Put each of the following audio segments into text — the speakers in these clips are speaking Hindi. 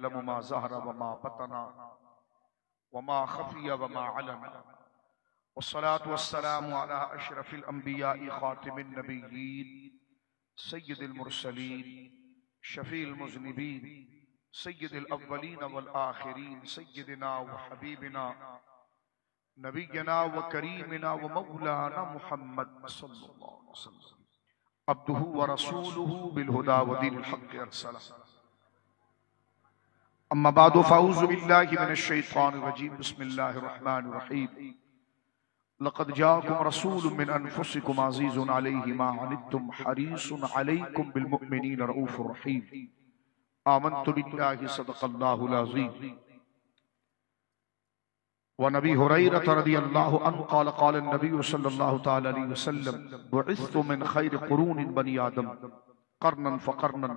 यअलमु मा ज़हरा व मा बतना व मा खफिया व मा अलना वस्सलातु वस्सलामु अला अशरफिल अंबिया'i खातिमिन नबिय्यीन सय्यिदिल मुरसलीन शफील मुज़निबीन सय्यिदिल अव्वलीन वल आखिरीन सय्यिदिना व हबीबिना नबियना व करीमिना व मौलाना मुहम्मद सल्लल्लाहु अलैहि वसल्लम अब्दुहु व रसूलुहु बिल हुदा व दीनिल हक़्क़ि अरसला। अम्मा बादु फ़अऊज़ु बिल्लाहि मिनश शैतानिर रजीम बिस्मिल्लाहिर रहमानिर रहीम। लक़द जाअकुम रसूलुम मिन अनफुसिकुम अज़ीज़ुन अलैहि मा अनित्तुम हरीसुन अलैकुम बिल मुमिनीन रऊफ़ुर रहीम। आमन्तु बिल्लाहि सदक़ल्लाहुल अज़ीम। व नबी हुरैरा रज़ियल्लाहु अन्हु क़ाल क़ाल नबी सल्लल्लाहु तआला अलैहि वसल्लम बुइस्तु मिन खैरि क़ुरूनि बनी आदम क़र्नन फ़क़र्नन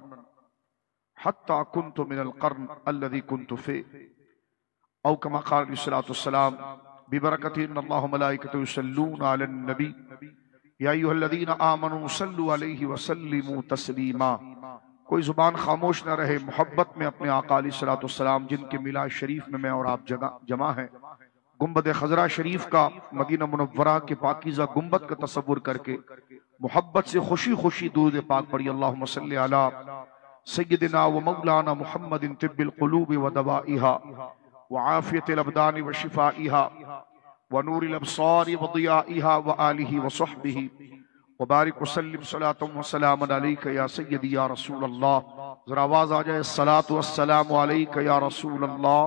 हत्ता कुन्तु मिनल क़र्न अल्लज़ी कुन्तु फ़ी औ कमा क़ाल अलैहिस्सलातु वस्सलाम बिबरकति इन्नल्लाह व मलाइकतहु युसल्लूना अलन नबी या अय्युहल्लज़ीना आमनू सल्लु अलैहि व सल्लिमू तस्लीमा। कोई जुबान खामोश न रहे मोहब्बत में अपने आका अलैहिस्सलातु वस्सलाम जिनके मिलाद शरीफ में मैं और आप जमा हैं, गुंबद खजरा शरीफ का मदीना मुनव्वरा के पाकीज़ा गुंबद का तसव्वुर करके मोहब्बत से खुशी खुशी दूध पाक पढ़ी। अल्लाहुम्मा सल्ली अला सय्यिदिना व मौलाना मुहम्मदिन तिब्बिल क़ुलूबि व दवाइहा व आफ़ियतिल अबदानि व शिफ़ाइहा व नूरिल अब्सारि व दियाइहा व आलिहि व सहबिही व बारिक व सल्लिम सलातम व सलामन अलैका या सय्यदी या रसूल अल्लाह। ज़रा आवाज़ आ जाए सलातु वस्सलामु अलैका या रसूल अल्लाह।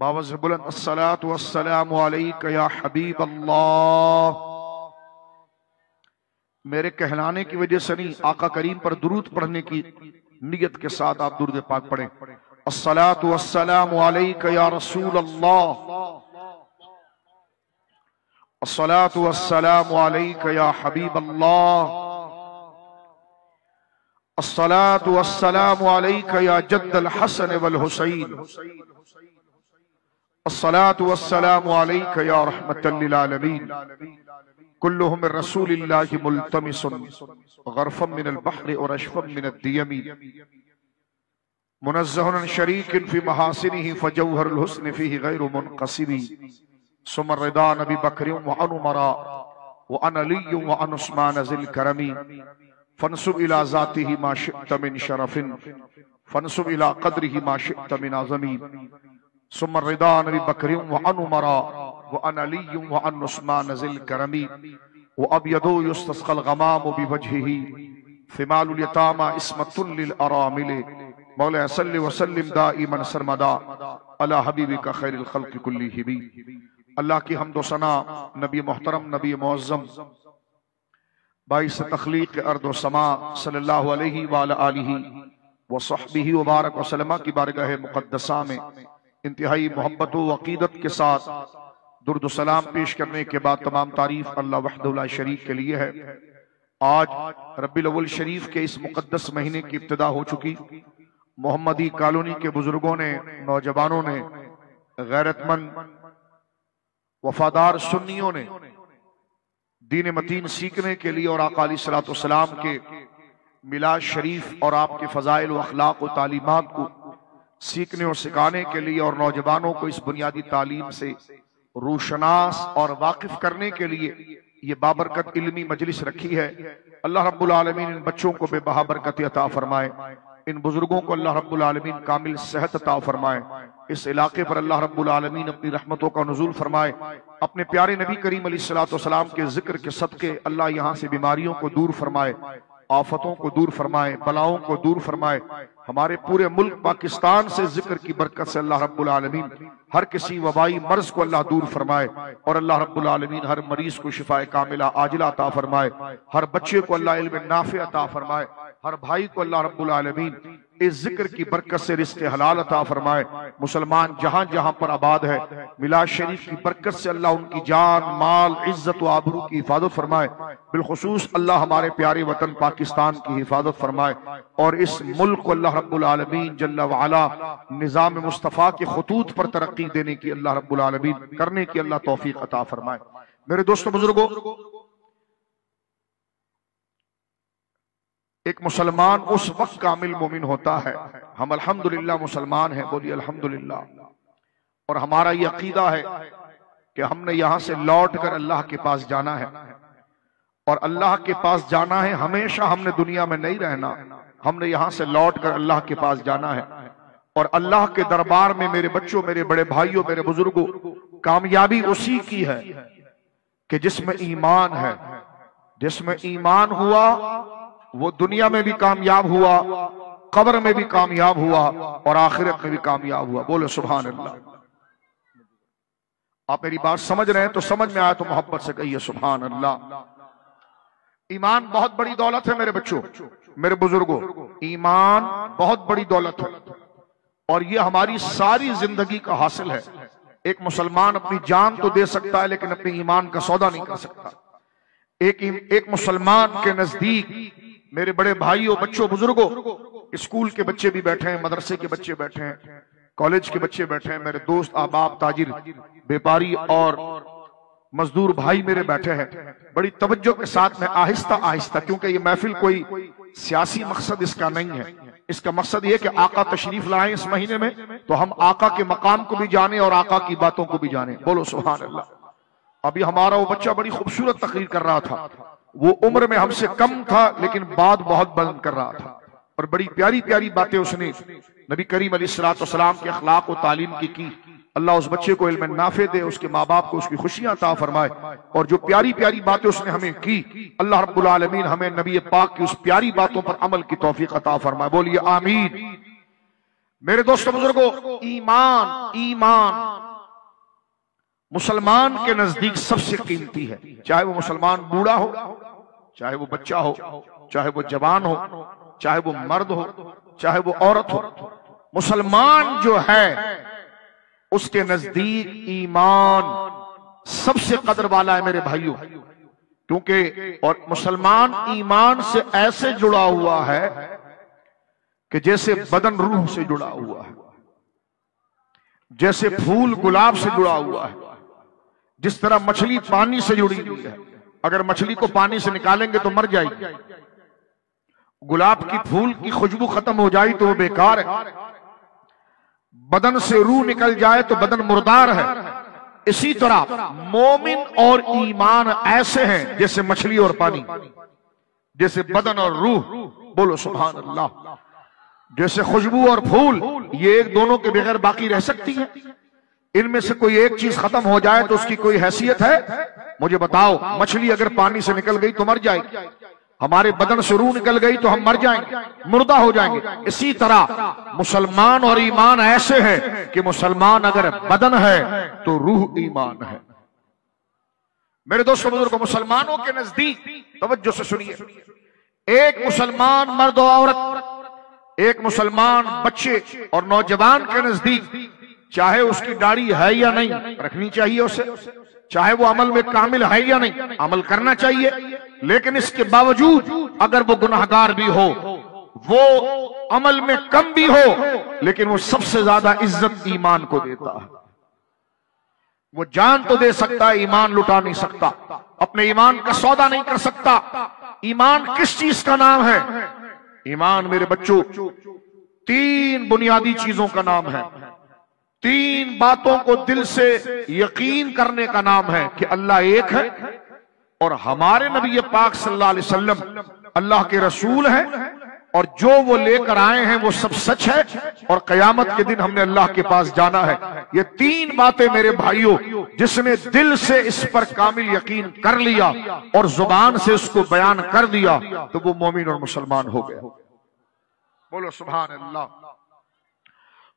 बावज़ बुलंद अस्सलातु वस्सलामु अलैका या हबीब अल्लाह। मेरे कहलाने की वजह से नहीं, आका करीम पर दुरूद पढ़ने की नियत के साथ आप दुरूद पाक पढ़ें। अस्सलातु वस्सलामु अलैका या रसूल अल्लाह। अस्सलातु वस्सलामु अलैका या हबीब अल्लाह। अस्सलातु वस्सलामु अलैका या जद्दल हसन वल हुसैन। अस्सलातु वस्सलामु अलैका या रहमतल लिल आलमीन। कुल्लुहुम मिन रसूलिल्लाहि मुल्तमिसुन गरफम मिनल बहरि और अशफम मिनद दियमी मुनज़्ज़हुन अन शरीकिन फी महासिनिही फजौहरुल हुस्न फीही गैरु मुनक़सिमी। सुम्मा रिदा नबी बकरिन व अन उमरा व अन अलिय्युन व अन उस्मान ज़िल करमी फंसुब इला ज़ातिही मा शिअत मिन शरफिन फंसुब इला क़द्रिही मा शिअत मिन अज़मी। सुम्मा रिदा नबी बकरिन व अन उमरा व अन अलिय्युन व अन उस्मान ज़िल करमी व अब्यदु युस्तस्क़ल गमामु बिवजहिही थिमालुल यतामा इस्मतुन लिल अरामिल। मौला सल्लि व सल्लिम दाइमन सरमदा अला हबीबिका खैरिल खल्क़ि कुल्लिहिम। अल्लाह की हम्द व सना नबी मोहतरम नबी मुअज़्ज़म बाइस तख़लीक़ अर्द व समा सल्लल्लाहु अलैहि व अला आलिहि व सहबिही व बारक व सल्लमा की बारगाह मुक़द्दसा में इंतहाई मोहब्बत व अक़ीदत के साथ दुरूद सलाम पेश करने के बाद तमाम तारीफ अल्लाह वहदहु ला शरीक के लिए है। आज रब्बिल अव्वल शरीफ के इस मुक़द्दस महीने की इब्तिदा हो चुकी। मोहम्मदी कॉलोनी के बुजुर्गों ने, नौजवानों ने, गैरतमंद वफादार सुन्नियों ने दीन मतीन सीखने के लिए और आका अलैहिस्सलातु वस्सलाम के मिलाद शरीफ और आपके फ़ज़ाइल व अखलाक व तालीमात को सीखने और सिखाने के लिए और नौजवानों को इस बुनियादी तालीम से रूशनास और वाकिफ करने के लिए ये बाबरकत इल्मी मजलिस रखी है। अल्लाह रब्बुल आलमीन इन बच्चों को बेबहा बरकत अता फरमाए, इन बुजुर्गों को अल्लाह रब्बुल आलमीन कामिल सेहत अता फरमाए, इस इलाके पर अल्लाह रब्बुल आलमीन अपनी रहमतों का नुज़ूल फरमाए। अपने प्यारे नबी करीम अलैहिस्सलातु वस्सलाम के जिक्र के सदके अल्लाह यहाँ से बीमारियों को दूर फरमाए, आफतों को दूर फरमाए, बलाओं को दूर फरमाए। हमारे पूरे मुल्क पाकिस्तान से जिक्र की बरकत से अल्लाह रब्बुल आलमीन हर किसी वबाई मर्ज को अल्लाह दूर फरमाए और अल्लाह रब्बुल आलमीन हर मरीज को शिफाए कामिला आजिला अता फरमाए, हर बच्चे को अल्लाह इल्म नाफे अता फरमाए, हर भाई को अल्लाह रब्बुल आलमीन इस जिक्र की बरकत से रिज़्क़ हलाल अता फरमाए। मुसलमान जहां जहां पर आबाद है मिलाद शरीफ की बरकत से अल्लाह उनकी जान, माल, इज्जत व आबरू की हिफाजत फरमाए। बिलखुसूस अल्लाह हमारे प्यारे वतन पाकिस्तान की हिफाजत फरमाए और इस मुल्क को अल्लाह रब्बुल आलमीन जल्ला व अला निज़ाम मुस्तफ़ा के खतूत पर तरक्की देने की अल्लाह रब्बुल आलमीन करने की अल्लाह तौफीक अता फरमाए। मेरे दोस्तों बुजुर्गों, एक मुसलमान उस वक्त कामिल मोमिन होता है, हम अल्हम्दुलिल्लाह मुसलमान हैं, बोलिए अल्हम्दुलिल्लाह, और हमारा ये अकीदा है कि हमने यहां से लौट कर अल्लाह के पास जाना है, और अल्लाह के पास जाना है, हमेशा हमने दुनिया में नहीं रहना, हमने यहां से लौट कर अल्लाह के पास जाना है। और अल्लाह के दरबार में मेरे बच्चों, मेरे बड़े भाइयों, मेरे बुजुर्गों, कामयाबी उसी की है कि जिसमें ईमान है। जिसमें ईमान हुआ वो दुनिया में भी कामयाब हुआ, कब्र में भी कामयाब हुआ, और आखिरत में भी कामयाब हुआ। बोलो सुभान अल्लाह। आप मेरी बात समझ रहे हैं तो समझ में आया तो मोहब्बत से कहिए सुभान अल्लाह। ईमान बहुत बड़ी दौलत है मेरे बच्चों, मेरे बुजुर्गों, ईमान बहुत बड़ी दौलत है, और ये हमारी सारी जिंदगी का हासिल है। एक मुसलमान अपनी जान तो दे सकता है लेकिन अपने ईमान का सौदा नहीं कर सकता। एक मुसलमान के नजदीक मेरे बड़े भाइयों, बच्चों, बुजुर्गों, स्कूल के बच्चे भी बैठे हैं, मदरसे के बच्चे बैठे हैं, कॉलेज के बच्चे बैठे हैं, मेरे दोस्त, अहबाब, ताजिर, व्यापारी और मजदूर भाई मेरे बैठे हैं। बड़ी तवज्जो के साथ में आहिस्ता आहिस्ता, क्योंकि ये महफिल कोई सियासी मकसद इसका नहीं है, इसका मकसद ये कि आका तशरीफ लाएं इस महीने में, तो हम आका के मकाम को भी जाने और आका की बातों को भी जाने। बोलो सुभान अल्लाह। अभी हमारा वो बच्चा बड़ी खूबसूरत तकरीर कर रहा था, वो उम्र में हमसे कम था लेकिन बात बहुत बुलंद कर रहा था, और बड़ी प्यारी प्यारी बातें उसने नबी करीम अलैहिस्सलाम के अखलाक और तालीम की। अल्लाह उस बच्चे को इल्म नाफे दे, उसके माँ बाप को उसकी खुशियां अता फरमाए, और जो प्यारी प्यारी बातें उसने हमें की, अल्लाह रब्बुल आलमीन हमें नबी पाक की उस प्यारी बातों पर अमल की तौफीक अता फरमाए। बोलिए आमीन। मेरे दोस्तों, बुजुर्गों, ईमान, ईमान मुसलमान के नजदीक सबसे कीमती है। चाहे वो मुसलमान बूढ़ा हो, चाहे वो बच्चा हो, चाहे वो जवान हो, चाहे वो मर्द हो, चाहे वो औरत हो, मुसलमान जो है उसके नजदीक ईमान सबसे कदर वाला है मेरे भाइयों। क्योंकि और मुसलमान ईमान से ऐसे जुड़ा हुआ है कि जैसे बदन रूह से जुड़ा हुआ है, जैसे फूल गुलाब से जुड़ा हुआ है, जिस तरह मछली पानी से जुड़ी हुई है। अगर मछली को पानी से निकालेंगे तो मर जाएगी, गुलाब की फूल की खुशबू खत्म हो जाए तो वो बेकार है, बदन से रूह निकल जाए तो बदन मुर्दार है। इसी तरह मोमिन और ईमान ऐसे हैं जैसे मछली और पानी, जैसे बदन और रूह। बोलो सुभान अल्लाह। जैसे खुशबू और फूल, ये एक दोनों के बगैर बाकी रह सकती है? इनमें से कोई एक चीज खत्म हो जाए तो उसकी कोई हैसियत है? मुझे बताओ। मछली अगर पानी से निकल गई तो मर जाएगी, हमारे बदन से रूह निकल गई तो हम मर जाएंगे, मुर्दा हो जाएंगे। इसी तरह मुसलमान और ईमान ऐसे हैं कि मुसलमान अगर बदन है तो रूह ईमान है। मेरे दोस्तों, बुजुर्गों, मुसलमानों के नजदीक, तवज्जो से सुनिए, एक मुसलमान मर्द और औरत, एक मुसलमान बच्चे और नौजवान के नजदीक, चाहे उसकी दाढ़ी है या नहीं, रखनी चाहिए उसे, चाहे वो अमल में कामिल है या नहीं, अमल करना चाहिए, लेकिन इसके बावजूद अगर वो गुनाहगार भी हो, वो अमल में कम भी हो, लेकिन वो सबसे ज्यादा इज्जत ईमान को देता है। वो जान तो दे सकता है, ईमान लुटा नहीं सकता, अपने ईमान का सौदा नहीं कर सकता। ईमान किस चीज का नाम है? ईमान मेरे बच्चों तीन बुनियादी चीजों का नाम है। तीन बातों को दिल से यकीन करने का नाम है कि अल्लाह एक है और हमारे नबी पाक सल्लल्लाहु अलैहि वसल्लम अल्लाह के रसूल हैं, और जो वो लेकर आए हैं वो सब सच है, और कयामत के दिन हमने अल्लाह के पास जाना है। ये तीन बातें मेरे भाइयों, जिसने दिल से इस पर कामिल यकीन कर लिया और जुबान से उसको बयान कर दिया तो वो मोमिन और मुसलमान हो गया। बोलो सुभान अल्लाह।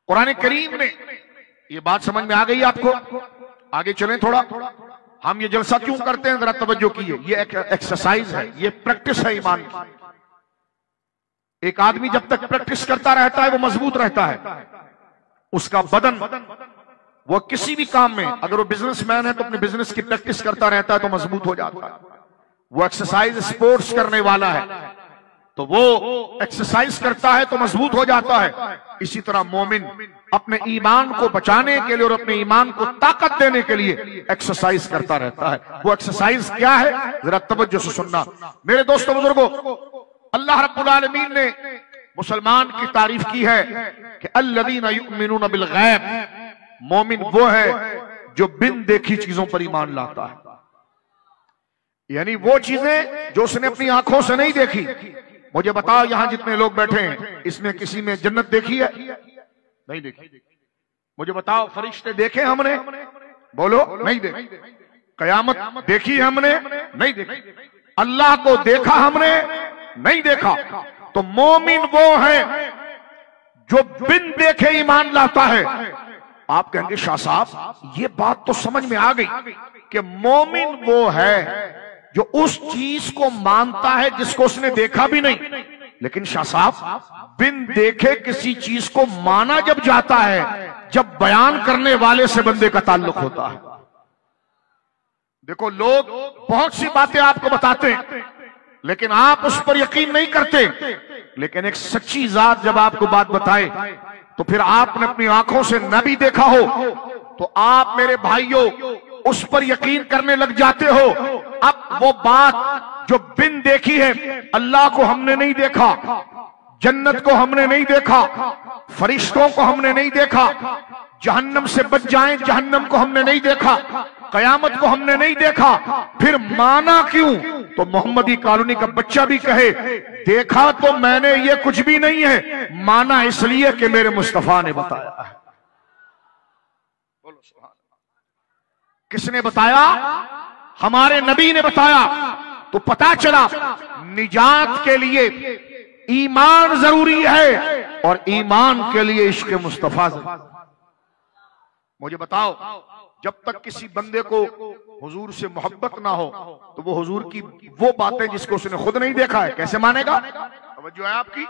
कुरान करीम में ये बात समझ में आ गई आपको? आगे चलें थोड़ा। हम ये जलसा क्यों करते हैं, जरा तवज्जो कीजिए। ये एक एक्सरसाइज है, ये प्रैक्टिस है ईमान की। एक आदमी जब तक प्रैक्टिस करता रहता है वो मजबूत रहता है, उसका बदन, वो किसी भी काम में, अगर वो बिजनेसमैन है तो अपने बिजनेस की प्रैक्टिस करता रहता है तो मजबूत हो जाता है। वो एक्सरसाइज स्पोर्ट्स करने वाला है तो वो एक्सरसाइज करता है तो मजबूत हो जाता है। इसी तरह मोमिन अपने ईमान को बचाने के लिए और अपने ईमान को ताकत देने के लिए एक्सरसाइज करता रहता है। वो एक्सरसाइज क्या है, जरा तवज्जो से सुनना। मेरे दोस्तों, बुजुर्गों, अल्लाह रब्बुल आलमीन ने मुसलमान की तारीफ की है कि अल्लज़ीना युमिनून बिल गैब, मोमिन वो है जो बिन देखी चीजों पर ईमान लाता है, यानी वो चीजें जो उसने अपनी आंखों से नहीं देखी। मुझे बताओ यहां जितने लोग बैठे हैं इसमें किसी में जन्नत देखी है? नहीं देखी। मुझे बताओ फरिश्ते देखे हमने? बोलो नहीं देखे। कयामत देखी हमने? नहीं देखी। अल्लाह को देखा हमने? नहीं देखा। तो मोमिन वो है जो बिन देखे ईमान लाता है। आप कहेंगे शाह साहब ये बात तो समझ में आ गई कि मोमिन वो है जो उस चीज को मानता है जिसको उसने देखा भी नहीं, लेकिन शाह साहब बिन देखे किसी चीज को माना जब जाता है जब बयान करने वाले से बंदे का ताल्लुक होता है। देखो लोग बहुत सी बातें आपको बताते हैं लेकिन आप उस पर यकीन नहीं करते, लेकिन एक सच्ची जात जब आपको बात बताए तो फिर आपने अपनी आंखों से न भी देखा हो तो आप मेरे भाइयों उस पर यकीन करने लग जाते हो। अब वो बात जो बिन देखी है, अल्लाह को हमने नहीं देखा, जन्नत को हमने नहीं देखा, फरिश्तों को हमने नहीं देखा, जहन्नम से बच जाएं जहन्नम को हमने नहीं देखा, कयामत को हमने नहीं देखा, फिर माना क्यों? तो मोहम्मदी कॉलोनी का बच्चा भी कहे देखा तो मैंने ये कुछ भी नहीं है, माना इसलिए कि मेरे मुस्तफा ने बताया है। किसने बताया? हमारे नबी ने बताया। तो पता चला निजात के लिए ईमान जरूरी है और ईमान के लिए इश्क मुस्तफा जरूरी। मुझे बताओ जब तक किसी बंदे को हुजूर से मोहब्बत ना हो तो वो हुजूर की वो बातें जिसको उसने खुद नहीं देखा है कैसे मानेगा? तवज्जो है आपकी?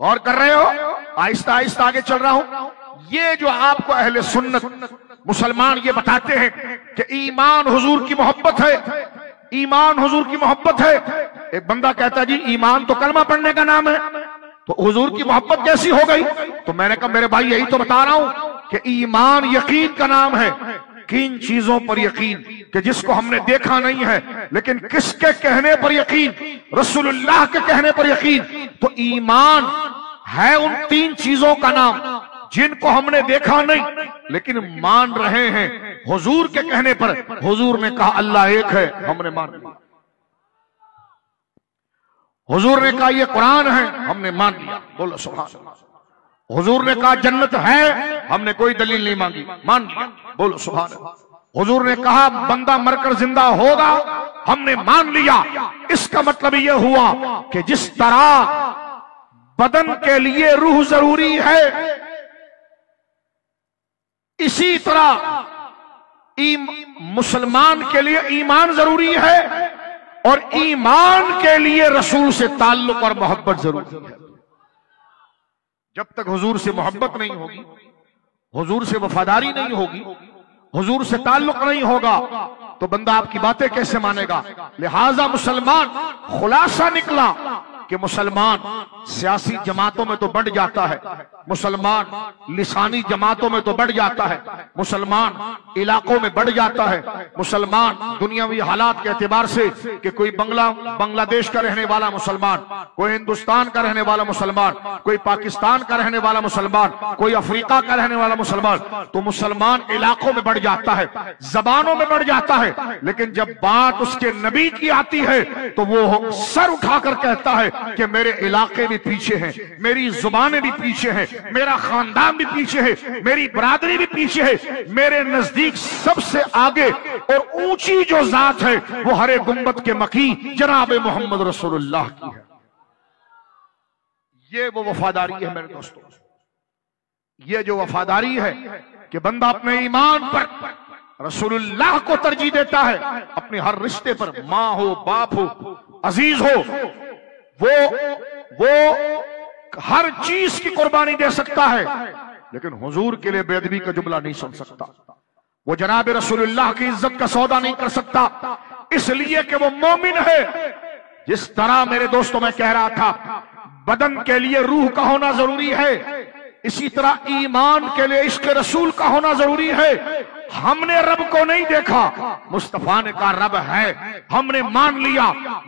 और कर रहे हो? आहिस्ता आहिस्ता आगे चल रहा हूं। ये जो आपको अहले सुन्नत मुसलमान ये बताते हैं कि ईमान हुजूर की मोहब्बत है, ईमान हुजूर की मोहब्बत है। एक बंदा कहता जी ईमान तो कलमा पढ़ने का नाम है, तो हुजूर की मोहब्बत कैसी हो गई? तो मैंने कहा मेरे भाई यही तो बता रहा हूं कि ईमान यकीन का नाम है। किन चीजों पर यकीन कि जिसको हमने देखा नहीं है, लेकिन किसके कहने पर यकीन? रसूलुल्लाह के कहने पर यकीन। तो ईमान है उन तीन चीजों का नाम जिनको हमने देखा नहीं लेकिन मान रहे हैं हुजूर के कहने पर। हुजूर ने कहा अल्लाह एक है, हमने मान लिया। हुजूर ने कहा ये कुरान है, हमने मान लिया। बोलो सुभान अल्लाह। हुजूर ने कहा जन्नत है, हमने कोई दलील नहीं मांगी, मान लिया। बोलो सुभान अल्लाह। हुजूर ने कहा बंदा मरकर जिंदा होगा, हमने मान लिया। इसका मतलब यह हुआ कि जिस तरह बदन के लिए रूह जरूरी है इसी तरह मुसलमान के लिए ईमान जरूरी है और ईमान के लिए रसूल से ताल्लुक और मोहब्बत जरूरी है। जब तक हुजूर से मोहब्बत नहीं होगी, हुजूर से वफादारी नहीं होगी, हुजूर से ताल्लुक नहीं होगा तो बंदा आपकी बातें कैसे मानेगा? लिहाजा मुसलमान खुलासा निकला कि मुसलमान सियासी जमातों में तो बढ़ जाता है, मुसलमान लिसानी जमातों में तो बढ़ जाता है, मुसलमान इलाकों में बढ़ जाता है, मुसलमान दुनियावी हालात के एतबार से कि कोई बांग्लादेश का रहने वाला मुसलमान, कोई हिंदुस्तान का रहने वाला मुसलमान, कोई पाकिस्तान का रहने वाला मुसलमान, कोई अफ्रीका का रहने वाला मुसलमान, तो मुसलमान इलाकों में बढ़ जाता है, जबानों में बढ़ जाता है। लेकिन जब बात उसके नबी की आती है तो वो सर उठाकर कहता है कि मेरे इलाके भी पीछे हैं, मेरी जुबानें भी पीछे हैं, मेरा खानदान भी पीछे है, मेरी बरादरी भी पीछे है, मेरे नजदीक सबसे आगे और ऊंची जो जात है वो हरे गुंबद के मकी जनाब मोहम्मद रसूलुल्लाह की है। ये वो वफादारी है मेरे दोस्तों, ये जो वफादारी है कि बंदा अपने ईमान पर रसूलुल्लाह को तरजीह देता है, अपने हर रिश्ते पर, माँ हो, बाप हो, अजीज हो, वो हर चीज की कुर्बानी दे सकता है लेकिन हुजूर के लिए बेअदबी का जुमला नहीं सुन सकता। वो जनाब रसूलुल्लाह की इज्जत का सौदा नहीं कर सकता, इसलिए कि वो मोमिन है। जिस तरह मेरे दोस्तों मैं कह रहा था बदन के लिए रूह का होना जरूरी है, इसी तरह ईमान के लिए इश्क रसूल का होना जरूरी है हमने रब को नहीं देखा, मुस्तफा ने कहा रब है, हमने मान लिया।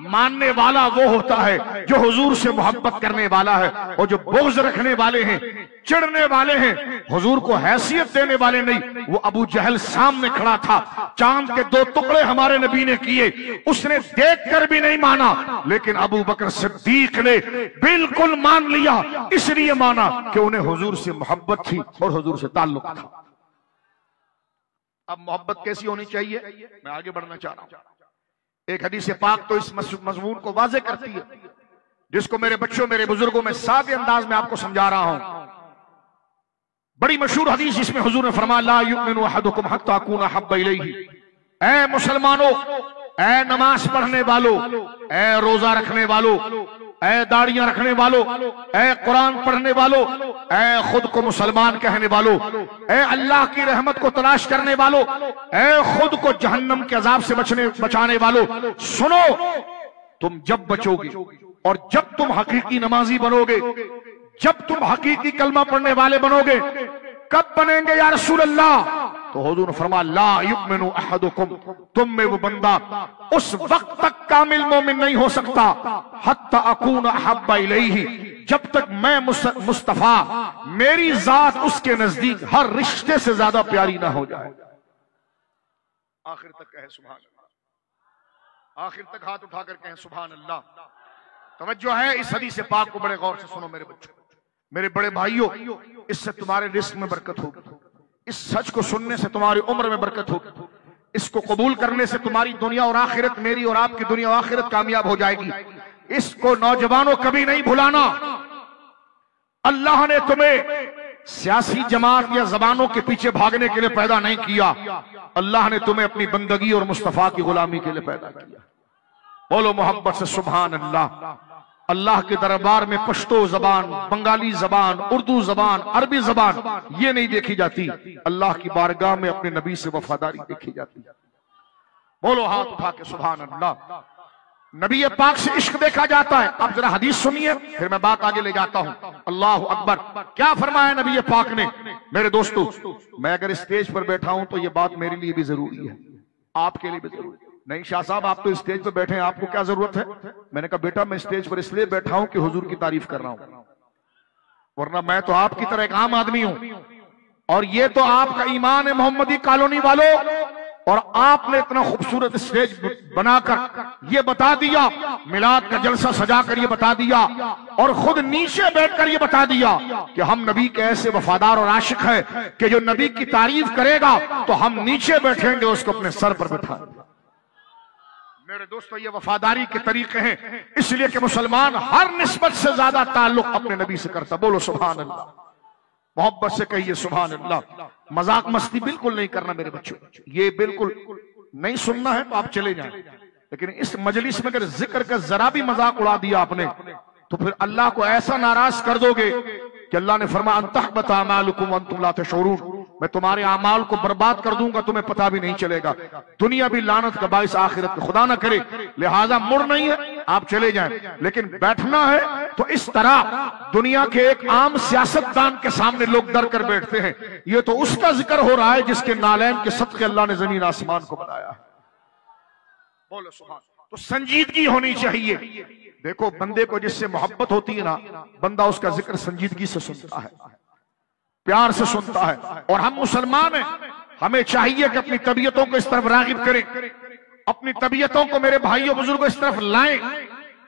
मानने वाला वो होता है जो हुजूर से मोहब्बत करने वाला है, और जो बोझ रखने वाले हैं, चिढ़ने वाले हैं, हुजूर को हैसियत देने वाले नहीं। वो अबू जहल सामने खड़ा था, चांद के 2 टुकड़े हमारे नबी ने किए, उसने देखकर भी नहीं माना, लेकिन अबू बकर सिद्दीक ने बिल्कुल मान लिया। इसलिए माना कि उन्हें हुजूर से मोहब्बत थी और हुजूर से ताल्लुक था। अब मोहब्बत कैसी होनी चाहिए, मैं आगे बढ़ना चाह रहा हूं। एक हदीस पाक तो इस मजमून को वाज़ेह करती है, जिसको मेरे बच्चों, मेरे बुजुर्गों में सादे अंदाज में आपको समझा रहा हूं। बड़ी मशहूर हदीस जिसमें हुजूर ने फरमाया ला युमिनु अहदुकुम हत्ता अकूना हब्बा इलैहि। ऐ मुसलमानों, ऐ नमाज पढ़ने वालों, ऐ रोजा रखने वालों, ऐ दाढ़ियां रखने वालों, ऐ कुरान पढ़ने वालों, ऐ खुद को मुसलमान कहने वालों, ऐ अल्लाह की रहमत को तलाश करने वालों, ऐ खुद को जहन्नम के अजाब से बचाने वालों, सुनो, तुम जब बचोगे और जब तुम हकीकी नमाजी बनोगे, जब तुम हकीकी कलमा पढ़ने वाले बनोगे, कब बनेंगे या रसूल अल्लाह? तो हुजूर ने फरमाया ला युमिनु अहदुकुम, तुम में वो बंदा उस वक्त तक कामिल मोमिन नहीं हो सकता हत्ता अकून अहब्बा इलैहि, जब तक मैं मुस्तफा, मेरी जात उसके नजदीक हर रिश्ते से ज्यादा प्यारी ना हो जाए। आखिर तक कहे सुभान अल्लाह, आखिर तक हाथ उठाकर कहें सुभान अल्लाह। तवज्जो है इस हदीस पाक को बड़े गौर से सुनो मेरे बच्चों, मेरे बड़े भाइयों, इससे तुम्हारे रिस्क में बरकत होगी, इस सच को सुनने से तुम्हारी उम्र में बरकत होगी, इसको कबूल करने से तुम्हारी दुनिया और आखिरत, मेरी और आपकी दुनिया और आखिरत कामयाब हो जाएगी। इसको नौजवानों कभी नहीं भुलाना। अल्लाह ने तुम्हें सियासी जमात या जबानों के पीछे भागने के लिए पैदा नहीं किया, अल्लाह ने तुम्हें अपनी बंदगी और मुस्तफा की गुलामी के लिए पैदा किया। बोलो मोहब्बत से सुभान अल्लाह। अल्लाह के दरबार में पश्तो जबान, बंगाली जबान, उर्दू जबान, अरबी जबान ये नहीं देखी जाती, अल्लाह की बारगाह में अपने नबी से वफादारी देखी जाती। बोलो हाथ उठा के सुभान अल्लाह। नबी पाक से इश्क देखा जाता है। अब जरा हदीस सुनिए, फिर मैं बात आगे ले जाता हूं। अल्लाह अकबर, क्या फरमाया नबी पाक ने? मेरे दोस्तों, मैं अगर स्टेज पर बैठा हूं तो ये बात मेरे लिए भी जरूरी है, आपके लिए भी जरूरी है। नहीं शाह साहब, आप तो स्टेज पर बैठे हैं, आपको क्या जरूरत है? मैंने कहा बेटा मैं स्टेज पर इसलिए बैठा हूं कि हुजूर की तारीफ कर रहा हूं, वरना मैं तो आपकी तरह एक आम आदमी हूं। और ये तो आपका ईमान है मोहम्मदी कॉलोनी वालों, और आपने इतना खूबसूरत स्टेज बनाकर ये बता दिया, मिलाद का जलसा सजाकर ये बता दिया, और खुद नीचे बैठकर ये बता दिया कि हम नबी के ऐसे वफादार और आशिक है कि जो नबी की तारीफ करेगा तो हम नीचे बैठेंगे, उसको अपने सर पर बैठाएंगे। मेरे दोस्तों, ये वफादारी के तरीके हैं, इसलिए कि मुसलमान हर निस्बत से ज्यादा ताल्लुक अपने नबी से करता। बोलो सुभान अल्लाह। मोहब्बत से कहिए सुभान अल्लाह। मजाक मस्ती बिल्कुल नहीं करना मेरे बच्चों, ये बिल्कुल नहीं सुनना है तो आप चले जाएं, लेकिन इस मजलिस में अगर जिक्र का जरा भी मजाक उड़ा दिया आपने तो फिर अल्लाह को ऐसा नाराज कर दोगे कि अल्लाह ने फरमाया अंतहबत अमालुकुम व अंतुम ला तशऊरून, मैं तुम्हारे अमाल को बर्बाद कर दूंगा, तुम्हें पता भी नहीं चलेगा। दुनिया भी लानत का बाइस, आखिरत में खुदा ना करे। लिहाजा मुड़ नहीं है, आप चले जाएं, लेकिन बैठना है तो इस तरह दुनिया के एक आम सियासतदान के सामने लोग डर कर बैठते हैं। ये तो उसका जिक्र हो रहा है जिसके नालैन के सदके अल्लाह ने जमीन आसमान को बनाया है। बोलो सुभान। तो संजीदगी होनी चाहिए। देखो, बंदे को जिससे मोहब्बत होती है ना, बंदा उसका जिक्र संजीदगी से सुनता है, प्यार से सुनता है। और हम मुसलमान हैं, हमें चाहिए कि अपनी तबीयतों को इस तरफ रागिब करें, अपनी तबीयतों को मेरे भाइयों बुजुर्गों इस तरफ लाएं,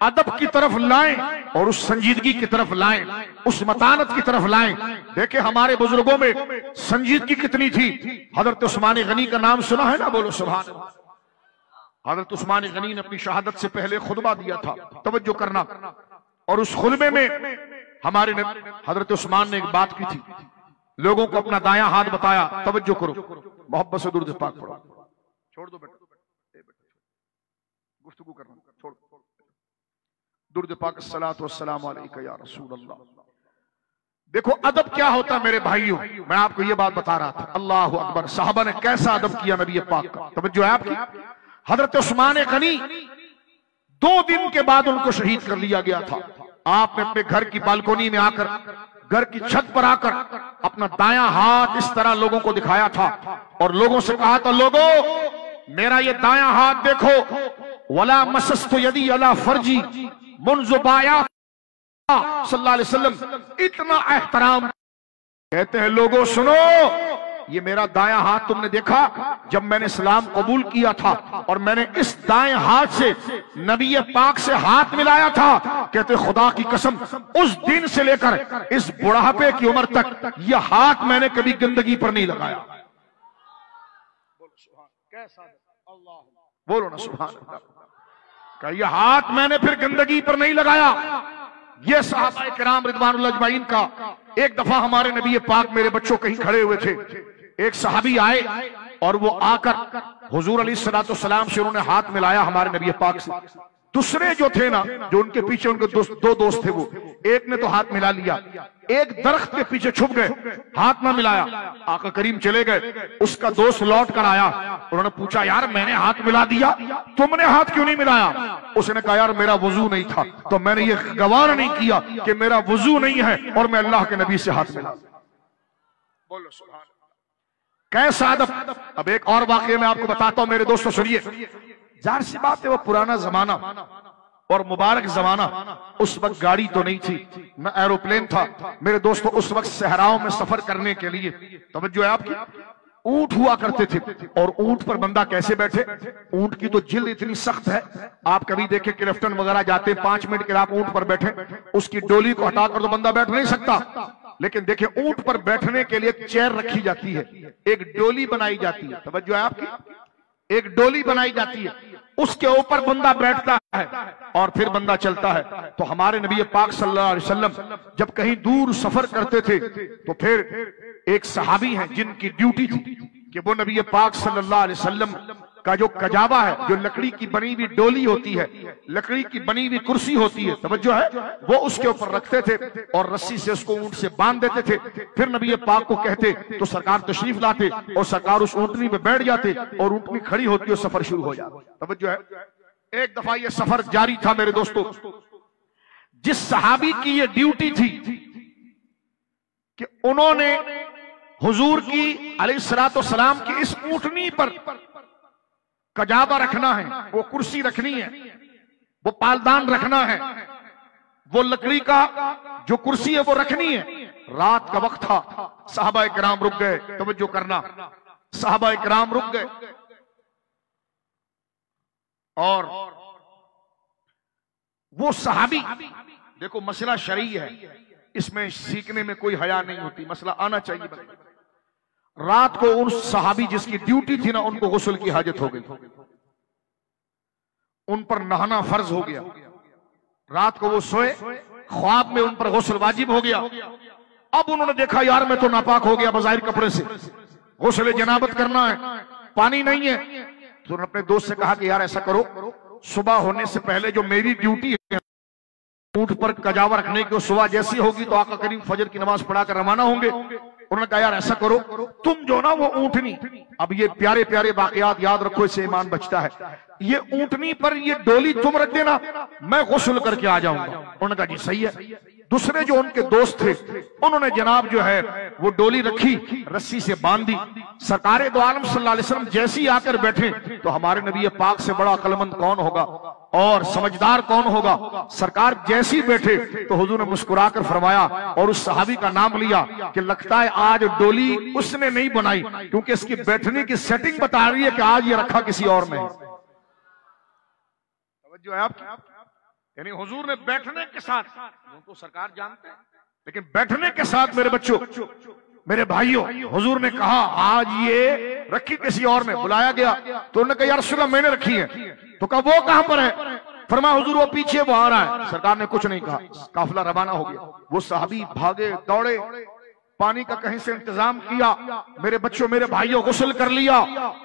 अदब की तरफ लाएं और उस संजीदगी की तरफ लाएं, उस मतानत की तरफ लाएं। देखे हमारे बुजुर्गों में संजीदगी कितनी थी। हजरत उस्मान गनी का नाम सुना है ना? बोलो सुभान अल्लाह। हजरत उस्मान गनी ने अपनी शहादत से पहले खुतबा दिया था, तवज्जो करना। और उस खुतबे में हमारे हजरत उस्मान ने एक बात की थी, लोगों को अपना दायां हाथ बताया। तवज्जो करो, मोहब्बत से दुरूद पाक पढ़ो। छोड़ दो बेटा, गुफ्तगू करना छोड़। दुरूद पाक अस्सलातु वस्सलामु अलैका या रसूल अल्लाह। देखो अदब क्या होता मेरे भाइयों, मैं आपको ये बात बता रहा था। अल्लाह अकबर। साहबा ने कैसा अदब किया नबी पाक का, तवज्जो है आपकी। हजरत उस्मान गनी 2 दिन के बाद उनको शहीद कर लिया गया था। आपने अपने घर की बालकोनी में आकर, घर की छत पर आकर अपना दायां हाथ इस तरह लोगों को दिखाया था और लोगों से कहा था, लोगों मेरा ये दायां हाथ देखो, वला मसस्तु यदी अला फर्जी मुन्ज़ु बाया सल्लल्लाहु अलैहि वसल्लम, इतना एहतराम। कहते हैं लोगों सुनो, ये मेरा दायां हाथ तुमने देखा जब मैंने इस्लाम कबूल किया था और मैंने इस दाएं हाथ से नबी पाक से हाथ मिलाया था। कहते खुदा की कसम उस दिन से लेकर इस बुढ़ापे की उम्र तक यह हाथ मैंने कभी गंदगी पर नहीं लगाया। बोलो ना सुभान अल्लाह। यह हाथ मैंने फिर गंदगी पर नहीं लगाया। यह सहाबा किराम रिदवानुल्लाह अजमाइन का। एक दफा हमारे नबी पाक, मेरे बच्चों कहीं खड़े हुए थे, एक सहाबी आए और वो आकर हुजूर अलैहिस्सलातु वस्सलाम से उन्होंने हाथ मिलाया हमारे नबी पाक से। दूसरे जो थे ना, जो उनके पीछे उनके दो दोस्त थे, वो एक ने तो हाथ मिला लिया, एक दरख्त के पीछे छुप गए, हाथ ना मिलाया। आका करीम चले गए, उसका दोस्त लौट कर आया, उन्होंने पूछा यार मैंने हाथ मिला दिया, तुमने हाथ क्यों नहीं मिलाया? उसने कहा यार मेरा वजू नहीं था, तो मैंने ये गवार नहीं किया कि मेरा वजू नहीं है और मैं अल्लाह के नबी से हाथ मिला। बोलो सुभान अल्लाह। कैसा अदब। अब एक और वाकया मैं आपको बताता हूं मेरे दोस्तों, सुनिए। जाहिर सी बात है वो पुराना जमाना और मुबारक जमाना। उस वक्त गाड़ी तो नहीं थी, न एरोप्लेन था। मेरे दोस्तों उस वक्त सहराओं में सफर करने के लिए तवज्जो है आपकी, ऊंट हुआ करते थे। और ऊंट पर बंदा कैसे बैठे? ऊंट की तो जिल्द इतनी सख्त है, आप कभी देखे क्लिफ्टन वगैरह जाते, 5 मिनट के लिए आप ऊंट पर बैठे, उसकी डोली को हटाकर तो बंदा बैठ नहीं सकता। लेकिन देखिए ऊंट पर बैठने के लिए एक चेयर रखी जाती है, एक डोली बनाई जाती है, तवज्जो है आपकी, एक डोली बनाई जाती है, उसके ऊपर बंदा बैठता है और फिर बंदा चलता है। तो हमारे नबी पाक सल्लल्लाहु अलैहि वसल्लम जब कहीं दूर सफर करते थे तो फिर एक सहाबी हैं जिनकी ड्यूटी थी कि वो नबी पाक सल्लल्लाहु अलैहि वसल्लम का जो कजावा है, जो लकड़ी की बनी हुई डोली होती है, लकड़ी की बनी हुई कुर्सी होती है, तवज्जो है, वो उसके ऊपर रखते थे और रस्सी से उसको ऊंट से बांध देते थे। फिर नबी पाक को कहते तो सरकार तशरीफ लाते और सरकार उस ऊंटनी में बैठ जाते और ऊंटनी खड़ी होती और सफर शुरू हो जाता। तवज्जो है। एक दफा ये सफर जारी था मेरे दोस्तों, जिस सहाबी की ये ड्यूटी थी कि उन्होंने हुजूर की अलैहिस्सलातु वस्सलाम की इस ऊंटनी पर कजाबा रखना है, वो कुर्सी रखनी है, वो पालदान रखना है, वो लकड़ी का जो कुर्सी है वो रखनी है। रात का वक्त था, सहाबा किराम रुक गए, तवज्जो करना, सहाबा किराम रुक गए और वो सहाबी, देखो मसला शरई है, इसमें सीखने में कोई हया नहीं होती, मसला आना चाहिए। रात को उन सहाबी जिसकी ड्यूटी थी ना, उनको गुस्ल की हाजत हो गई, उन पर नहाना फर्ज हो गया। रात को वो सोए, ख्वाब में उन पर गुस्ल वाजिब हो गया। अब उन्होंने देखा यार मैं तो नापाक हो गया बज़ाहिर कपड़े से, गुस्ल जनाबत करना है, पानी नहीं है। तो उन्होंने अपने दोस्त से कहा कि यार ऐसा करो, सुबह होने से पहले जो मेरी ड्यूटी है ऊंट पर कजावा रखने की, सुबह जैसी होगी तो आका करीम फजर की नमाज पढ़ाकर रवाना होंगे। उन्होंने कहा यार ऐसा करो, तुम जो ना वो ऊंटनी, अब ये प्यारे प्यारे वाकयात याद रखो, इससे ईमान बचता है, ये ऊंटनी पर ये डोली तुम रख देना, मैं गुस्ल करके आ जाऊंगा। उन्होंने कहा जी सही है। दूसरे जो उनके दोस्त थे उन्होंने जनाब जो है वो डोली रखी, रस्सी से बांध दी। सरकारे दो आलम सल्लल्लाहु अलैहि वसल्लम जैसे ही आकर बैठे तो हमारे नबी पाक से बड़ा अक्लमंद कौन होगा और समझदार कौन होगा। सरकार जैसी बैठे तो हुजूर ने मुस्कुरा कर फरमाया और उस सहाबी का नाम लिया कि लगता है आज डोली उसने नहीं बनाई, क्योंकि इसकी बैठने की सेटिंग बता रही है कि आज ये रखा किसी और ने। जो है आपकी, यानी हुजूर ने बैठने के साथ, तो सरकार जानते हैं, लेकिन बैठने के साथ मेरे बच्चों, मेरे भाइयों, हुजूर ने कहा आज ये रखी किसी और ने। बुलाया गया तो उन्होंने कहा या रसूलल्लाह मैंने रखी है। तो कहा वो कहां पर है? फरमाया हुजूर वो पीछे, वो आ रहा है। सरकार ने कुछ नहीं कहा, काफिला रवाना हो गया। वो सहाबी भागे दौड़े, पानी का कहीं से इंतजाम किया, मेरे बच्चों मेरे भाइयों गुस्ल कर लिया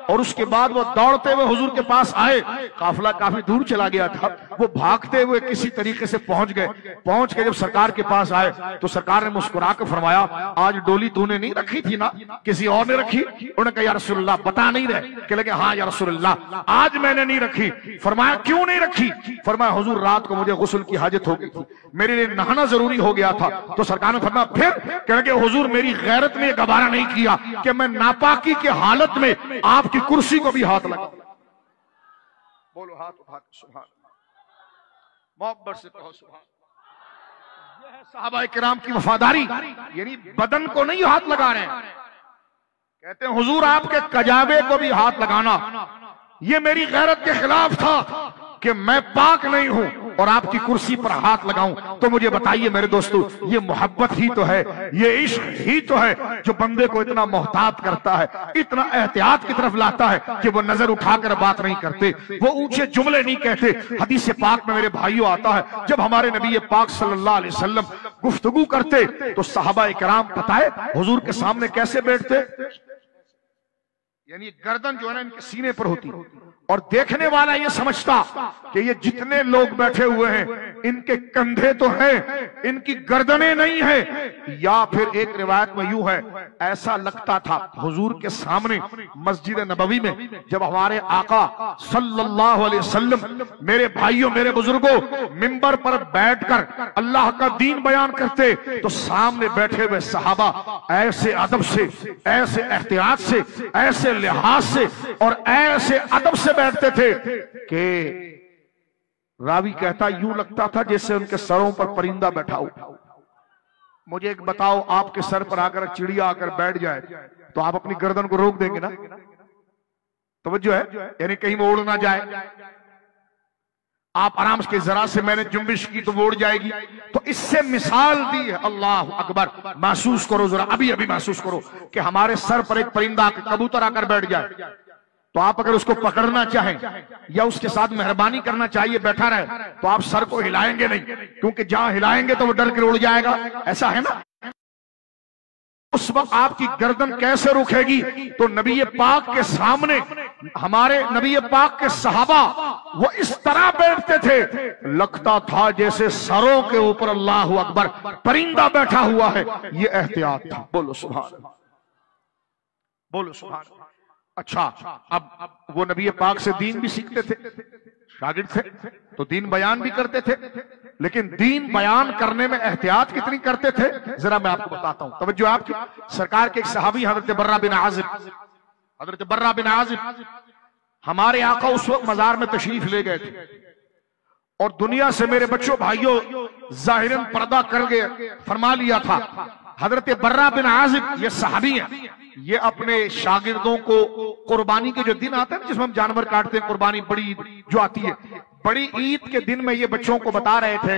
और उसके बाद वो दौड़ते हुए हुजूर के पास आए। काफिला काफी दूर चला गया था, वो भागते हुए किसी तरीके से पहुंच गए। पहुंच के जब सरकार के पास आए तो सरकार ने मुस्कुरा कर फरमाया आज डोली तूने नहीं रखी थी ना, किसी और ने रखी? उन्होंने कहा या रसूलल्लाह बता नहीं रहे? कह लगे हाँ या रसूलल्लाह आज मैंने नहीं रखी। फरमाया क्यों नहीं रखी? फरमाया हुजूर रात को मुझे गुस्ल की हाजत हो गई थी, मेरे लिए नहाना जरूरी हो गया था। तो सरकार ने फरमाया फिर? कह लगे हुजूर हुजूर मेरी गैरत में गवारा नहीं किया कि मैं नापाकी की हालत में आपकी कुर्सी को भी हाथ लगा। बोलो हाथ उठा के सुभान अल्लाह, मोहब्बत से कहो सुभान। यह है सहाबा किराम की वफादारी, यानी बदन को नहीं हाथ लगा रहे हैं। कहते हैं हुजूर आपके कजाबे को भी हाथ लगाना ये मेरी गैरत के खिलाफ था कि मैं पाक नहीं हूं और आपकी कुर्सी पर हाथ लगाऊं। तो मुझे बताइए मेरे दोस्तों, ये मोहब्बत ही तो है, ये इश्क ही तो है जो बंदे को इतना मोहतात करता है, इतना एहतियात की तरफ लाता है कि वो नजर उठाकर बात नहीं करते, वो ऊंचे जुमले नहीं कहते। हदीस पाक में मेरे भाइयों आता है, जब हमारे नबी पाक सल्लल्लाहु अलैहि वसल्लम गुफ्तगू करते तो सहाबा इकराम पता है हुजूर के सामने कैसे बैठते, यानी गर्दन जो है ना इनके सीने पर होती और देखने वाला ये समझता कि ये जितने लोग बैठे हुए हैं इनके कंधे तो हैं, इनकी गर्दनें नहीं है। या फिर एक रिवायत में यूं है, ऐसा लगता था हुजूर के सामने मस्जिद नबवी में जब हमारे आका सल्लल्लाहु अलैहि वसल्लम मेरे भाइयों मेरे बुजुर्गों मिंबर पर बैठकर अल्लाह का दीन बयान करते तो सामने बैठे हुए सहाबा ऐसे अदब से, ऐसे एहतियात से, ऐसे लिहाज से और ऐसे अदब से बैठते थे कि रावी कहता यूं लगता था जैसे उनके सरों पर परिंदा बैठा हो। मुझे एक बताओ, आपके सर पर आकर चिड़िया आकर बैठ जाए तो आप अपनी गर्दन को रोक देंगे ना? तवज्जो है, यानी कहीं वो उड़ ना जाए। आप आराम से जरा से मैंने जुम्बिश की तो वो उड़ जाएगी। तो इससे मिसाल दी है। अल्लाह अकबर, महसूस करो जरा, अभी अभी महसूस करो कि हमारे सर पर एक परिंदा कबूतर आकर बैठ जाए तो आप अगर उसको पकड़ना चाहें या उसके साथ मेहरबानी करना चाहिए बैठा रहे तो आप सर को हिलाएंगे नहीं, क्योंकि जहां हिलाएंगे तो वो डर के उड़ जाएगा। ऐसा है ना? उस वक्त आपकी गर्दन कैसे रुकेगी? तो नबी पाक के सामने हमारे नबी पाक के सहाबा वो इस तरह बैठते थे, लगता था जैसे सरों के ऊपर अल्लाह अकबर परिंदा बैठा हुआ है। ये एहतियात था। बोलो सुभान अल्लाह, बोलो सुभान अल्लाह। अच्छा, अब वो नबी पाक से दीन भी सीखते थे, शागिर्द थे तो दीन बयान भी करते थे, लेकिन दीन बयान करने में एहतियात कितनी करते थे जरा मैं आपको बताता हूं। तवज्जो आपकी। सरकार के एक सहाबी हजरत बर्रा बिन आजिब हमारे आका उस वक्त मजार में तशरीफ ले गए थे और दुनिया से मेरे बच्चों भाइयों जाहिरन पर्दा कर गए, फरमा लिया था। हजरत बर्रा बिन आजिब ये सहाबी हैं, ये अपने शागिर्दों को कुर्बानी के जो दिन आते हैं जिसमें हम जानवर काटते हैं, कुर्बानी बड़ी ईद जो आती है, बड़ी ईद के दिन में ये बच्चों को बता रहे थे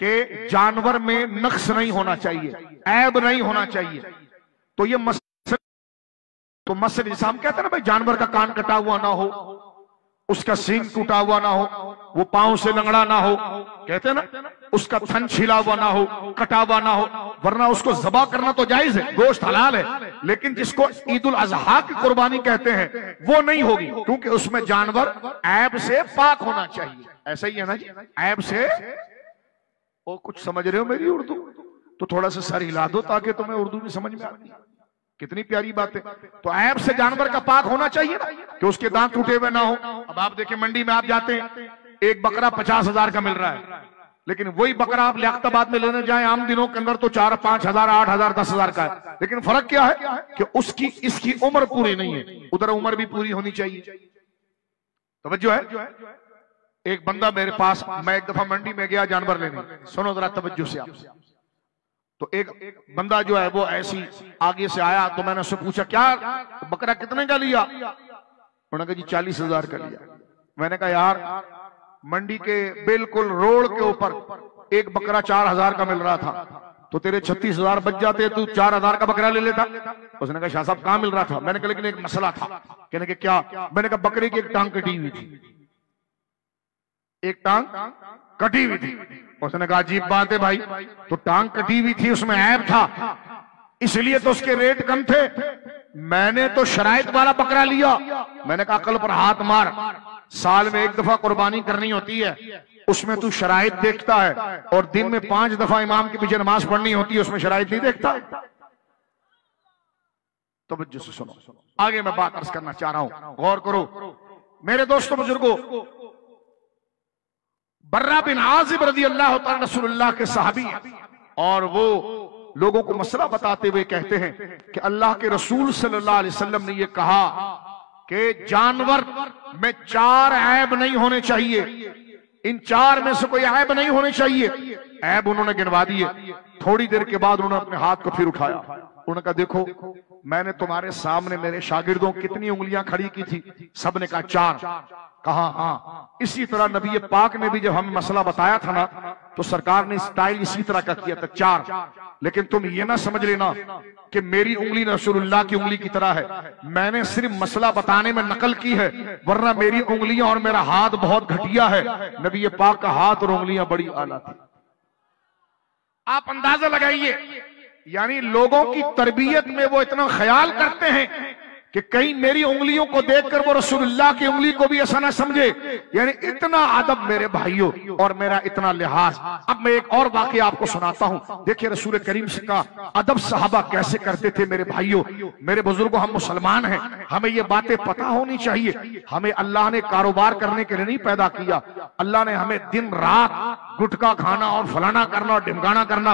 कि जानवर में नक्स नहीं होना चाहिए, ऐब नहीं होना चाहिए। तो ये मसले जैसा हम कहते हैं ना भाई, जानवर का कान कटा हुआ ना हो, उसका सींग टूटा हुआ ना हो, वो पांव से लंगड़ा ना हो, कहते हैं ना, उसका थन छिला हुआ ना हो, कटा हुआ ना हो, वरना उसको ज़बा करना तो जायज है, गोश्त हलाल है। लेकिन जिसको ईद उल अजहा की कुर्बानी कहते हैं वो नहीं होगी, क्योंकि उसमें जानवर ऐब से पाक होना चाहिए। ऐसा ही है ना जी, ऐब से। वो कुछ समझ रहे हो मेरी उर्दू? तो थोड़ा सा सर हिला दो ताकि तुम्हें उर्दू भी समझ में आती। कितनी प्यारी बात है। तो ऐब से जानवर का पाक होना चाहिए ना, कि उसके दांत टूटे हुए ना हो। अब आप देखिए मंडी में आप जाते हैं, एक बकरा 50,000 का मिल रहा है, लेकिन वही बकरा आप लियाकताबाद में लेने जाएं आम दिनों के अंदर तो 4-5 हजार, 8 हजार, 10 हजार का है। लेकिन फर्क क्या है कि उसकी इसकी उम्र पूरी नहीं है, उधर उम्र भी पूरी होनी चाहिए। तवज्जो है। एक बंदा मेरे पास, मैं एक दफा मंडी में गया जानवर लेने, सुनो जरा तवज्जो से आप। तो एक बंदा जो है वो ऐसी आगे से आया तो मैंने उससे पूछा क्या बकरा कितने का लिया? उन्होंने कहा जी 40,000 का लिया। मैंने कहा यार मंडी के बिल्कुल रोड के ऊपर एक बकरा 4,000 का मिल रहा था, तो तेरे 36,000 बच जाते, तू 4,000 का बकरा ले लेता। उसने कहा शाह साहब कहां मिल रहा था? मैंने कहा लेकिन एक मसला था। कहने के क्या? मैंने कहा बकरे की एक टांग कटी हुई थी, एक टांग कटी हुई थी। उसने कहा अजीब बात है भाई, तो टांग कटी हुई थी उसमें ऐब था, इसलिए तो उसके रेट कम थे। मैंने तो शराइत वाला बकरा लिया। मैंने कहा अकल पर हाथ मार, साल में एक दफा कुर्बानी करनी होती है, उसमें तू शराइत देखता है, और दिन में 5 दफा इमाम के पीछे नमाज पढ़नी होती है, उसमें शराइत नहीं देखता। तवज्जो से सुनो, आगे मैं बात अर्ज करना चाह रहा हूं, गौर करो मेरे दोस्तों बुजुर्गों। बर्रा बिन आजिब रज़ी अल्लाह तआला रसूलुल्लाह के सहाबी, और वो लोगों को मसला बताते हुए कहते हैं कि अल्लाह के रसूल सल्लल्लाहु अलैहि वसल्लम ने यह कहा कि जानवर में 4 ऐब नहीं होने चाहिए, इन 4 में से कोई ऐब नहीं होने चाहिए। ऐब उन्होंने गिनवा दिए। थोड़ी देर के बाद उन्होंने अपने हाथ को फिर उठाया। उन्होंने कहा देखो मैंने तुम्हारे सामने मेरे शागिर्दों कितनी उंगलियां खड़ी की थी, सबने कहा 4। कहा हाँ। इसी तरह नबी पाक ने भी जब हमें मसला बताया था ना तो सरकार ने स्टाइल इसी तरह का किया था 4। लेकिन तुम ये ना समझ लेना कि मेरी उंगली रसूलुल्लाह की उंगली की तरह है, मैंने सिर्फ मसला बताने में नकल की है, वरना मेरी उंगलियां और मेरा हाथ बहुत घटिया है। नबी पाक का हाथ और उंगलियां बड़ी आला थी। आप अंदाजा लगाइए, यानी लोगों की तरबियत में वो इतना ख्याल करते हैं कि कहीं मेरी उंगलियों को देखकर वो रसूलुल्लाह की उंगली को भी ऐसा ना समझे। यानी इतना अदब मेरे भाइयों और मेरा इतना लिहाज। अब मैं एक और वाकया आपको सुनाता हूं। देखिए रसूल करीम का अदब सहाबा कैसे करते थे। मेरे भाइयों, मेरे बुजुर्गों, हम मुसलमान हैं, हमें ये बातें पता होनी चाहिए। हमें अल्लाह ने कारोबार करने के लिए नहीं पैदा किया। अल्लाह ने हमें दिन रात गुटखा खाना और फलाना करना और ढिमकाना करना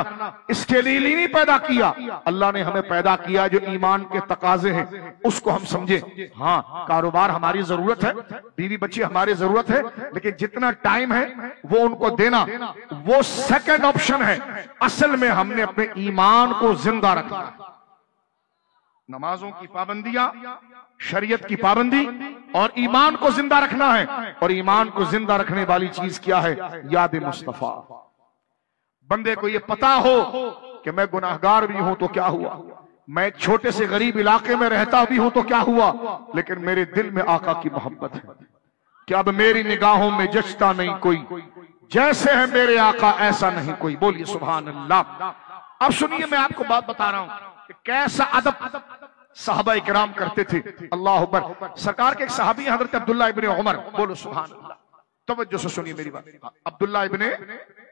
इसके लिए नहीं पैदा किया। अल्लाह ने हमें पैदा किया जो ईमान के तकाजे हैं उसको हम समझे। हाँ, कारोबार हमारी जरूरत है, बीवी बच्ची हमारी जरूरत है, लेकिन जितना टाइम है वो उनको देना वो सेकंड ऑप्शन है। असल में हमने अपने ईमान को जिंदा रखना। नमाजों की पाबंदियां, शरीयत की पाबंदी और ईमान को जिंदा रखना है। और ईमान को जिंदा रखने वाली चीज क्या है? याद मुस्तफा। बंदे को ये पता हो कि मैं गुनाहगार भी हूं तो क्या हुआ, मैं एक छोटे से गरीब इलाके में रहता भी हूं तो क्या हुआ, लेकिन मेरे दिल में आका की मोहब्बत है कि अब मेरी निगाहों में जचता नहीं कोई, जैसे है मेरे आका ऐसा नहीं कोई। बोलिए सुभान अल्लाह। अब सुनिए, मैं आपको बात बता रहा हूं कि कैसा अदब साहबा इकराम करते थे। अल्लाह अकबर। सरकार के एक सहाबी हजरत अब्दुल्ला इब्ने उमर। बोलो सुभान अल्लाह। तवज्जो से सुनिए मेरी बात। अब्दुल्ला इब्ने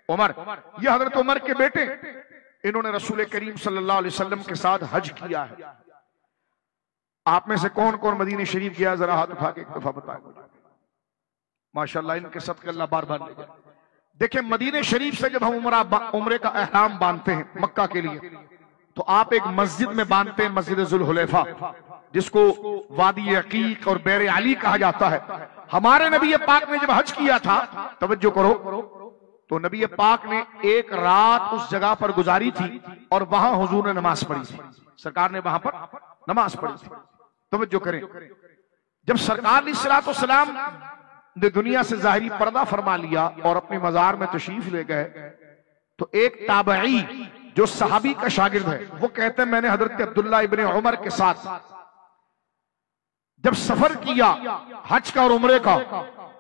उमर, ये हजरत उमर के बेटे, इन्होंने रसूल करीम सल्लल्लाहु अलैहि वसल्लम के साथ हज किया है। आप में से कौन कौन मदीने शरीफ गया, जरा हाथ उठा के एक दफा बताएं मुझे। माशाल्लाह, इनके सदके अल्लाह बार बार ले जाए। देखिए, मदीने शरीफ से जब हम उम्रे का एहराम बांधते हैं मक्का के लिए, तो आप एक मस्जिद में बांधते हैं, मस्जिद जुल्हुलैफा, जिसको वादी अकीक और बैर अली कहा जाता है। हमारे नबी पाक ने जब हज किया था, तवज्जो करो, तो नबी पाक ने एक रात उस जगह पर गुजारी थी और वहां हुजूर ने नमाज पढ़ी थी। सरकार ने वहां पर नमाज पढ़ी थी। तवज्जो करें, जब सरकार अलैहिस्सलाम ने दुनिया से जाहिरी पर्दा फरमा लिया और अपने मजार में तशरीफ ले गए, तो एक ताबई जो सहाबी का शागिर्द है, वो कहते हैं मैंने हजरत अब्दुल्ला इब्ने उमर के साथ जब सफर किया हज का और उम्रे का,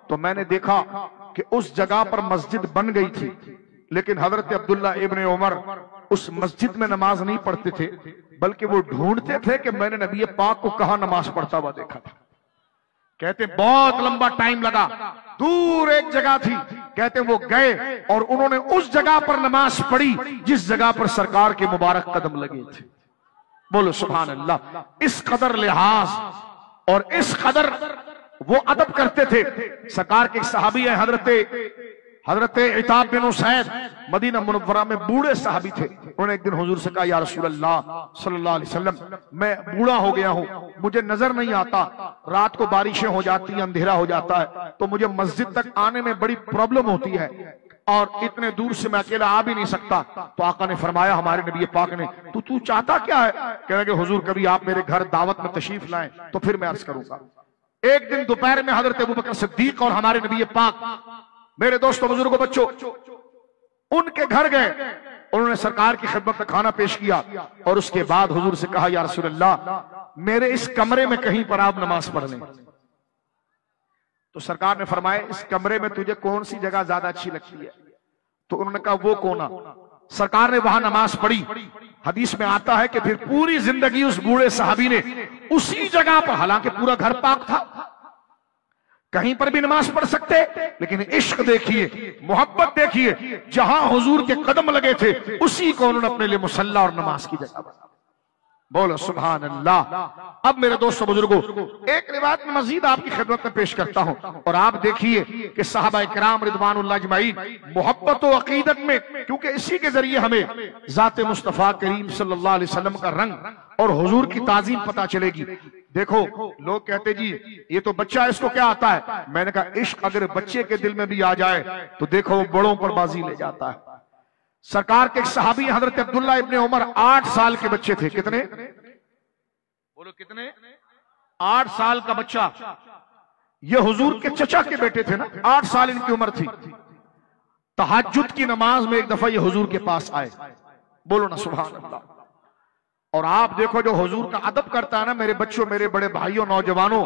तो मैंने देखा कि उस जगह पर मस्जिद बन गई थी, लेकिन हजरत अब्दुल्ला इब्ने उमर उस मस्जिद में नमाज नहीं पढ़ते थे, बल्कि वो ढूंढते थे कि मैंने नबी पाक को कहां नमाज पढ़ता हुआ देखा था। कहते बहुत लंबा टाइम लगा, दूर एक जगह थी, कहते वो गए और उन्होंने उस जगह पर नमाज पढ़ी जिस जगह पर सरकार के मुबारक कदम लगे थे। बोलो सुभान अल्लाह। इस कदर लिहाज और इस कदर वो अदब करते थे। सरकार के एक सहाबी है हजरत इताब बिन उसैद, मदीना मुनव्वरा में बूढ़े सहाबी थे। उन्होंने एक दिन हुजूर से कहा, या रसूल अल्लाह सल्लल्लाहु अलैहि वसल्लम, मैं बूढ़ा हो गया हूं, मुझे नजर नहीं आता, रात को बारिशें हो जाती हैं, अंधेरा हो जाता है, तो मुझे मस्जिद तक आने में बड़ी प्रॉब्लम होती है और इतने दूर से मैं अकेला आ भी नहीं सकता। तो आका ने फरमाया, हमारे नबी पाक ने, तू चाहता क्या है? कह लगे हुजूर कभी आप मेरे घर दावत में तशरीफ लाएं तो फिर मैं अर्ज करूंगा। एक दिन दोपहर में हजरत अबू बकर सिद्दीक और हमारे नबी पाक, मेरे दोस्तों बुजुर्गों बच्चों, उनके घर गए, उन्होंने सरकार की खिदमत में खाना पेश किया और उसके बाद हुजूर से कहा, या रसूल अल्लाह, मेरे इस कमरे में कहीं पर आप नमाज पढ़ लें। तो सरकार ने फरमाया, इस कमरे में तुझे कौन सी जगह ज्यादा अच्छी लगती है? तो उन्होंने कहा, वो कोना। सरकार ने वहां नमाज पढ़ी। हदीस में आता है कि फिर पूरी जिंदगी उस बूढ़े सहाबी ने उसी जगह पर, हालांकि पूरा घर पाक था, कहीं पर भी नमाज पढ़ सकते, लेकिन इश्क देखिए, मोहब्बत देखिए, जहां हुजूर के कदम लगे थे उसी को उन्होंने अपने लिए मुसल्ला और नमाज की जगह बना। बोलो सुभान अल्लाह। अब मेरे दोस्तों बुजुर्गों, एक रिवायत में मजीद आपकी खिदमत में पेश करता हूं, और आप देखिए कि सहाबा इकराम रिदवानुल्लाह अजमईन मोहब्बत और अकीदत में, क्योंकि इसी के जरिए हमें जाते मुस्तफा करीम सल्लल्लाहु अलैहि वसल्लम का रंग और हुजूर की ताजीम पता चलेगी। देखो, लोग कहते जी ये तो बच्चा, इसको क्या आता है? मैंने कहा इश्क अगर बच्चे के दिल में भी आ जाए तो देखो वो बड़ों पर बाजी ले जाता है। सरकार के एक सहाबी हजरत अब्दुल्ला इब्ने उमर 8 साल के बच्चे थे। कितने? बोलो कितने? 8 साल का बच्चा। ये हुजूर के चचा के बेटे थे ना, 8 साल इनकी उम्र थी। तहज्जुद की नमाज में एक दफा ये हुजूर के पास आए। बोलो ना सुभान अल्लाह। और आप देखो जो हुजूर का अदब करता है ना, मेरे बच्चों, मेरे बड़े भाइयों, नौजवानों,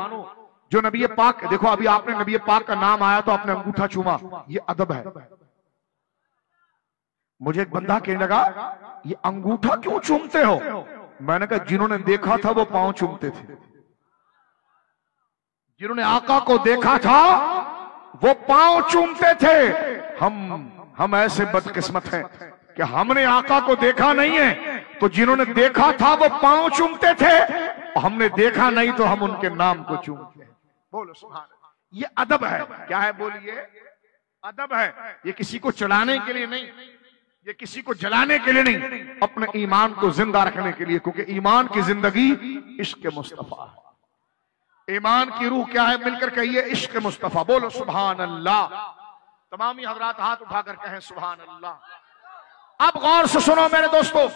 जो नबी पाक, देखो अभी आपने नबी पाक का नाम आया तो आपने अंगूठा चूमा, ये अदब है। मुझे एक बंदा कहने लगा ये अंगूठा क्यों चूमते हो? मैंने कहा जिन्होंने देखा था वो पांव चूमते थे, जिन्होंने आका को देखा था वो पांव चूमते थे। हम ऐसे बदकिस्मत हैं कि हमने आका को देखा नहीं है, तो जिन्होंने देखा था वो पांव चूमते थे, हमने देखा नहीं तो हम उनके नाम को चूमते हैं। बोलो सुभान अल्लाह। ये अदब है। क्या है? बोलिए, अदब है। ये किसी को चढ़ाने के लिए नहीं, ये किसी को जलाने के लिए नहीं, अपने ईमान को जिंदा रखने के लिए, क्योंकि ईमान की जिंदगी इश्क मुस्तफा है। ईमान की रूह क्या है? मिलकर कहिए इश्क मुस्तफा। बोलो सुभान अल्लाह। तमामी हजरात हाथ उठाकर कहें सुभान अल्लाह। अब गौर से सुनो मेरे दोस्तों,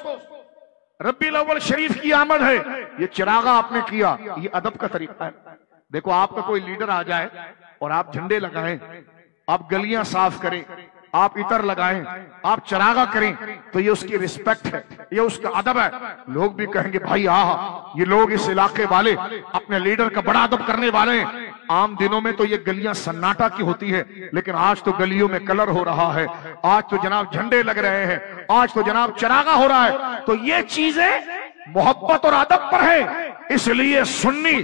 रब्बीउल अव्वल शरीफ की आमद है, ये चिरागा आपने किया, ये अदब का तरीका है। देखो, आपका कोई लीडर आ जाए और आप झंडे लगाएं, आप गलियां साफ करें, आप इतर लगाएं, आप चरागा करें, तो ये उसकी रिस्पेक्ट है, ये उसका अदब है। लोग भी कहेंगे भाई ये लोग इस इलाके वाले अपने लीडर का बड़ा अदब करने वाले हैं। आम दिनों में तो ये गलियां सन्नाटा की होती है, लेकिन आज तो गलियों में कलर हो रहा है, आज तो जनाब झंडे लग रहे हैं, आज तो जनाब चरागा हो रहा है। तो ये चीजें मोहब्बत और अदब पर है। इसलिए सुन्नी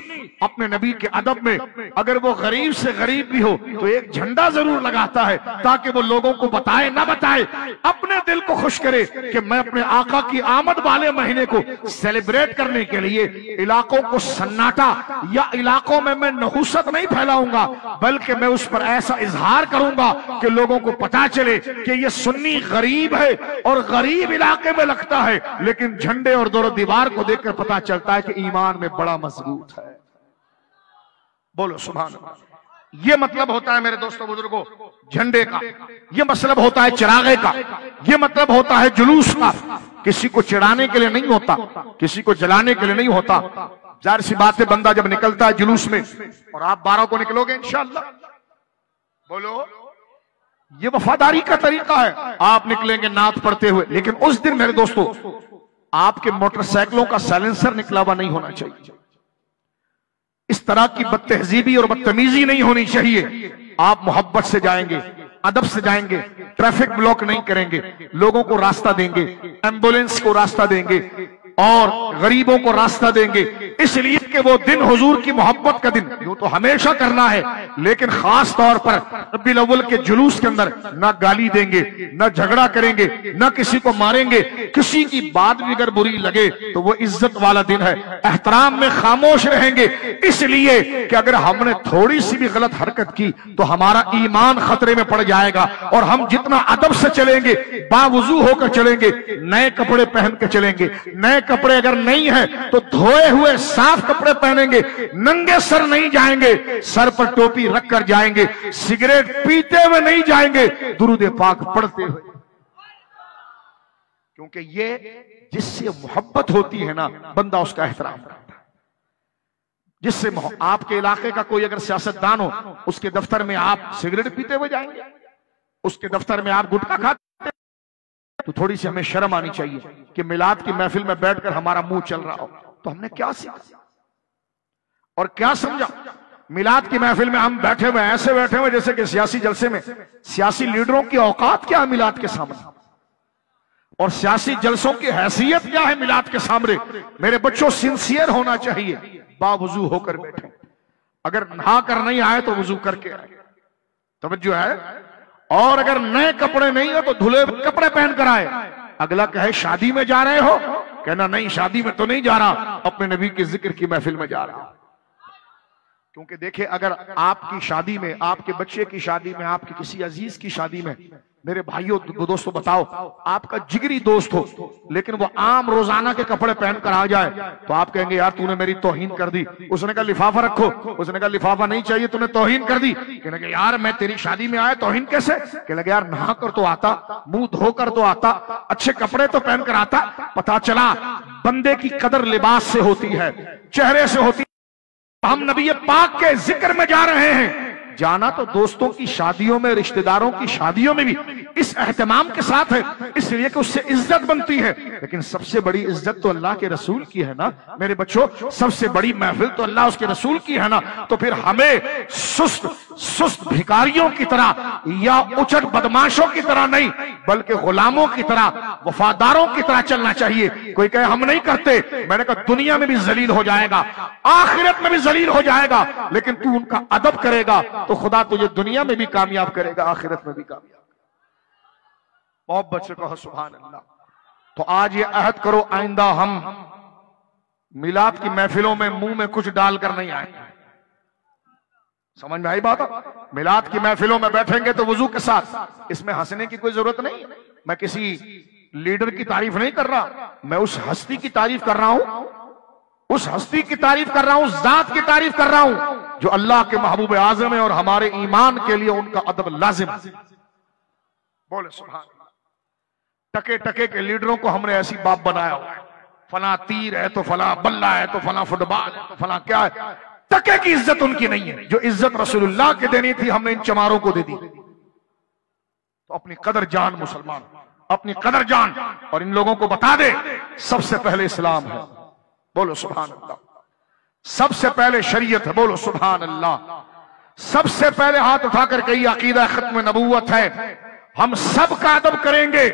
अपने नबी के अदब में अगर वो गरीब से गरीब भी हो तो एक झंडा जरूर लगाता है, ताकि वो लोगों को बताए ना बताए, अपने दिल को खुश करे कि मैं अपने आका की आमद वाले महीने को सेलिब्रेट करने के लिए इलाकों को सन्नाटा या इलाकों में मैं नहुसत नहीं फैलाऊंगा, बल्कि मैं उस पर ऐसा इजहार करूंगा कि लोगों को पता चले कि ये सुन्नी गरीब है और गरीब इलाके में लगता है, लेकिन झंडे और दौर दीवार को देखकर पता चलता है कि ईमान में बड़ा मजबूत है। बोलो सुभान अल्लाह। ये मतलब होता है मेरे दोस्तों बुजुर्गों झंडे का, ये मतलब होता है चिरागे का, ये मतलब होता है जुलूस का। किसी को चिढ़ाने के लिए नहीं होता, किसी को जलाने के लिए नहीं होता। जाहिर सी बात है, बंदा जब निकलता है जुलूस में, और आप 12 को निकलोगे इंशाअल्लाह, बोलो, ये वफादारी का तरीका है। आप निकलेंगे नात पढ़ते हुए, लेकिन उस दिन मेरे दोस्तों आपके मोटरसाइकिलों का साइलेंसर निकला हुआ नहीं होना चाहिए। इस तरह की बदतहजीबी और बदतमीजी नहीं होनी चाहिए। आप मोहब्बत से जाएंगे, अदब से जाएंगे, ट्रैफिक ब्लॉक नहीं करेंगे, लोगों को रास्ता देंगे, एम्बुलेंस को रास्ता देंगे और गरीबों को रास्ता देंगे, इसलिए कि वो दिन हुजूर की मोहब्बत का दिन। यूं तो हमेशा करना है, लेकिन खास तौर पर रब्बीउल अव्वल के जुलूस के अंदर ना गाली देंगे, ना झगड़ा करेंगे, ना किसी को मारेंगे। किसी की बात भी अगर बुरी लगे तो वो इज्जत वाला दिन है, एहतराम में खामोश रहेंगे। इसलिए कि अगर हमने थोड़ी सी भी गलत हरकत की तो हमारा ईमान खतरे में पड़ जाएगा। और हम जितना अदब से चलेंगे, बावुजू होकर चलेंगे, नए कपड़े पहन के चलेंगे, नए कपड़े अगर नहीं है तो धोए हुए साफ कपड़े पहनेंगे, नंगे सर नहीं जाएंगे, सर पर टोपी रख कर जाएंगे, सिगरेट पीते हुए नहीं जाएंगे, दुरूद पाक पढ़ते हुए। क्योंकि ये जिससे मोहब्बत होती है ना, बंदा उसका एहतराम करता है। जिससे आपके इलाके का कोई अगर सियासतदान हो, उसके दफ्तर में आप सिगरेट पीते हुए जाएंगे, उसके दफ्तर में आप गुटखा खाते, तो थोड़ी सी हमें शर्म आनी चाहिए कि मिलाद की महफिल में बैठकर हमारा मुंह चल रहा हो। तो हमने क्या सीखा और क्या समझा? मिलाद की महफिल में हम बैठे हुए, ऐसे बैठे हुए जैसे कि सियासी जलसे में। सियासी लीडरों की औकात क्या है मिलाद के सामने, और सियासी जलसों की हैसियत क्या है मिलाद के सामने? मेरे बच्चों, सिंसियर होना चाहिए, बावुजू होकर बैठे। अगर नहा कर नहीं आए तो वुजू करके आए, तवज्जो है। और अगर नए कपड़े नहीं हो तो धुले कपड़े पहन कर आए। अगला कहे शादी में जा रहे हो कहना नहीं शादी में तो नहीं जा रहा, अपने नबी के जिक्र की महफिल में जा रहा। क्योंकि देखिए, अगर आपकी शादी में, आपके बच्चे की शादी में, आपके किसी अजीज की शादी में, मेरे भाइयों दोस्तों बताओ, आपका जिगरी दोस्त हो लेकिन वो आम रोजाना के कपड़े पहनकर आ जाए तो आप कहेंगे यार तूने मेरी तौहीन कर दी। उसने कहा लिफाफा रखो, उसने कहा लिफाफा नहीं चाहिए, तूने तौहीन कर दी। कहने लगे यार मैं तेरी शादी में आया, तौहीन कैसे? कहने लगे यार नहा कर तो आता, मुंह धोकर तो आता, अच्छे कपड़े तो पहनकर आता। पता चला बंदे की कदर लिबास से होती है, चेहरे से होती है। हम नबी पाक के जिक्र में जा रहे हैं, जाना तो दोस्तों की शादियों में, रिश्तेदारों की शादियों में भी इस एहतमाम के साथ है, इसलिए कि उससे इज्जत बनती है। लेकिन सबसे बड़ी इज्जत तो अल्लाह के रसूल की है ना मेरे बच्चों, सबसे बड़ी महफिल तो अल्लाह उसके रसूल की है ना। तो फिर हमें सुस्त भिखारियों की तरह या उचट बदमाशों की तरह नहीं, बल्कि गुलामों की तरह, वफादारों की तरह चलना चाहिए। कोई कहे हम नहीं करते, मैंने कहा दुनिया में भी जलील हो जाएगा, आखिरत में भी जलील हो जाएगा, लेकिन तू उनका अदब करेगा तो खुदा तुझे दुनिया में भी कामयाब करेगा, आखिरत में भी कामयाब। मोहब्बत से कहो सुभान अल्लाह। तो आज ये अहद करो, आइंदा हम मिलाद की महफिलों में मुंह में कुछ डालकर नहीं आएंगे। समझ में आई बात? मिलाद की महफिलों में बैठेंगे तो वजू के साथ, इसमें हंसने की कोई जरूरत नहीं। मैं किसी लीडर की तारीफ नहीं कर रहा, मैं उस हस्ती की तारीफ कर रहा हूं, उस हस्ती की तारीफ कर रहा हूं, उस जात की तारीफ कर रहा हूं जो अल्लाह के महबूब आजम है और हमारे ईमान के लिए उनका अदब लाजिम है। बोले सुभान अल्लाह। टके टके के लीडरों को हमने ऐसी बाप बनाया हुआ है, फला तीर है तो फला बल्ला है तो फला फुटबॉल है तो फला क्या है। टके की इज्जत उनकी नहीं है, जो इज्जत रसूलुल्लाह के देनी थी हमने इन चमारों को दे दी। तो अपनी कदर जान मुसलमान, अपनी कदर जान, और इन लोगों को बता दे सबसे पहले इस्लाम है। बोलो सुभान अल्लाह। सबसे पहले शरीयत है। बोलो सुभान अल्लाह। सबसे पहले हाथ उठाकर कही अकीदा खत्म नबूवत है। हम सब का अदब करेंगे,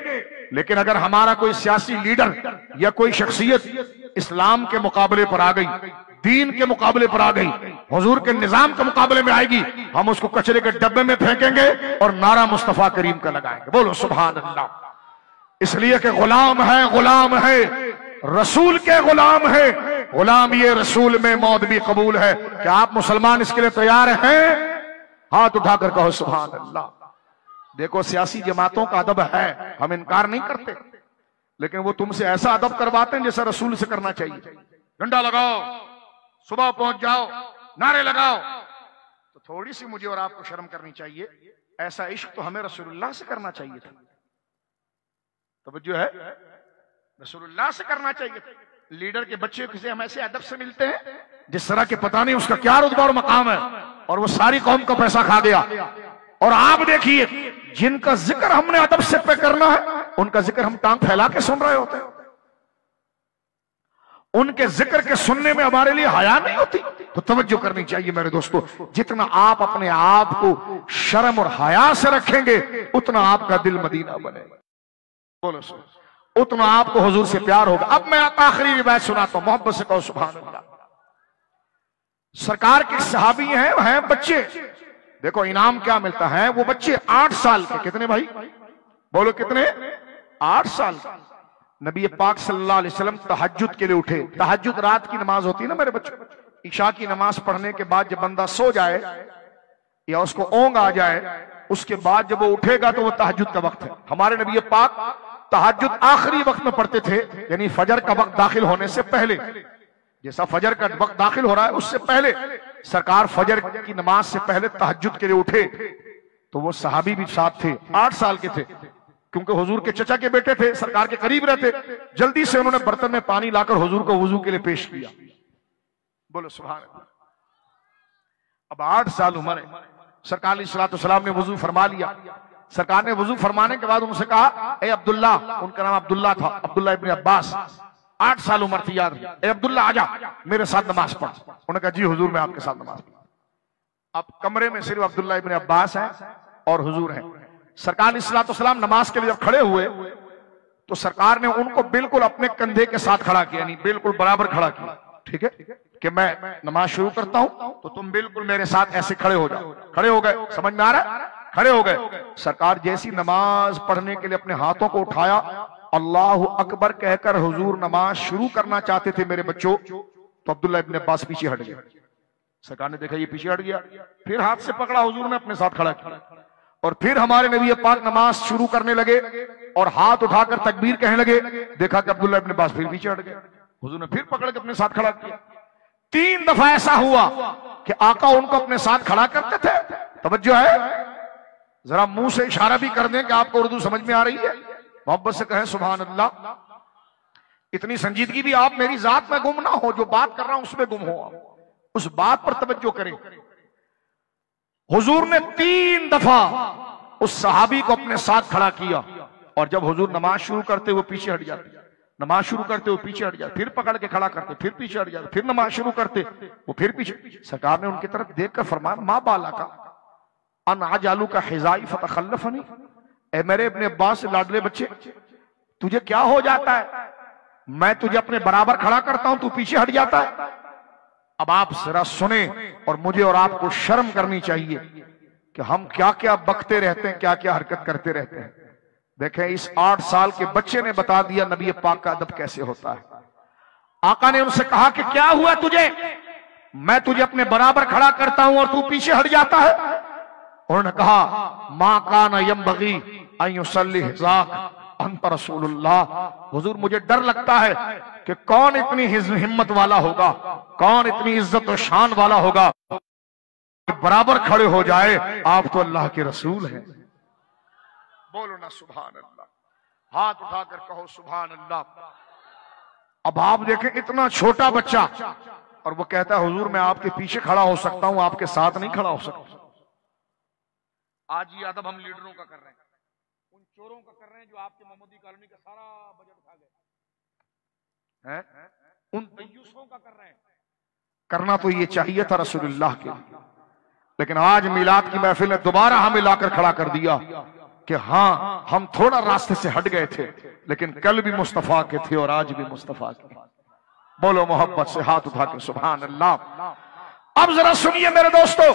लेकिन अगर हमारा कोई सियासी लीडर या कोई शख्सियत इस्लाम के मुकाबले पर आ गई, दीन के मुकाबले पर आ गई, हुजूर के निजाम के मुकाबले में आएगी, हम उसको कचरे के डब्बे में फेंकेंगे और नारा मुस्तफा करीम का लगाएंगे। बोलो सुभान अल्लाह। इसलिए कि गुलाम है, रसूल के गुलाम है, गुलाम ये रसूल में मौत भी कबूल है। क्या आप मुसलमान इसके लिए तैयार हैं? हाथ उठाकर कहो सुभान अल्लाह। देखो सियासी जमातों का अदब है, हम इनकार नहीं करते, लेकिन वो तुमसे ऐसा अदब करवाते हैं जैसा रसूल से करना चाहिए। डंडा लगाओ, सुबह पहुंच जाओ, नारे लगाओ। तो थोड़ी सी मुझे और आपको शर्म करनी चाहिए। ऐसा इश्क तो हमें रसूलुल्लाह से करना चाहिए था। तो जो है रसूलुल्लाह से करना चाहिए था। लीडर के बच्चे से हम ऐसे अदब से मिलते हैं जिस तरह के पता नहीं उसका क्या रुतबा और मकाम है, और वो सारी कौम का पैसा खा गया। और आप देखिए जिनका जिक्र हमने अदब से पे करना है, उनका जिक्र हम टांग फैला के सुन रहे होते हैं। उनके जिक्र के सुनने में हमारे लिए हया नहीं होती। तो तवज्जो करनी चाहिए मेरे दोस्तों, जितना आप अपने आप को शर्म और हया से रखेंगे उतना आपका दिल मदीना बनेगा। बोलो सुन, उतना आपको हुजूर से प्यार होगा। अब मैं आखिरी रिवायत सुनाता हूं, मोहब्बत से कहो सुभान अल्लाह। सरकार के सहाबी हैं बच्चे, देखो इनाम क्या मिलता है। वो बच्चे 8 साल के, कितने भाई बोलो कितने? 8 साल। नबी पाक सल्लल्लाहु अलैहि वसल्लम तहज्जुद के लिए उठे। तहज्जुद रात की नमाज होती है ना मेरे बच्चों। इशा की नमाज पढ़ने के बाद जब बंदा सो जाए या उसको ओंग आ जाए, उसके बाद जब वो उठेगा तो वो तहज्जुद का वक्त है। हमारे नबी पाक तहज्जुद आखिरी वक्त में पढ़ते थे, यानी फजर का वक्त दाखिल होने से पहले। जैसा फजर का वक्त दाखिल हो रहा है उससे पहले सरकार फजर की नमाज से पहले तहज्जुद के लिए उठे। तो वो सहाबी भी साथ थे, 8 साल के थे, क्योंकि हुजूर के चचा के बेटे थे, सरकार के करीब रहते। जल्दी से उन्होंने बर्तन में पानी लाकर हुजूर को वुजू के लिए पेश किया। बोलो सुभान अल्लाह। अब 8 साल उम्र है, सरकार अलैहिस्सलाम ने वुजू फरमा लिया। सरकार ने वुजू फरमाने के बाद उनसे कहा, ए अब्दुल्ला, उनका नाम अब्दुल्ला था, अब्दुल्ला इब्न अब्बास, 8 साल उम्र थी याद। ए अब्दुल्ला आजा मेरे साथ नमाज पढ़। उन्होंने कहा जी हुजूर मैं आपके साथ नमाज पढ़। अब कमरे में सिर्फ अब्दुल्ला इब्न अब्बास है और हुजूर हैं। सरकार अलैहिस्सलाम नमाज के लिए जब खड़े हुए तो सरकार ने उनको बिल्कुल अपने कंधे के साथ खड़ा किया, यानी बिल्कुल बराबर खड़ा किया। ठीक है कि मैं नमाज शुरू करता हूं तो तुम बिल्कुल मेरे साथ ऐसे खड़े हो जाओ। खड़े हो गए, समझ में आ रहा है? खड़े हो गए। सरकार जैसी नमाज पढ़ने के लिए अपने हाथों को उठाया अल्लाहु अकबर कहकर हुजूर नमाज शुरू करना चाहते थे मेरे बच्चों, तो अब्दुल्ला इब्न अब्बास पीछे हट गया। सरकार ने देखा ये पीछे हट गया, फिर हाथ से पकड़ा, हुजूर ने अपने साथ खड़ा किया, और फिर हमारे नबी पाक नमाज शुरू करने लगे और हाथ उठाकर तकबीर कहने लगे। देखा कि अब्दुल्ला इब्न अब्बास फिर पीछे हट गया, हुजूर ने फिर पकड़ के अपने साथ खड़ा किया। 3 दफा ऐसा हुआ कि आका उनको अपने साथ खड़ा करते थे। तवज्जो है, जरा मुंह से इशारा भी कर दें कि आपको उर्दू समझ में आ रही है, मोहब्बत से कहें सुभान अल्लाह। इतनी संजीदगी भी आप मेरी जात में गुम ना हो, जो बात कर रहा हूं उसमें गुम हो, उस बात पर तवज्जो करें। हुजूर ने 3 दफा उस सहाबी को अपने साथ खड़ा किया, और जब हुजूर नमाज शुरू करते वो पीछे हट जाते, नमाज शुरू करते वो पीछे हट जाते, फिर पकड़ के खड़ा करते, फिर पीछे हट जाते, फिर नमाज शुरू करते वो फिर पीछे। सरकार ने उनकी तरफ देखकर फरमाया, माँ बाला का अन आजालू का हिजाई फतखल्लफनी, ए मेरे इब्ने अब्बास लाडले बच्चे, तुझे क्या हो जाता है, मैं तुझे अपने बराबर खड़ा करता हूं, तू पीछे हट जाता है। अब आप जरा सुने, और मुझे और आपको शर्म करनी चाहिए कि हम क्या क्या बकते रहते हैं, क्या क्या हरकत करते रहते हैं। देखें, इस 8 साल के बच्चे ने बता दिया नबी पाक का अदब कैसे होता है। आका ने उनसे कहा कि क्या हुआ तुझे, मैं तुझे अपने बराबर खड़ा करता हूं और तू पीछे हट जाता है। उन्होंने कहा, मां काना यंबगी अन युसल्ली हिज़ाक अंत रसूलुल्लाह, हुजूर मुझे डर लगता है कि कौन इतनी हिम्मत वाला होगा, कौन इतनी इज्जत और शान वाला होगा, बराबर खड़े हो जाए, आप तो अल्लाह के रसूल हैं। बोलो ना सुभान अल्लाह, हाथ उठाकर कहो सुभान अल्लाह। अब आप देखें, इतना छोटा बच्चा, और वो कहता है हुजूर मैं आपके पीछे खड़ा हो सकता हूं, आपके साथ नहीं खड़ा हो सकता। आज ये अदब हम लीडरों का कर रहे हैं, उन चोरों का कर रहे हैं जो आपके मोहम्मदी कॉलोनी का सारा बजट उठा गए हैं, उन दयूसों का कर रहे हैं। करना तो ये चाहिए था रसूलुल्लाह के, लेकिन आज मिलाद की महफिल ने दोबारा हमें लाकर खड़ा कर दिया कि हाँ, हम थोड़ा रास्ते से हट गए थे, लेकिन कल भी मुस्तफा के थे और आज भी मुस्तफा के। बोलो मोहब्बत से हाथ उठा के सुभान अल्लाह। अब जरा सुनिए मेरे दोस्तों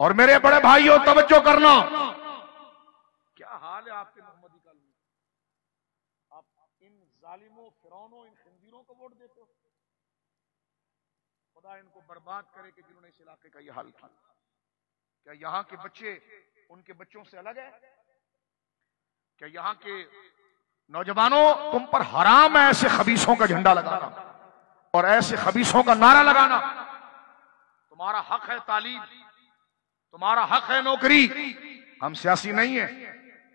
और मेरे बड़े भाइयों, तवज्जो करना। क्या हाल है आपके मोहम्मदी कॉलोनी, आप इन जालिमों, फिरौनों, इन खंजीरों को वोट देते हो। खुदा इनको बर्बाद करे कि जिन्होंने इस इलाके का यह हाल किया। क्या यहाँ के बच्चे उनके बच्चों से अलग है? क्या यहाँ के नौजवानों, तुम पर हराम है ऐसे खबीसों का झंडा लगाना और ऐसे खबीसों का नारा लगाना। तुम्हारा हक है तालीम, तुम्हारा हक है नौकरी। हम सियासी नहीं है,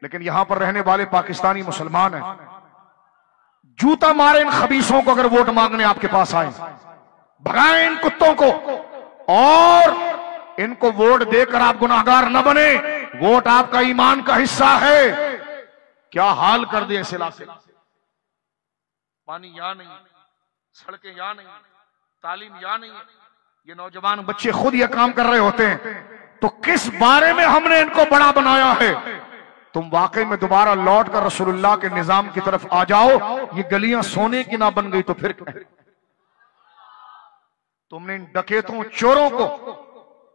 लेकिन यहां पर रहने वाले पाकिस्तानी मुसलमान हैं। जूता मारे इन खबीसों को अगर वोट मांगने आपके पास आए, भगाएं इन कुत्तों को, और इनको वोट देकर आप गुनाहगार न बने। वोट आपका ईमान का हिस्सा है। क्या हाल कर दिए इस इलाके, पानी यहां नहीं, सड़कें यहां नहीं, तालीम यहां नहीं है। ये नौजवान बच्चे खुद ये काम कर रहे होते हैं, तो किस बारे में हमने इनको बड़ा बनाया है? तुम वाकई में दोबारा लौट कर रसूलुल्लाह के निजाम की तरफ आ जाओ। ये गलियां सोने की ना बन गई तो फिर तुमने इन डकैतों, चोरों को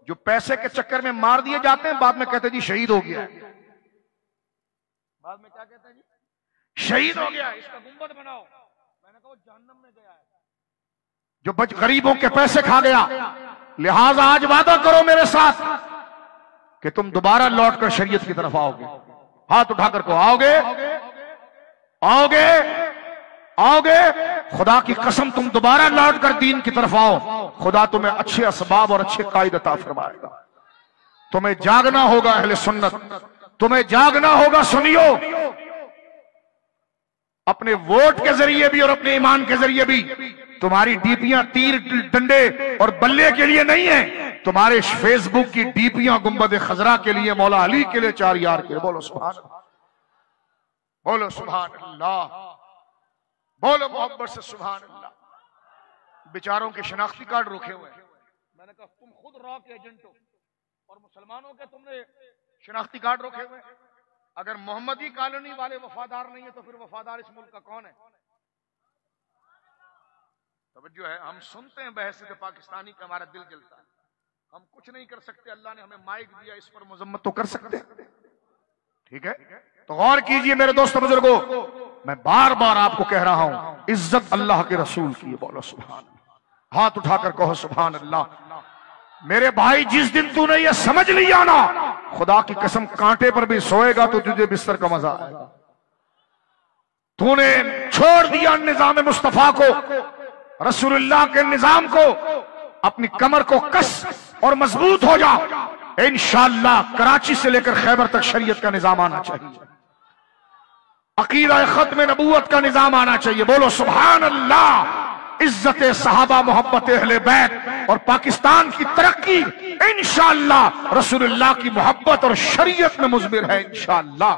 जो पैसे के चक्कर में मार दिए जाते हैं, बाद में कहते जी शहीद हो गया, बाद में क्या कहते हैं जी, शहीद हो गया, इसका गुंबद बनाओ। मैंने कहा जहन्नम में गया है जो गरीबों के पैसे खा गया। लिहाजा आज वादा करो मेरे साथ कि तुम दोबारा लौटकर शरीयत की तरफ आओगे। हाथ उठाकर को आओगे, आओगे, आओगे। खुदा की कसम तुम दोबारा लौटकर दीन की तरफ आओ, खुदा तुम्हें अच्छे असबाब और अच्छे कायद अता फरमाएगा। तुम्हें जागना होगा अहले सुन्नत, तुम्हें जागना होगा। सुनियो, अपने वोट के जरिए भी और अपने ईमान के जरिए भी तुम्हारी डीपियां तीर, डंडे और बल्ले के लिए नहीं है। तुम्हारे फेसबुक की डीपियां गुंबद खजरा के लिए, मौला अली के लिए, 4 यार के लिए। बोलो सुभान अल्लाह, बोलो सुभान अल्लाह, बोलो मोहब्बत से सुभान अल्लाह। बेचारों के शनाख्ती कार्ड रुके हुए हैं। मैंने कहा तुम खुद रॉ के एजेंट हो और मुसलमानों के तुमने शनाख्ती कार्ड रुके हुए। अगर मोहम्मदी कॉलोनी वाले वफादार नहीं है तो फिर वफादार इस मुल्क का कौन है? तवज्जो है, हम सुनते हैं बहसीत पाकिस्तानी का हमारा दिल जलता है। हम कुछ नहीं कर सकते, अल्लाह ने हमें माइक दिया, इस पर मजम्मत तो कर सकते हैं। ठीक है, तो गौर कीजिए मेरे दोस्तों बुजुर्गों, मैं बार बार आपको कह रहा हूं, इज्जत अल्लाह के रसूल की है। बोलो सुभान अल्लाह, हाथ उठाकर कहो सुभान अल्लाह। मेरे भाई, जिस दिन तूने ये समझ लिया ना, खुदा की कसम कांटे पर भी सोएगा तो तुझे बिस्तर का मजा आएगा। तूने छोड़ दिया निजाम मुस्तफा को, रसूलुल्लाह के निजाम को, अपनी कमर को कस और मजबूत हो जा। इंशाअल्लाह कराची से लेकर खैबर तक शरीयत का निजाम आना चाहिए, अकीदा खत्म नबूवत का निजाम आना चाहिए। बोलो सुभान अल्लाह। इज्जत सहाबा, मोहब्बत अहले बैत और पाकिस्तान की तरक्की इंशाअल्लाह रसूलुल्लाह की मोहब्बत और शरीयत में मुज़मिर है इंशाअल्लाह।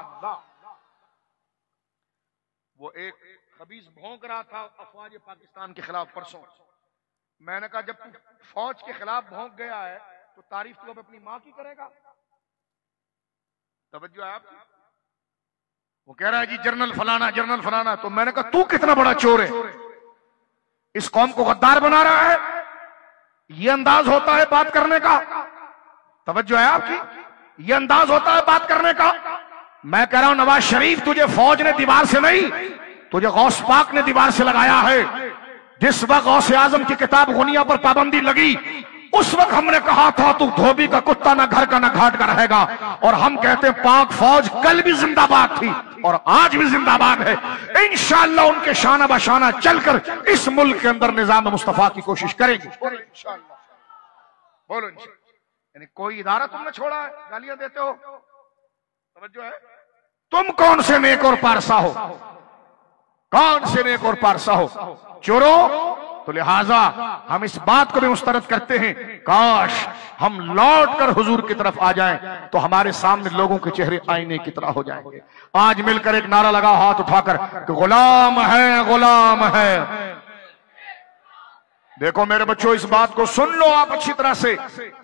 वो एक खबीस भौंक रहा था अफवाज पाकिस्तान के खिलाफ परसों। मैंने कहा जब तू फौज के खिलाफ भौंक गया है तो तारीफ तू अब अपनी मां की करेगा? तवज्जो है आपकी? वो कह रहा है जी जनरल फलाना, जनरल फलाना। तो मैंने कहा तू कितना बड़ा चोर है, इस कौम को गद्दार बना रहा है। ये अंदाज होता है बात करने का? तवज्जो है आपकी? ये अंदाज होता है बात करने का? मैं कह रहा हूं नवाज शरीफ, तुझे फौज ने दीवार से नहीं, तुझे गौस पाक ने दीवार से लगाया है। जिस वक्त गौसे आजम की किताब गुनिया पर पाबंदी लगी, उस वक्त हमने कहा था तू धोबी का कुत्ता ना घर का ना घाट का रहेगा। और हम कहते हैं पाक फौज कल भी जिंदाबाद थी और आज भी जिंदाबाद है। इंशाअल्लाह उनके शाना बशाना चलकर इस मुल्क के अंदर निजाम मुस्तफा की कोशिश करेगी। बोलो यानी कोई इदारा तुमने छोड़ा है, गालियां देते हो? तवज्जो है? तुम कौन से नेक और पारसा हो? कौन से नेक और पारसा हो? चोरों। तो लिहाजा हम इस बात को भी मुस्तरद करते हैं, काश हम लौट कर हुजूर की तरफ आ जाएं तो हमारे सामने लोगों के चेहरे आईने की तरह हो जाएंगे। आज मिलकर एक नारा लगा हाथ उठाकर कि गुलाम है, गुलाम है। देखो मेरे बच्चों, इस बात को सुन लो आप अच्छी तरह से।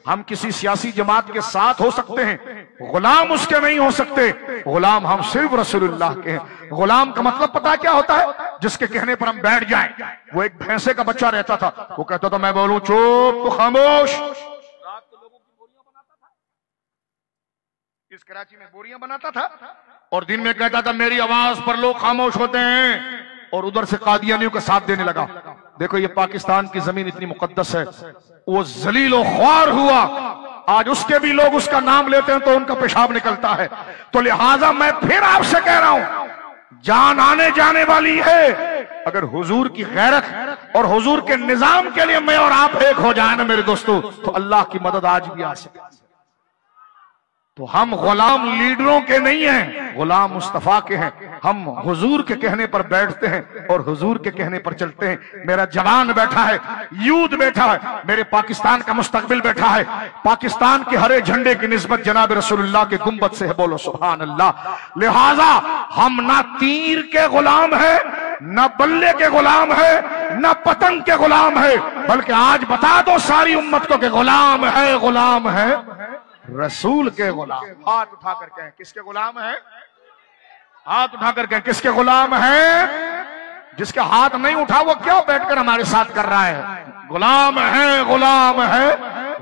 हम किसी सियासी जमात के साथ हो सकते हैं, गुलाम उसके नहीं हो सकते। गुलाम हम सिर्फ रसूलुल्लाह के हैं। गुलाम का मतलब पता क्या होता है? जिसके कहने पर हम बैठ जाएं। वो एक भैंसे का बच्चा रहता था, वो कहता था मैं बोलूं चुप तो खामोश। रात को लोगों की बोरियां बनाता था, इस कराची में बोरियां बनाता था, और दिन में कहता था मेरी आवाज पर लोग खामोश होते हैं, और उधर से कादियानियों का साथ देने लगा। देखो ये पाकिस्तान की जमीन इतनी मुकद्दस है, वो जलीलो ख्वार हुआ, आज उसके भी लोग उसका नाम लेते हैं तो उनका पेशाब निकलता है। तो लिहाजा मैं फिर आपसे कह रहा हूं, जान आने जाने वाली है। अगर हुजूर की गैरत और हुजूर के निजाम के लिए मैं और आप एक हो जाए ना मेरे दोस्तों, तो अल्लाह की मदद आज भी आ सकती है। तो हम गुलाम लीडरों के नहीं हैं, गुलाम मुस्तफा के हैं। हम हुजूर के कहने पर बैठते हैं और हुजूर के कहने पर चलते हैं। मेरा जवान बैठा है, यूथ बैठा है, मेरे पाकिस्तान का मुस्तकबिल बैठा है। पाकिस्तान के हरे झंडे की निस्बत जनाब रसूलुल्लाह के गुंबद से है। बोलो सुभान अल्लाह। लिहाजा हम ना तीर के गुलाम है, न बल्ले के गुलाम है, न पतंग के गुलाम है, बल्कि आज बता दो सारी उम्मत को कि गुलाम है, गुलाम है रसूल के गुलाम। हाथ उठाकर कहें किसके गुलाम है? हाथ उठाकर कहें किसके गुलाम है? जिसके हाथ नहीं उठा वो क्यों बैठकर हमारे साथ कर रहा है? गुलाम है, गुलाम है,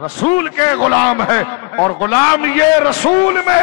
रसूल के गुलाम है। और गुलाम ये रसूल में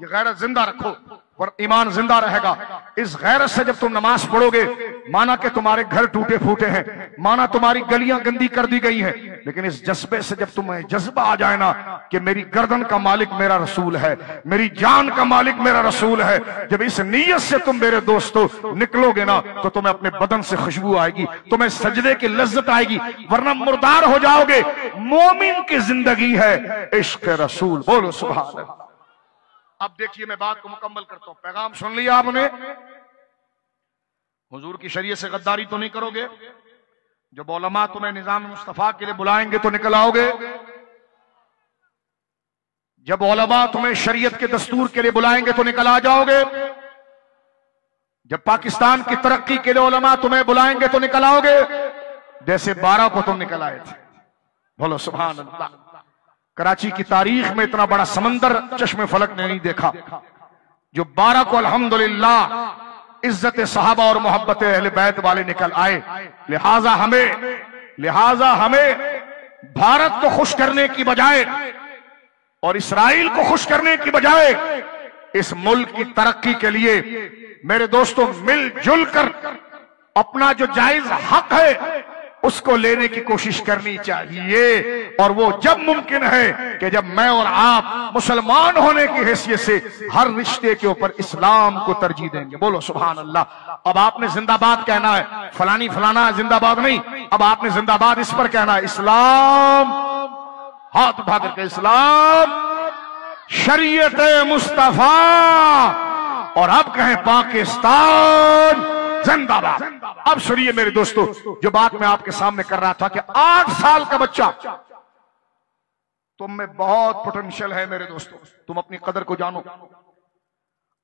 ये गैरत जिंदा रखो और ईमान जिंदा रहेगा। इस गैरत से जब तुम नमाज पढ़ोगे, माना कि तुम्हारे घर टूटे फूटे हैं, माना तुम्हारी गलियां गंदी कर दी गई हैं, लेकिन इस जज्बे से जब तुम्हें जज्बा आ जाए ना कि मेरी गर्दन का मालिक मेरा रसूल है, मेरी जान का मालिक मेरा रसूल है, जब इस नीयत से तुम मेरे दोस्तों निकलोगे ना तो तुम्हें अपने बदन से खुशबू आएगी, तुम्हें सजदे की लज्जत आएगी, वरना मुर्दार हो जाओगे। मोमिन की जिंदगी है इश्क रसूल। बोलो सुभान अल्लाह। अब देखिए मैं बात को मुकम्मल करता हूं। पैगाम सुन लिया आपने? हुजूर की शरीयत से गद्दारी तो नहीं करोगे? जब उलमा तुम्हें निजाम मुस्तफा के लिए बुलाएंगे तो निकल आओगे? जब उलमा तुम्हें शरीयत के दस्तूर के लिए बुलाएंगे तो निकल आ जाओगे? जब पाकिस्तान की तरक्की के लिए उलमा तुम्हें बुलाएंगे तो निकल आओगे? जैसे 12 को तुम निकल आए थे। बोलो सुभान अल्लाह। कराची की तारीख में इतना बड़ा समंदर चश्मे फलक ने नहीं देखा। जो 12 को अल्हम्दुलिल्लाह इज्जत सहाबा और मोहब्बत अहले बैत वाले निकल आए। लिहाजा हमें भारत को खुश करने की बजाय और इसराइल को खुश करने की बजाय इस मुल्क की तरक्की के लिए मेरे दोस्तों मिलजुल कर अपना जो जायज हक है उसको लेने की कोशिश करनी चाहिए। और वो जब मुमकिन है कि जब मैं और आप मुसलमान होने की हैसियत से हर रिश्ते के ऊपर इस्लाम को तरजीह देंगे। बोलो सुभान अल्लाह। अब आपने जिंदाबाद कहना है, फलानी फलाना जिंदाबाद नहीं, अब आपने जिंदाबाद इस पर कहना है, इस्लाम, हाथ उठा करके इस्लाम, शरीयत मुस्तफा, और अब कहें पाकिस्तान जिंदाबाद। अब सुनिए मेरे दोस्तों, जो बात मैं आपके सामने कर रहा था कि 8 साल का बच्चा, तुम में बहुत पोटेंशियल है मेरे दोस्तों, तुम अपनी कदर को जानो,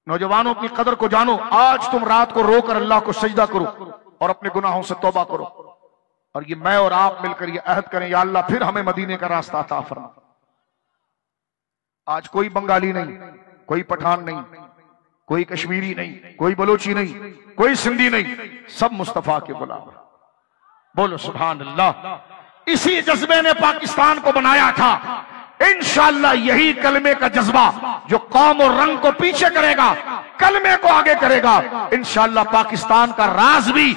नौजवानों अपनी कदर को जानो। आज तुम रात को रोकर अल्लाह को सजदा करो और अपने गुनाहों से तौबा करो, और ये मैं और आप मिलकर ये अहद करें, या अल्लाह फिर हमें मदीने का रास्ता अता फरमा। आज कोई बंगाली नहीं, कोई पठान नहीं, कोई कश्मीरी नहीं, कोई बलोची नहीं, कोई सिंधी नहीं, सब मुस्तफा के गुलाम। बोलो सुभान अल्लाह। इसी जज्बे ने पाकिस्तान को बनाया था। इंशाअल्लाह यही कलमे का जज्बा जो कौम और रंग को पीछे करेगा, कलमे को आगे करेगा, इंशाअल्लाह पाकिस्तान का राज भी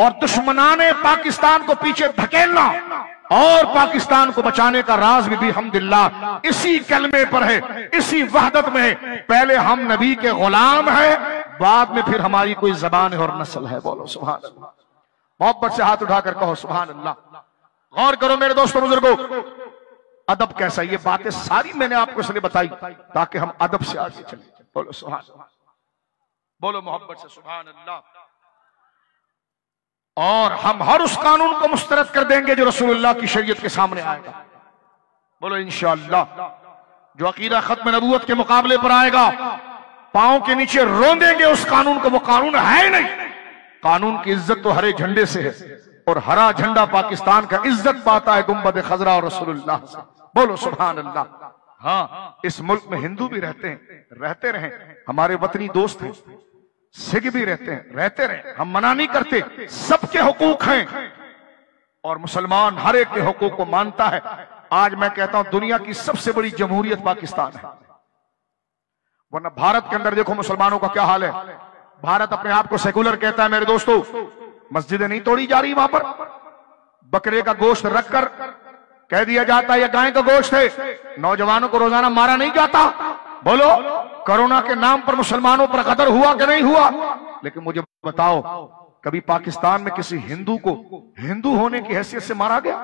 और दुश्मनाने पाकिस्तान को पीछे धकेलना और पाकिस्तान को बचाने का राज भी अल्हम्दुलिल्लाह इसी कलमे पर है, इसी वहदत में है। पहले हम नबी के गुलाम हैं, बाद में फिर हमारी कोई जबान है और नस्ल है। बोलो सुभान अल्लाह। मोहब्बत से हाथ उठाकर कहो सुभान अल्लाह। गौर करो मेरे दोस्तों बुजुर्गों, अदब कैसा, ये बातें सारी मैंने आपको इसलिए बताई ताकि हम अदब से आगे चले। बोलो सुभान अल्लाह, बोलो मोहब्बत से सुभान अल्लाह। और हम हर उस कानून को मुस्तरद कर देंगे जो रसूलुल्लाह की शरीयत के सामने आएगा। बोलो इंशाअल्लाह। जो अकीदा खत्म नबूवत के मुकाबले पर आएगा, पांव के नीचे रोंदेंगे उस कानून को, वो कानून है नहीं। कानून की इज्जत तो हरे झंडे से है, और हरा झंडा पाकिस्तान का इज्जत पाता है गुंबद खजरा और रसूलुल्लाह से। बोलो सुभान अल्लाह। हाँ, इस मुल्क में हिंदू भी रहते हैं, रहते रहे, हमारे वतनी दोस्त हैं, सिख भी रहते हैं, रहते रहे, हम मना नहीं करते, सबके हुकूक हैं और मुसलमान हर एक के हुकूक को मानता है। आज मैं कहता हूं दुनिया की सबसे बड़ी जमहूरियत पाकिस्तान है, वरना भारत के अंदर देखो मुसलमानों का क्या हाल है। भारत अपने आप को सेकुलर कहता है मेरे दोस्तों, मस्जिदें नहीं तोड़ी जा रही, वहां पर बकरे का गोश्त रखकर कह दिया जाता है यह गाय का गोश्त है, नौजवानों को रोजाना मारा नहीं जाता। बोलो कोरोना के नाम पर मुसलमानों पर कदर हुआ कि नहीं हुआ? लेकिन मुझे बताओ, कभी पाकिस्तान में किसी हिंदू को हिंदू होने की हैसियत से मारा गया?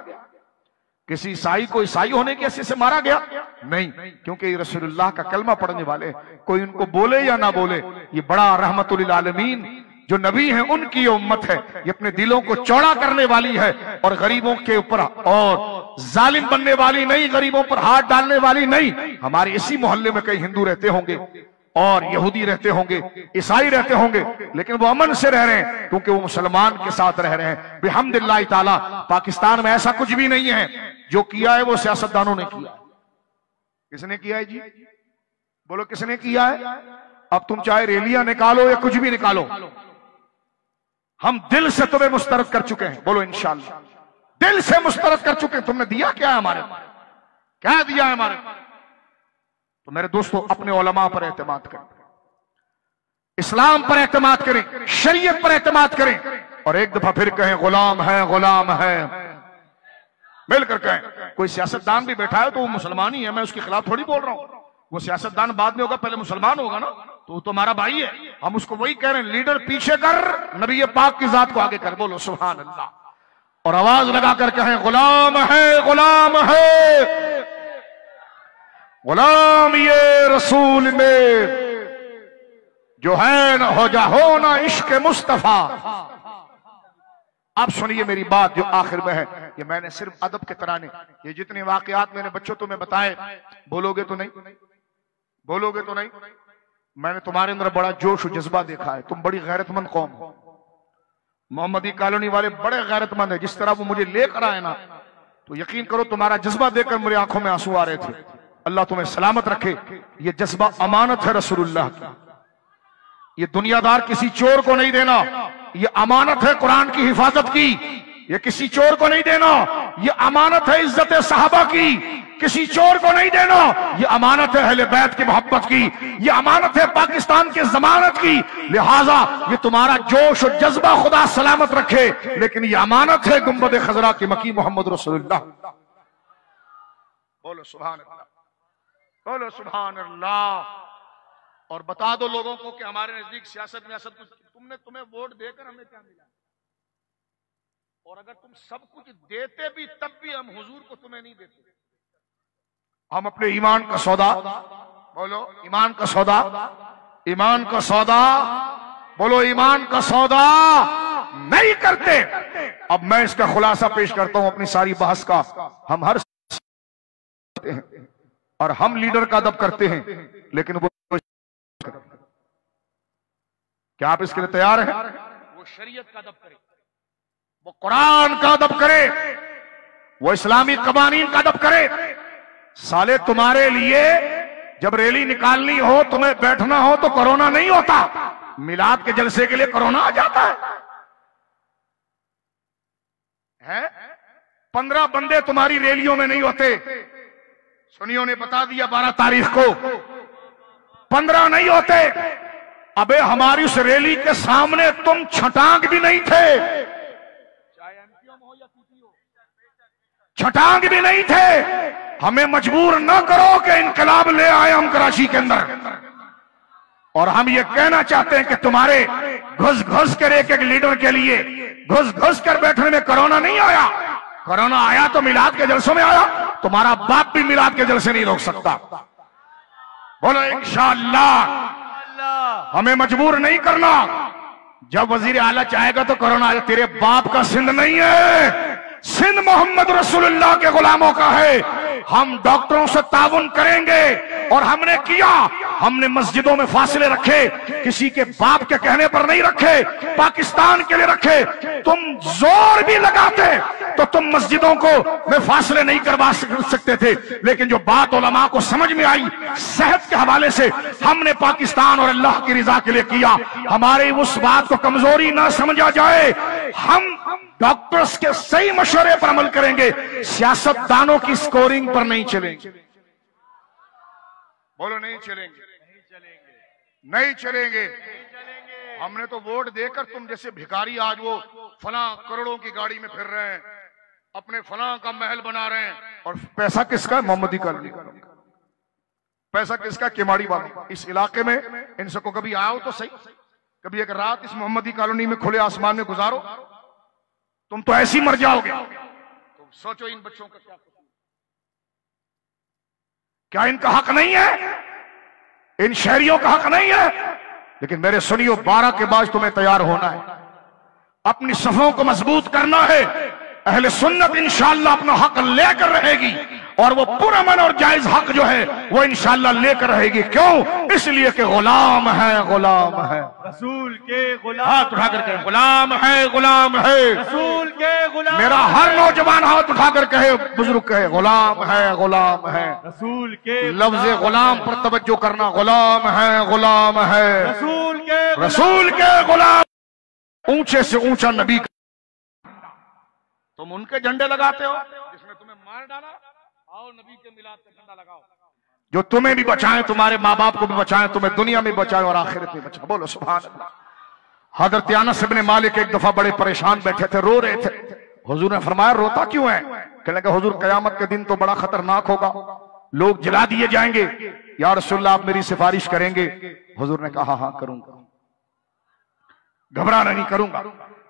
किसी ईसाई को ईसाई होने की हैसियत से मारा गया? नहीं, क्योंकि ये रसूलुल्लाह का कलमा पढ़ने वाले, कोई उनको बोले या ना बोले, ये बड़ा रहमतुल लिल आलमीन जो नबी है उनकी ये उम्मत है, ये अपने दिलों को चौड़ा करने वाली है और गरीबों के ऊपर और जालिम बनने वाली नहीं, गरीबों पर हाथ डालने वाली नहीं। हमारे इसी मोहल्ले में कई हिंदू रहते होंगे और यहूदी रहते होंगे, ईसाई रहते होंगे, लेकिन वो अमन से रह रहे हैं क्योंकि वो मुसलमान के साथ रह रहे हैं। बिहम्दिल्लाह ताला पाकिस्तान में ऐसा कुछ भी नहीं है, जो किया है वो सियासतदानों ने किया। किसने किया है जी? बोलो किसने किया है? अब तुम चाहे रैलियां निकालो या कुछ भी निकालो, हम दिल से तुम्हें मुस्तरद कर चुके हैं। बोलो इंशाअल्लाह, दिल से मुस्तरद कर चुके हैं। तुमने दिया क्या है हमारे, क्या दिया है हमारे? तो मेरे दोस्तों अपने उलमा पर एतमाद करें, इस्लाम पर एतमाद करें, शरीयत पर एतमाद करें, और एक दफा फिर कहें गुलाम है, गुलाम है, मिलकर कहें। कोई सियासतदान भी बैठा है तो वो मुसलमान ही है, मैं उसके खिलाफ थोड़ी बोल रहा हूं। वो सियासतदान बाद में होगा, पहले मुसलमान होगा ना, तो वो तुम्हारा भाई है। हम उसको वही कह रहे हैं, लीडर पीछे कर, नबी पाक की जात को आगे कर। बोलो सुभान अल्लाह, और आवाज लगाकर कहें गुलाम है, गुलाम है, गुलाम ये रसूल में जो है ना हो जा हो ना इश्क मुस्तफा। अब सुनिए मेरी बात जो आखिर में है, ये मैंने सिर्फ अदब के तराने, ये जितने वाकयात मैंने बच्चों तुम्हें बताए, बोलोगे तो नहीं? बोलोगे तो नहीं? मैंने तुम्हारे अंदर बड़ा जोश और जज्बा देखा है, तुम बड़ी गैरतमंद कौम हो। मोहम्मदी कॉलोनी वाले बड़े गैरतमंद है, जिस तरह वो मुझे लेकर आए ना, तो यकीन करो तुम्हारा जज्बा देखकर मेरी आंखों में आंसू आ रहे थे। अल्लाह तुम्हें सलामत रखे। ये जज्बा अमानत है रसूलुल्लाह की, ये दुनियादार किसी चोर को नहीं देना, ये अमानत है कुरान की हिफाजत की, ये किसी चोर को नहीं देना, ये अमानत है इज्जत सहाबा की, किसी चोर को नहीं देना। ये अमानत है अहले बैत की मोहब्बत की, ये अमानत है पाकिस्तान की जमानत की। लिहाजा ये तुम्हारा जोश और जज्बा खुदा सलामत रखे, लेकिन ये अमानत है गुंबद खजरा की मकी मोहम्मद रसूलुल्लाह। बोलो सुभान अल्लाह, बोलो सुभान अल्लाह। और बता दो लोगों को कि हमारे नजदीक सियासत में सब कुछ, तुम्हें वोट देकर हमें क्या मिला, और अगर तुम सब कुछ देते भी तब भी हम हुजूर को तुम्हें नहीं देते। हम अपने ईमान का सौदा, बोलो ईमान का सौदा, ईमान का सौदा, बोलो ईमान का सौदा नहीं करते। अब मैं इसका खुलासा पेश करता हूं अपनी सारी बहस का। हम हर हैं और हम लीडर का अदब करते हैं, लेकिन वो क्या आप इसके लिए तैयार हैं? वो शरीयत का अदब करे, वो कुरान का अदब करे, वो इस्लामी कवानीन का अदब करे। साले तुम्हारे लिए जब रैली निकालनी हो, तुम्हें बैठना हो तो कोरोना नहीं होता, मिलाद के जलसे के लिए कोरोना आ जाता है? 15 बंदे तुम्हारी रैलियों में नहीं होते। सुनियों ने बता दिया 12 तारीख को 15 नहीं होते। अबे हमारी उस रैली के सामने तुम छटांग भी नहीं थे, चाहे एमपीएम हो या पीपी हो, छटांग भी नहीं थे। हमें मजबूर न करो कि इनकलाब ले आए हम कराची के अंदर। और हम ये कहना चाहते हैं कि तुम्हारे घुस घुस कर एक एक लीडर के लिए घुस घुस कर बैठने में कोरोना नहीं आया। कोरोना आया तो मिलाद के जलसों में आया। तुम्हारा बाप भी मिलाद के जलसे नहीं रोक सकता। बोलो इंशाअल्लाह। हमें मजबूर नहीं करना। जब वजीर आला चाहेगा तो कोरोना आए। तेरे बाप का सिंध नहीं है, सिंध मोहम्मद रसूलुल्लाह के गुलामों का है। हम डॉक्टरों से ताउन करेंगे, और हमने किया। हमने मस्जिदों में फासले रखे, किसी के बाप के कहने पर नहीं रखे, पाकिस्तान के लिए रखे। तुम जोर भी लगाते तो तुम मस्जिदों को में फासले नहीं करवा सकते थे, लेकिन जो बात उलमा को समझ में आई, सेहत के हवाले से हमने पाकिस्तान और अल्लाह की रिजा के लिए किया। हमारी उस बात को कमजोरी ना समझा जाए। हम डॉक्टर्स के सही मशवरे पर अमल करेंगे, सियासतदानों की स्कोरिंग पर नहीं चलेंगे। बोलो नहीं चलेंगे, नहीं चलेंगे। हमने तो वोट देकर, तुम जैसे भिखारी आज वो फला करोड़ों की गाड़ी में फिर रहे हैं, अपने फला का महल बना रहे हैं, और पैसा किसका? मोहम्मदी कॉलोनी। पैसा किसका? केमाड़ी वाला। इस इलाके में इनसे को कभी आओ तो सही, कभी एक रात इस मोहम्मदी कॉलोनी में खुले आसमान में गुजारो, तुम तो ऐसी मर जाओगे। तुम सोचो इन बच्चों का क्या इनका हक नहीं है? इन शहरियों का हक नहीं है? लेकिन मेरे सुनियो, 12 के बाद तुम्हें तैयार होना है, अपनी सफों को मजबूत करना है। अहले सुन्नत इंशाअल्लाह अपना हक लेकर रहेगी, और वो पुरअमन और जायज हक जो है वो इंशाअल्लाह लेकर रहेगी। क्यों? इसलिए कि गुलाम है, गुलाम है रसूल के गुलाम। हाथ उठाकर कहे गुलाम है, गुलाम है रसूल के गुलाम। मेरा हर नौजवान हाथ उठाकर कहे, बुजुर्ग कहे गुलाम है, गुलाम है रसूल के। लफ्ज गुलाम पर तवज्जो करना। गुलाम है, गुलाम है रसूल के, रसूल के गुलाम। ऊंचे से ऊंचा नबी। तुम उनके झंडे लगाते हो जिसने तुम्हें मार डाला, आओ नबी के मिलाद का झंडा लगाओ, जो तुम्हें भी बचाएं, तुम्हारे माँ बाप को भी बचाएं, तुम्हें दुनिया में बचाएं और आखिरत में बचाएं। बोलो सुभान अल्लाह। हजरत अनस इब्न मालिक एक दफा बड़े परेशान बैठे थे, रो रहे थे। हुजूर ने फरमाया रोता क्यों है? कहने लगा हुजूर कयामत के दिन तो बड़ा खतरनाक होगा, लोग जला दिए जाएंगे, या रसूलल्लाह आप मेरी सिफारिश करेंगे? हुजूर ने कहा हाँ करूंगा, घबराना नहीं करूंगा।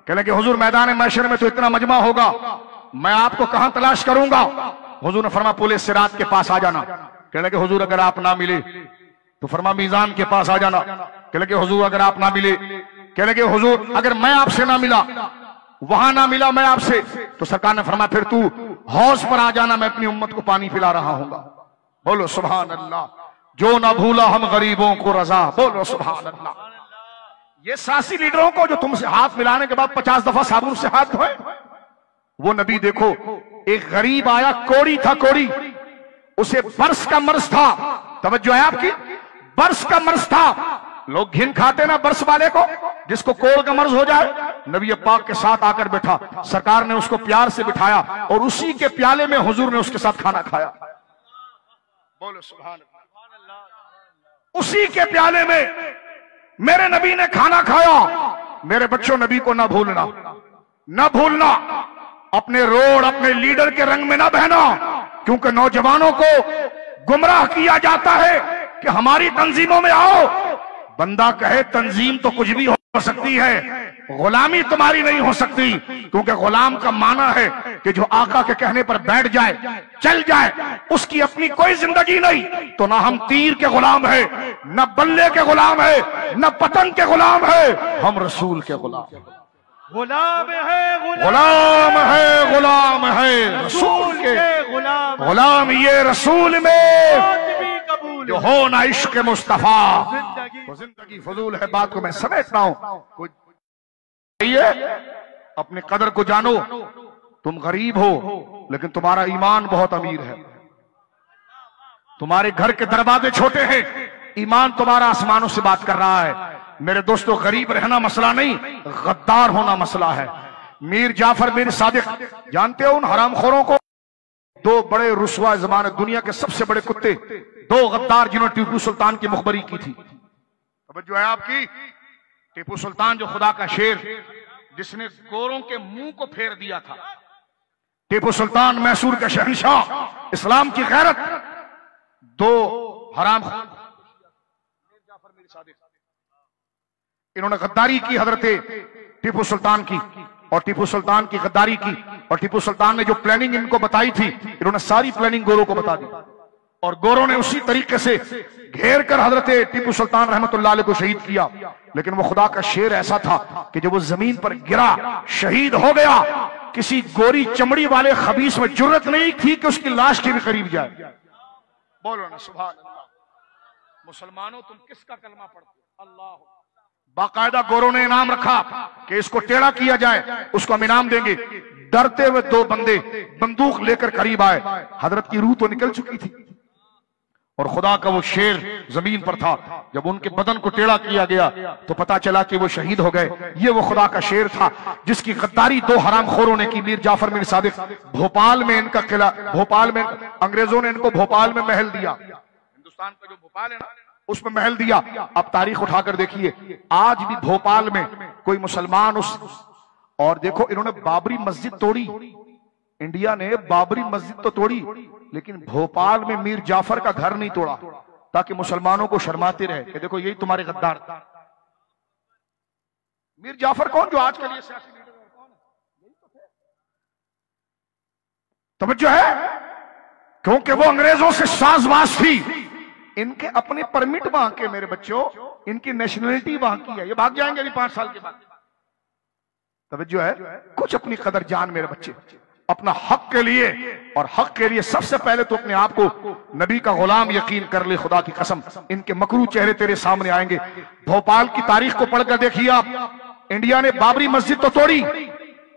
कहने लगे हुजूर मैदान महशर में तो इतना मजमा होगा, मैं आपको कहां तलाश करूंगा? हुजूर ने फरमाया पुलिस सिरात के पास आ जाना। कहने लगे हुजूर अगर आप ना मिले तो फरमा मीजान के पास आ जाना। कहने लगे हुजूर अगर आप ना मिले, कहने लगे हुजूर अगर मैं आपसे ना मिला, वहां ना मिला मैं आपसे, तो सरकार ने फरमाया फिर तू हौज पर आ जाना, मैं अपनी उम्मत को पानी पिला रहा हूंगा। बोलो सुभान अल्लाह। जो ना भूला हम गरीबों को रजा। बोलो सुभान अल्लाह। ये सासी लीडरों को जो तुमसे हाथ मिलाने के बाद 50 दफा साबुन से हाथ धोए, वो नबी देखो, एक गरीब आया, कोड़ी था, कोड़ी, उसे बर्स का मर्ज था। तवज्जो है आपकी? बर्स का मर्ज था। लोग घिन खाते ना बर्स वाले को, जिसको कोड़ का मर्ज हो जाए। नबी पाक के साथ आकर बैठा, सरकार ने उसको प्यार से बिठाया और उसी के प्याले में हुजूर ने उसके साथ खाना खाया। बोलो सुभान अल्लाह। उसी के प्याले में मेरे नबी ने खाना खाया। मेरे बच्चों, नबी को ना भूलना, ना भूलना, अपने रोड, अपने लीडर के रंग में ना बहना, क्योंकि नौजवानों को गुमराह किया जाता है कि हमारी तंजीमों में आओ। बंदा कहे तंजीम तो कुछ भी हो सकती है, गुलामी तुम्हारी नहीं हो सकती, क्योंकि गुलाम का माना है कि जो आका के कहने पर बैठ जाए, चल जाए, उसकी अपनी कोई जिंदगी नहीं। तो ना हम तीर के गुलाम है, न बल्ले के गुलाम है, न पतंग के गुलाम है, हम रसूल के गुलाम। गुलाम है, गुलाम है, गुलाम है रसूल के गुलाम। ये रसूल में कबूल जो हो ना इश्क मुस्तफा, वो जिंदगी फजूल है। बात को मैं समझता हूं। अपने कदर को जानो। तुम गरीब हो लेकिन तुम्हारा ईमान बहुत अमीर है। तुम्हारे घर के दरवाजे छोटे हैं, ईमान तुम्हारा आसमानों से बात कर रहा है। मेरे दोस्तों, गरीब रहना मसला नहीं, गद्दार होना मसला है। मीर जाफर मीर सादिक, जानते हो उन हरामखोरों को? दो बड़े रुस्वा जमाने, दुनिया के सबसे बड़े कुत्ते, दो गद्दार जिन्होंने टीपू सुल्तान की मुखबरी की थी। जो है आपकी टीपू सुल्तान, जो खुदा का शेर, जिसने गोरों के मुंह को फेर दिया था। टीपू सुल्तान मैसूर का शहंशाह, इस्लाम की गैरत। दो हराम इन्होंने गद्दारी की हजरत टीपू सुल्तान की, और टीपू सुल्तान की गद्दारी की। और टीपू सुल्तान ने जो प्लानिंग इनको बताई थी, इन्होंने सारी प्लानिंग गोरों को बता दी, और गोरों ने उसी तरीके से घेर कर हजरत टीपू सुल्तान रहमतुल्लाह अलैह को शहीद किया। लेकिन वो खुदा का शेर ऐसा था कि जब वो जमीन पर गिरा, शहीद हो गया, किसी गोरी चमड़ी वाले खबीस में जुर्रत नहीं थी कि उसकी लाश के भी करीब जाए। बोलो ना सुभान अल्लाह। मुसलमानों, तुम किसका कलमा पढ़ते हो? अल्लाह। बाकायदा गोरों ने इनाम रखा कि इसको टेढ़ा किया जाए, उसको हम इनाम देंगे। डरते हुए दो बंदे बंदूक लेकर करीब आए। हजरत की रूह तो निकल चुकी थी और खुदा का वो शेर जमीन पर था। जब उनके बदन को टेढ़ा किया गया तो पता चला कि वो शहीद हो गए। ये वो खुदा का शेर था जिसकी गद्दारी दो हरामखोरों ने की। मीर जाफर मीर सादिक, भोपाल में इनका किला, भोपाल में अंग्रेजों ने इनको भोपाल में महल दिया। हिंदुस्तान का जो भोपाल है ना, उसमें महल दिया। अब तारीख उठाकर देखिए, आज भी भोपाल में कोई मुसलमान उस, और देखो इन्होंने बाबरी मस्जिद तोड़ी। इंडिया ने बाबरी मस्जिद तो तोड़ी, लेकिन भोपाल में मीर जाफर का घर नहीं तोड़ा, ताकि मुसलमानों को शर्माते रहे कि देखो यही तुम्हारे गद्दार। मीर जाफर कौन? जो आज के लिए सियासी लीडर कौन है? तवज्जो है, क्योंकि वो अंग्रेजों से साजबाज थी। इनके अपने परमिट वहां के, मेरे बच्चों, इनकी नेशनलिटी वहां की है। ये भाग जाएंगे अभी 5 साल के बाद। तवज्जो है, कुछ अपनी कदर जान मेरे बच्चे, अपना हक के लिए। और हक के लिए सबसे पहले तो अपने आप को नबी का गुलाम यकीन कर ले। खुदा की कसम, इनके मकरू चेहरे तेरे सामने आएंगे। भोपाल की तारीख को पढ़कर देखिए आप। इंडिया ने बाबरी मस्जिद तो तोड़ी,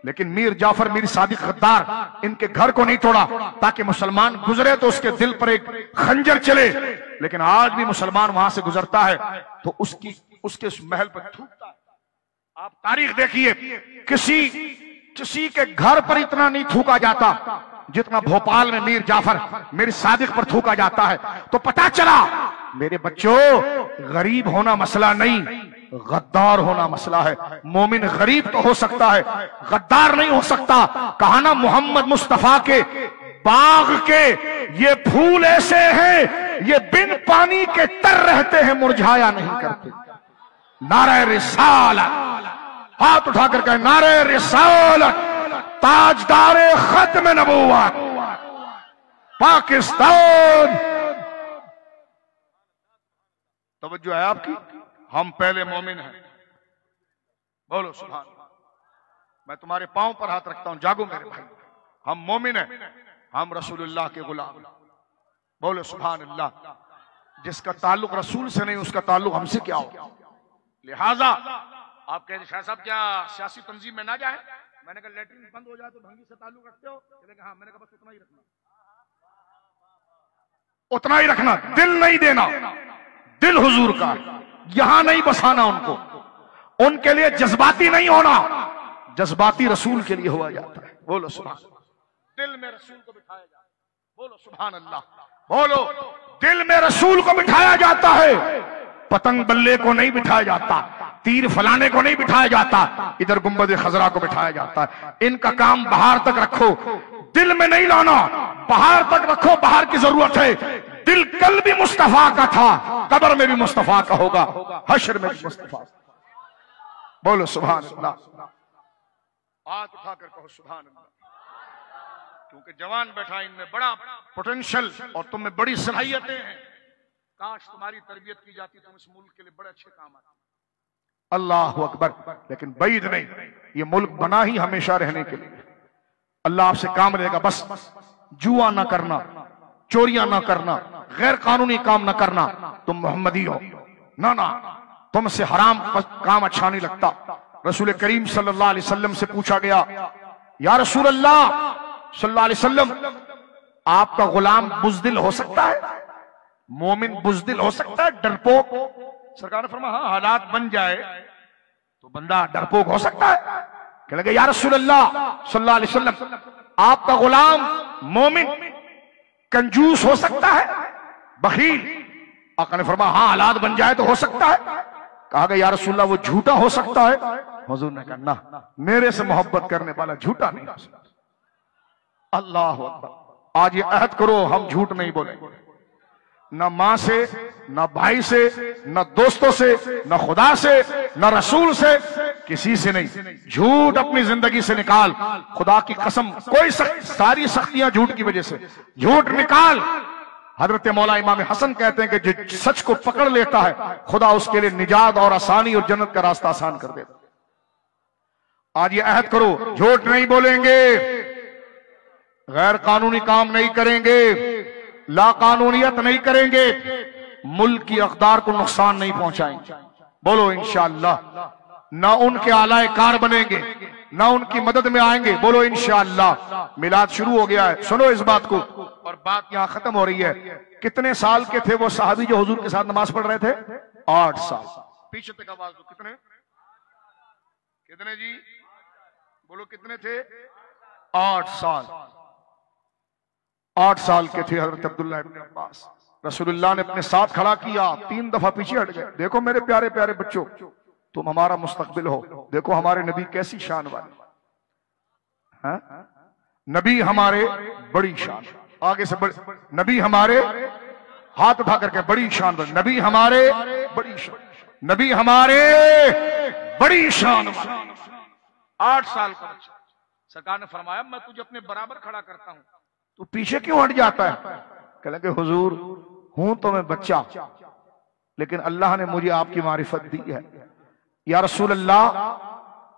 लेकिन मीर जाफर मीर सादिक गद्दार इनके घर को नहीं तोड़ा, ताकि मुसलमान गुजरे तो उसके दिल पर एक खंजर चले। लेकिन आज भी मुसलमान वहां से गुजरता है तो उसके महल पर थूकता है। आप तारीख देखिए, किसी के घर पर इतना नहीं थूका जाता जितना भोपाल में मीर जाफर मीर सादिक पर थूका जाता है। तो पता चला मेरे बच्चों, गरीब होना मसला नहीं, गद्दार होना मसला है। मोमिन गरीब तो हो सकता है, गद्दार नहीं हो सकता। कहा ना मोहम्मद मुस्तफा के बाग के ये फूल ऐसे हैं, ये बिन पानी के तर रहते हैं, मुरझाया नहीं करते। नारे रिसालत, हाथ उठाकर कहे नारे रिसालत, ताजदारे खत्म नबूवत पाकिस्तान। तवज्जो है आपकी? हम पहले मोमिन हैं। बोलो सुभान। मैं तुम्हारे पांव पर हाथ रखता हूं, जागो मेरे भाई। हम मोमिन हैं, हम रसूलुल्लाह के गुलाम। बोलो सुभान अल्लाह। जिसका ताल्लुक रसूल से नहीं, उसका ताल्लुक हमसे क्या हो? लिहाजा आप कह शाह साहब क्या सियासी तंजीम में ना जाए? मैंने कहा लेटरिन बंद हो जाए तो भंगी से ताल्लुक रखते हो? हाँ। मैंने कहा बस उतना ही रखना, उतना ही रखना, दिल नहीं देना। दिल हुजूर का, यहां नहीं बसाना उनको। उनके लिए जज्बाती नहीं होना, जज्बाती रसूल के लिए हुआ जाता है। बोलो सुभान। दिल में रसूल को बिठाया जाए। बोलो सुभान अल्लाह। बोलो दिल में रसूल को बिठाया जाता है, पतंग बल्ले को नहीं बिठाया जाता, तीर फलाने को नहीं बिठाया जाता, इधर गुंबद खजरा को बिठाया जाता है। इनका काम बाहर तक रखो, दिल में नहीं लाना, बाहर तक रखो, बाहर की जरूरत है। दिल कल भी मुस्तफा का था, कब्र में भी मुस्तफा का होगा, हश्र में भी मुस्तफा। बोलो सुभान अल्लाह। हाथ उठाकर कहो सुभान अल्लाह। क्योंकि जवान बैठा, इनमें बड़ा पोटेंशियल और तुम में बड़ी सलाहियतें हैं। काश तुम्हारी तरबियत की जाती, तुम इस मुल्क के लिए बड़े अच्छे काम आते। अल्लाह अकबर। लेकिन बैद नहीं, ये मुल्क बना ही हमेशा रहने के लिए। अल्लाह आपसे काम लेगा, बस जुआ ना करना, चोरियां ना करना, गैर कानूनी काम ना करना। तुम मोहम्मदी हो ना, ना तुमसे हराम काम अच्छा नहीं लगता। रसूल करीम सल्लल्लाहु अलैहि वसल्लम से पूछा गया, या रसूल अल्लाह सल्लल्लाहु अलैहि वसल्लम, आपका गुलाम बुज़दिल हो सकता है? मोमिन बुज़दिल हो सकता है, डरपोक? सरकार ने फरमाया हाँ, हालात बन जाए तो बंदा डरपोक हो सकता है। कहने लगे या रसूल अल्लाह सल्लल्लाहु अलैहि वसल्लम, आपका गुलाम मोमिन कंजूस हो सकता है, बखील? आका ने फरमाया हाँ, हालात बन जाए तो हो सकता है। कहा गया या रसूल अल्लाह, वो झूठा हो सकता है? हुजूर ने कहा ना, मेरे से मोहब्बत करने वाला झूठा नहीं हो सकता। अल्लाह अकबर। आज ये अहद करो, हम झूठ नहीं बोलेंगे, न मां से, न भाई से, न दोस्तों से, न खुदा से, न रसूल से, किसी से नहीं। झूठ अपनी जिंदगी से निकाल, खुदा की कसम। कोई सारी सख्तियां झूठ की वजह से, झूठ निकाल। हजरत मौला इमाम हसन कहते हैं कि जो सच को पकड़ लेता है, खुदा उसके लिए निजात और आसानी और जन्नत का रास्ता आसान कर देता। आज ये अहद करो, झूठ नहीं बोलेंगे, गैर कानूनी काम नहीं करेंगे, लाकानूनियत नहीं करेंगे, मुल्क की अक़दार को नुकसान नहीं पहुंचाएंगे। बोलो इंशाअल्लाह। ना उनके आलाए कार बनेंगे, ना उनकी मदद में आएंगे। बोलो इंशाअल्लाह। मिलाद शुरू हो गया है, सुनो इस बात को, और बात यहां खत्म हो रही है। कितने साल के थे वो साहबी जो हुजूर के साथ नमाज पढ़ रहे थे? 8 साल। पीछे तक आवाज दो, कितने कितने जी? बोलो कितने थे? 8 साल। 8 साल के थे हजरत अब्दुल्लाह इब्न अब्बास। रसूलुल्लाह ने अपने साथ खड़ा किया, 3 दफा पीछे हट गए। देखो मेरे प्यारे प्यारे बच्चों, तुम हमारा मुस्तकबिल हो, देखो हमारे नबी कैसी शान वाले हैं। नबी हमारे बड़ी शान, आगे से बड़ी, नबी हमारे, हाथ उठा करके बड़ी शान, नबी हमारे बड़ी शान, नबी हमारे बड़ी शान। 8 साल का बच्चा, सरकार ने फरमाया मैं तुझे अपने बराबर खड़ा करता हूं, तो पीछे क्यों हट जाता है? कह लगे हुजूर हूं तो मैं बच्चा, लेकिन अल्लाह ने मुझे आपकी मारिफत दी है। या रसूल अल्लाह,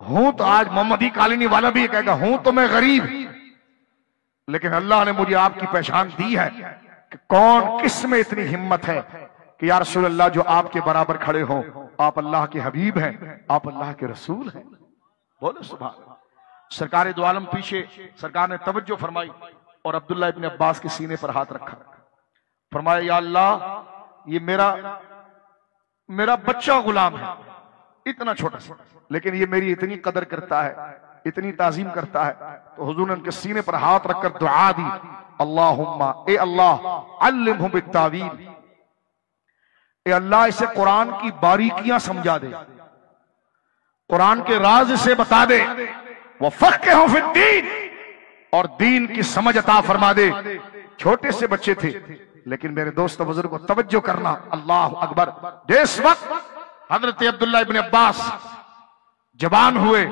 हूं तो आज मोहम्मदी कालीनी वाला भी कहेगा हूं तो मैं गरीब, लेकिन अल्लाह ने मुझे आपकी पहचान दी है कि कौन किस में इतनी हिम्मत है कि या रसूल अल्लाह जो आपके बराबर खड़े हो। आप अल्लाह के हबीब हैं, आप अल्लाह के रसूल हैं। बोलो सुभान अल्लाह। सरकार दो आलम पीछे, सरकार ने तवज्जो फरमाई और अब्दुल्लाह इब्न अब्बास के सीने पर हाथ रखा, फरमाया या अल्लाह ये मेरा बच्चा गुलाम है, इतना छोटा सा, लेकिन ये मेरी इतनी कदर करता है, इतनी ताजीम करता है। तो हुजूर ने उनके सीने पर हाथ रखकर दुआ दी, अल्लाहुम्मा, ए अल्लाह अल्लिमहु बित्तावील, ए अल्लाह इसे कुरान की बारीकियां समझा दे, कुरान के राज से बता दे, वफ़क़्क़िहु फ़िद्दीन, और दीन की समझ अता फरमा दे। छोटे से बच्चे थे, लेकिन मेरे दोस्त बुजुर्ग को तवज्जो करना, अल्लाह अकबर। जिस वक्त हजरत अब्दुल्लाह इब्न अब्बास जवान हुए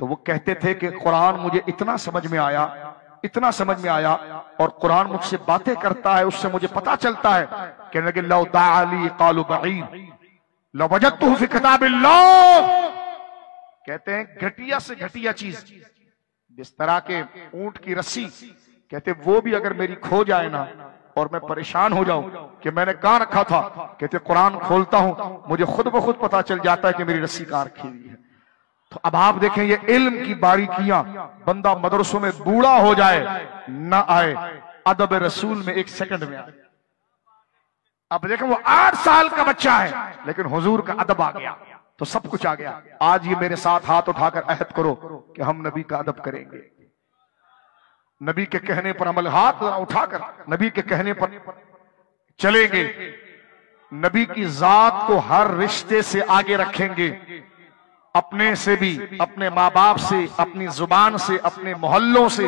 तो वो कहते थे कि कुरान मुझे इतना समझ में आया, इतना समझ में आया, और कुरान मुझसे बातें करता है, उससे मुझे पता चलता है। कहने लगे लौ दाअली क़ालू बईर लौ वजदतुहु फ़ी किताबिल्लाह, कहते हैं घटिया से घटिया चीज, जिस तरह के ऊंट की रस्सी, कहते वो भी अगर मेरी खो जाए ना और मैं परेशान हो जाऊं कि मैंने कहां रखा था, कहते कुरान खोलता हूं मुझे खुद ब खुद पता चल जाता है कि मेरी रस्सी कहां रखी हुई है। तो अब आप देखें ये इल्म की बारीकियां, बंदा मदरसों में बूढ़ा हो जाए ना आए, अदब रसूल में 1 सेकंड में आए। अब देखें वो 8 साल का बच्चा है, लेकिन हुजूर का अदब आ गया तो सब कुछ आ गया। आज ये मेरे साथ हाथ उठाकर अहद करो कि हम नबी का अदब करेंगे, नबी के कहने पर अमल, हाथ उठाकर नबी के कहने पर चलेंगे, नबी की जात को हर रिश्ते से आगे रखेंगे, अपने से भी, अपने माँ बाप से, अपनी जुबान से, अपने मोहल्लों से,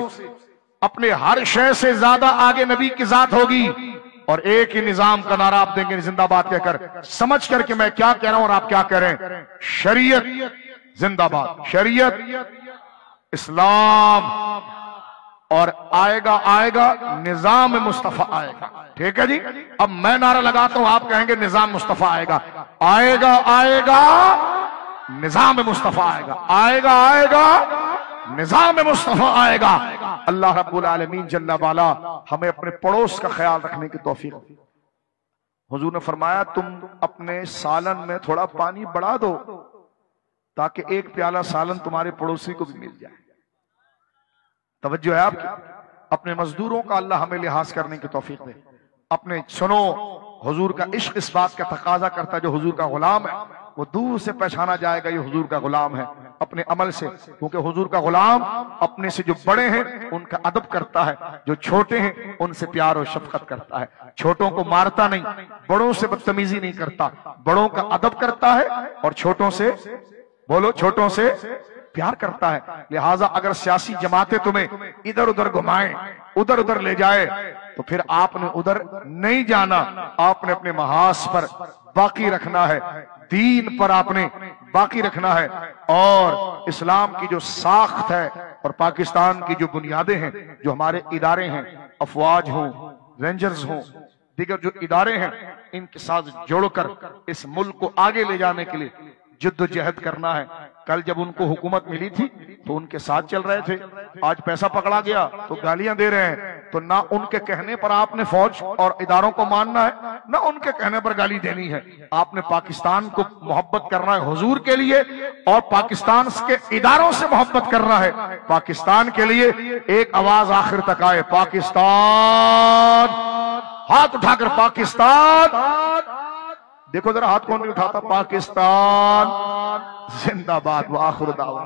अपने हर शय से ज्यादा आगे नबी की जात होगी। और एक ही निजाम का नारा आप देंगे जिंदाबाद कहकर, समझ करके मैं क्या कह रहा हूं और आप क्या कह रहे हैं। शरीयत जिंदाबाद, शरीयत इस्लाम, और आएगा निजाम मुस्तफा आएगा। ठीक है जी। अब मैं नारा लगाता हूं, आप कहेंगे निजाम मुस्तफा आएगा। आएगा निजाम मुस्तफा आएगा निजाम मुस्तफा आएगा। अल्लाह रब्बुल आलमीन जल्ला वाला हमें अपने पड़ोस का ख्याल रखने की तौफीक। हुजूर ने फरमाया तुम अपने सालन में थोड़ा पानी बढ़ा दो ताकि एक प्याला सालन तुम्हारे पड़ोसी को भी मिल जाए। तवज्जो है आपकी। अपने मजदूरों का अल्लाह हमें लिहाज करने की तौफीक दे। अपने सुनो, हुजूर का इश्क इस बात का तकाजा करता है, जो हुजूर का गुलाम है वो दूर से पहचाना जाएगा ये हुजूर का गुलाम है अपने अमल से, क्योंकि हुजूर का गुलाम अपने से जो बड़े हैं उनका अदब करता है, जो छोटे हैं उनसे प्यार और शफकत करता है, छोटों को मारता नहीं, बड़ों से बदतमीजी नहीं करता, बड़ों का अदब करता है और छोटों से, बोलो, छोटों से प्यार करता है। लिहाजा अगर सियासी जमातें तुम्हें इधर उधर घुमाएं, उधर उधर ले जाए, तो फिर आपने उधर नहीं जाना, आपने अपने महाज पर बाकी रखना है, दीन पर आपने बाकी रखना है। और इस्लाम की जो साख्त है और पाकिस्तान की जो बुनियादें हैं, जो हमारे इदारे हैं, अफवाज हों, रेंजर्स हों, दीगर जो इदारे हैं, इनके साथ जोड़कर इस मुल्क को आगे ले जाने के लिए जिद्दोजहद करना है। कल जब उनको हुकूमत मिली थी तो उनके साथ चल रहे थे, आज पैसा पकड़ा गया तो गालियां दे रहे हैं। तो ना उनके कहने पर आपने फौज और इदारों को मानना है, ना उनके कहने पर गाली देनी है। आपने पाकिस्तान को मोहब्बत करना है हुजूर के लिए, और पाकिस्तान के इदारों से मोहब्बत करना है पाकिस्तान के लिए। एक आवाज आखिर तक आए, पाकिस्तान, हाथ उठाकर पाकिस्तान, देखो जरा हाथ कौन नहीं उठाता, पाकिस्तान जिंदाबाद। व आखिर दावा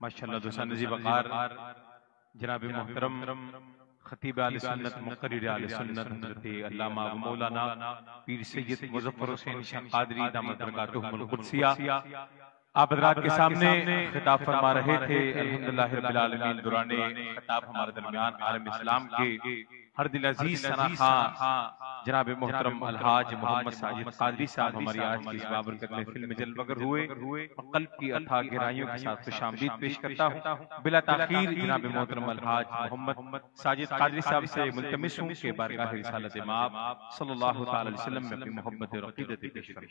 माशाअल्लाह। दोस्तान नजीब वकार जनाब मोहतरम खतीब आले सुन्नत मुक़र्रिर आले सुन्नत हज़रत अल्लामा व मौलाना पीर सैयद मुज़फ़्फ़र हुसैन शाह क़ादरी दामत बरकातुहुल क़ुद्सिया आप हज़रात के सामने खिताब फरमा रहे थे। अल्हम्दुलिल्लाह रब्बिल आलमीन दुराने खिताब हमारे दरमियान आलम इस्लाम के हर दिल अजीज सनाखा जनाब मोहतरम अलहाज मोहम्मद साजिद क़ादरी साहब हमारी आज की इस बाबरकत महफिल में जलवगर हुए। क़ल्ब की अथाह गहराइयों के साथ खुशामदीद पेश करता हूँ। बिला ताख़ीर जनाब मोहतरम अलहाज मोहम्मद साजिद क़ादरी साहब से मुल्तमिस हूँ कि बारगाह रिसालत माब सल्लल्लाहु तआला अलैहि वसल्लम में अपनी मोहब्बत और अक़ीदत पेश करें।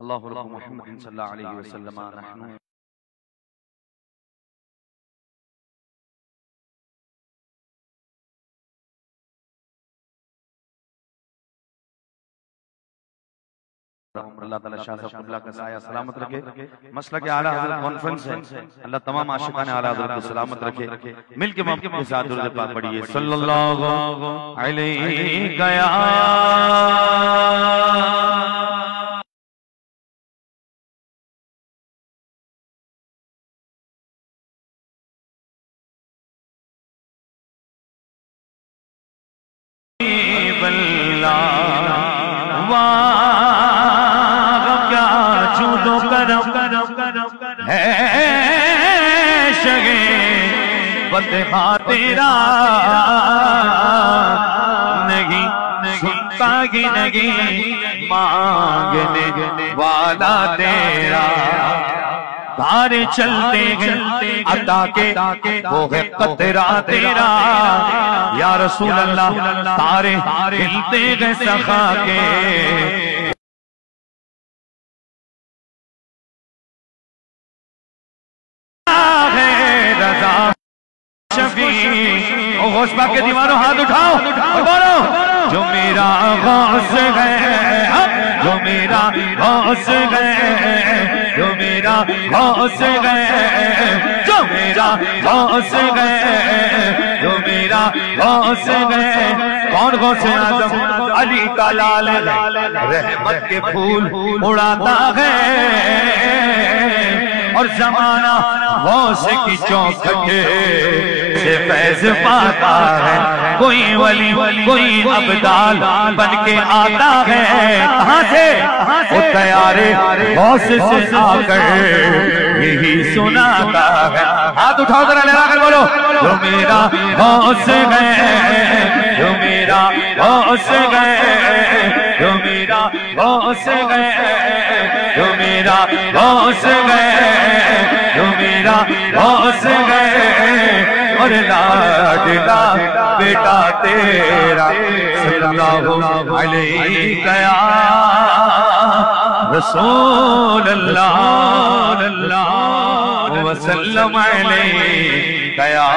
अल्लाहु मुहम्मद सल्लल्लाहु अलैहि वसल्लम नहनु अल्लाह ताला शाह साहब क़िबला का साया सलामत रखे। मसला के आला हज़रत कॉन्फ्रेंस है, अल्लाह तमाम आशिकान आला हज़रत को सलामत रखे। मिल के मोहब्बत के साथ दुरूद पाक पढ़िए, सल्लल्लाहु अलैहि गया बंदगा तेरा नहीं सुनता ही नहीं मांगने वाला तेरा। तारे चलते हैं अता के वो है कतरा तेरा। या रसूल अल्लाह तारे हिलते हैं सखा के। गौसबा के दीवानों हाथ उठाओ और बोलो, जो मेरा गौस है, जो मेरा गौस है, जो मेरा गौस है, जो मेरा गौस है, जो मेरा गौस गए। कौन गौसे आजम? अली का लाल रहमत के फूल उड़ाता है और जमाना गौस की चौखट से फैज पाता है। कोई वली कोई अब्दाल बन के आता है। कहाँ से? वो तैयारे गौस से आकर यही सुनाता है। हाथ उठाओ जरा लगा कर बोलो, जो मेरा गौस है, जो मेरा गौस है, जो मेरा गौस है, जो मेरा गौस है, जो मेरा गौस है। और लाडला बेटा तेरा सल्लल्लाहु अलैहि या रसूल अल्लाह वसल्लम अलैहि या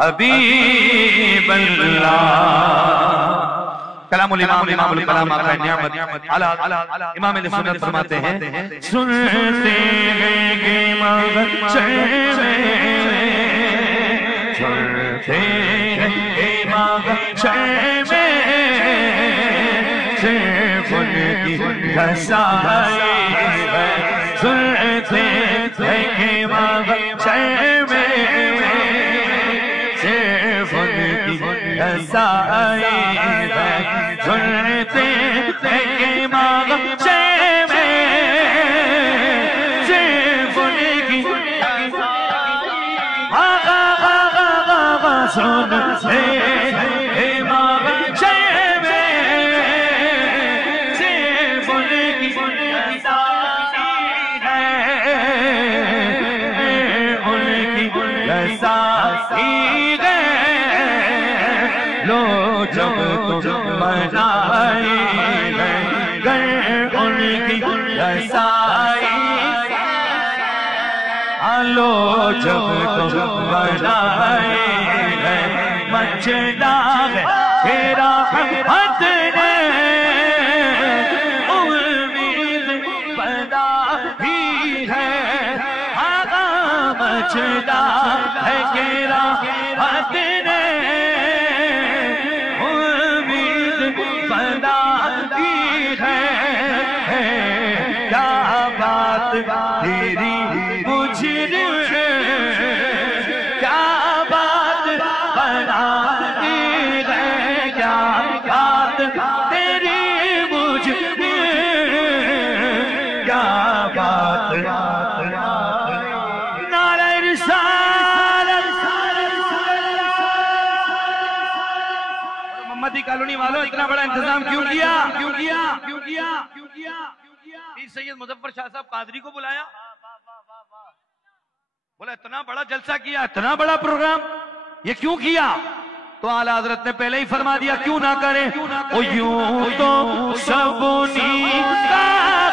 हबीब अल्लाह। कलामुल इमाम इमामुल कलाम आका नियामत आला इमाम ने सुन्नत फरमाते हैं, सुनते हैं मगर सुनते हैं मगर सिर्फ उनकी रसाई है। सुनते हैं मगर सिर्फ उनकी रसाई है। सुनते हैं मगर सिर्फ उनकी सुनते हैं मगर सिर्फ उनकी रसाई है। उनकी रसाई है। लो जब तुम बनाए गए उनकी रसाई, लो जब तुम बनाए गए मचना है तेरा हद ने। उम्मीद पैदा ही है, आगा मचना है तेरा हद ने। तेरी मुझे क्या बात बनाती है, क्या बात तेरी मुझे क्या बात। नारे रिसालत मोहम्मदी कॉलोनी वालों, इतना बड़ा इंतजाम क्यों किया? क्यों किया? क्यों किया? क्यों किया? सैयद मुजफ्फर शाह साहब कादरी को बुलाया, बोला इतना बड़ा जलसा किया, इतना बड़ा प्रोग्राम, ये क्यों किया? तो आला हजरत ने पहले ही फरमा दिया क्यों ना करें। ओ यूं तो सबनी का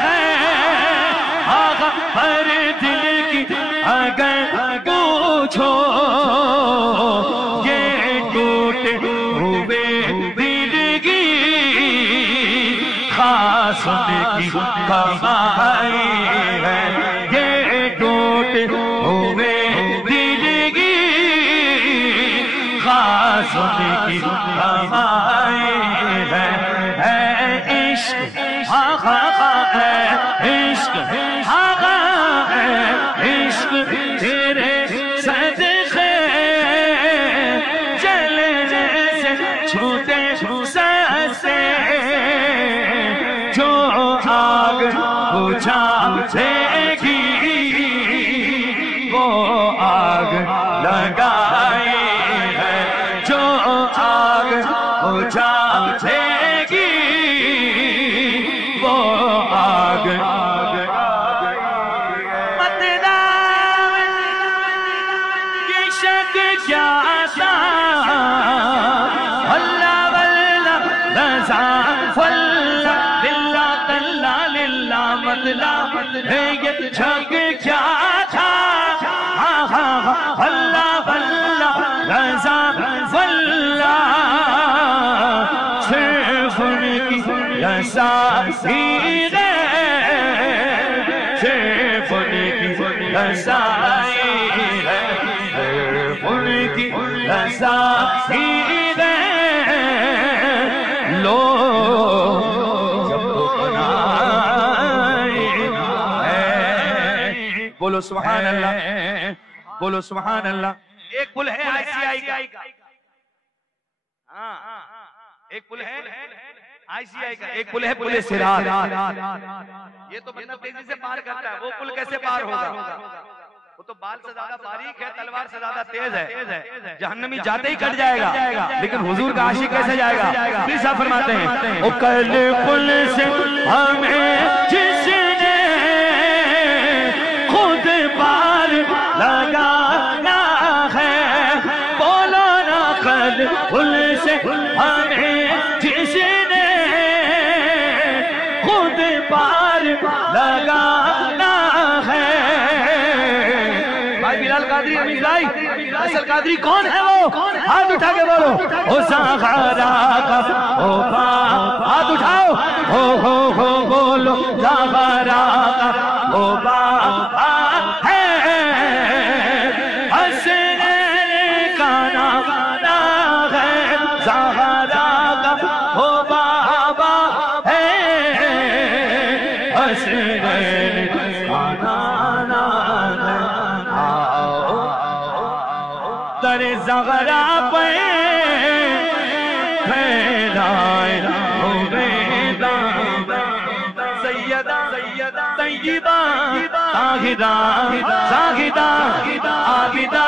है आगा हर दिल की, अगर पूछो ये टूटे हुए दिल की खास उनकी कमाई है। ये टूटे हुए दिल की खास उनकी कमाई है। इश्क है, इश्क है, इश्क तेरे सदक़े जलने से छूते सस्ते, जो आग बुझा देगी वो आग लगाई है। जो आग बुझा देगी वो आग ये शक क्या था, अल्लाह वल्ला रज़ा फल्ला लिल्ला तल्ला लिल्ला मतला है। ये शक क्या था, अल्लाह वल्ला रज़ा फल्ला सिर्फ उनकी रज़ाई है, सिर्फ उनकी रज़ाई है, सिर्फ उनकी रसाईदे लो जब बनाए है। बोलो सुभान अल्लाह, बोलो सुभान अल्लाह। एक पुल है आईसीआई का, हाँ एक पुल है आईसीआई का, एक पुल है पुल सिरात। ये तो बंदा तेजी से पार करता है, वो पुल कैसे पार होगा? वो तो बाल से ज्यादा बारीक है, तलवार से ज्यादा तेज है, जहन्नमी जाते ही कट जाएगा, लेकिन हुजूर का आशिक कैसे जाएगा? प्लीज आप फरमाते हैं ओ कल पुल से हमें जिसने खुद पार लगाना है, बोलो ना कल पुल से हमें जिसने खुद पार लगाना है। भाई बिलाल कादरी अमीर भाई, असल कादरी कौन है वो? हाथ उठा के बोलो ओ ज़ग़रा का ओ बा, हाथ उठाओ हो बोलो ज़ग़रा का ओ बाबा है, हसनैन का नाम है, ज़ग़रा का ओ बाबा है, हसनैन का नाम है। दर ज़ग़रा पे फैलाए उम्मीदा सैयदा तय्यबा आगिदा सागिदा आबिदा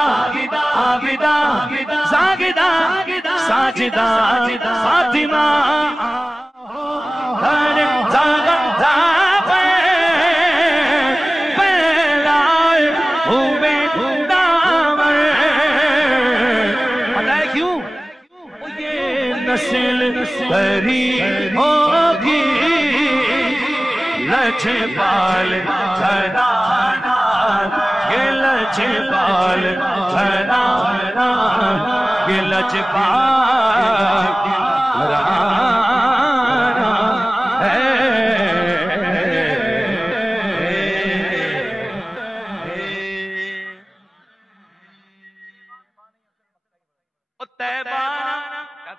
आबिदा सागिदा साजिदा फातिमा दर ज़ग़रा पे फैलाए उम्मीदा। नस्ल करी होगी लछपाल घराना, ये लछपाल घराना, ये लछपाल घराना है।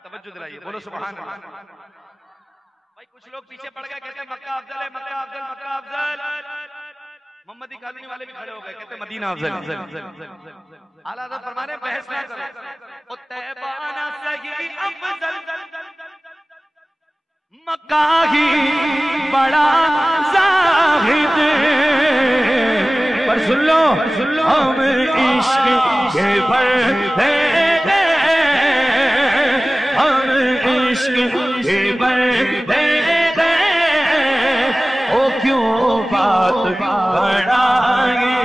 तवज्जो दिलाइए, बोलो सुभान अल्लाह। भाई कुछ लोग पीछे पड़ गए, कहते हैं मक्का अफजल है, मक्का अफजल, मक्का अफजल। मोहम्मदी कॉलोनी वाले भी खड़े हो गए, कहते हैं मदीना अफजल। आला हज़रत फरमा रहे हैं बहस ना करो, ओ तैबाना सही अफजल, मक्का ही बड़ा ज़ाहिद। पर सुन लो हम इश्क के भर इश्क के बंदे ओ क्यों बात बढ़ाएंगे।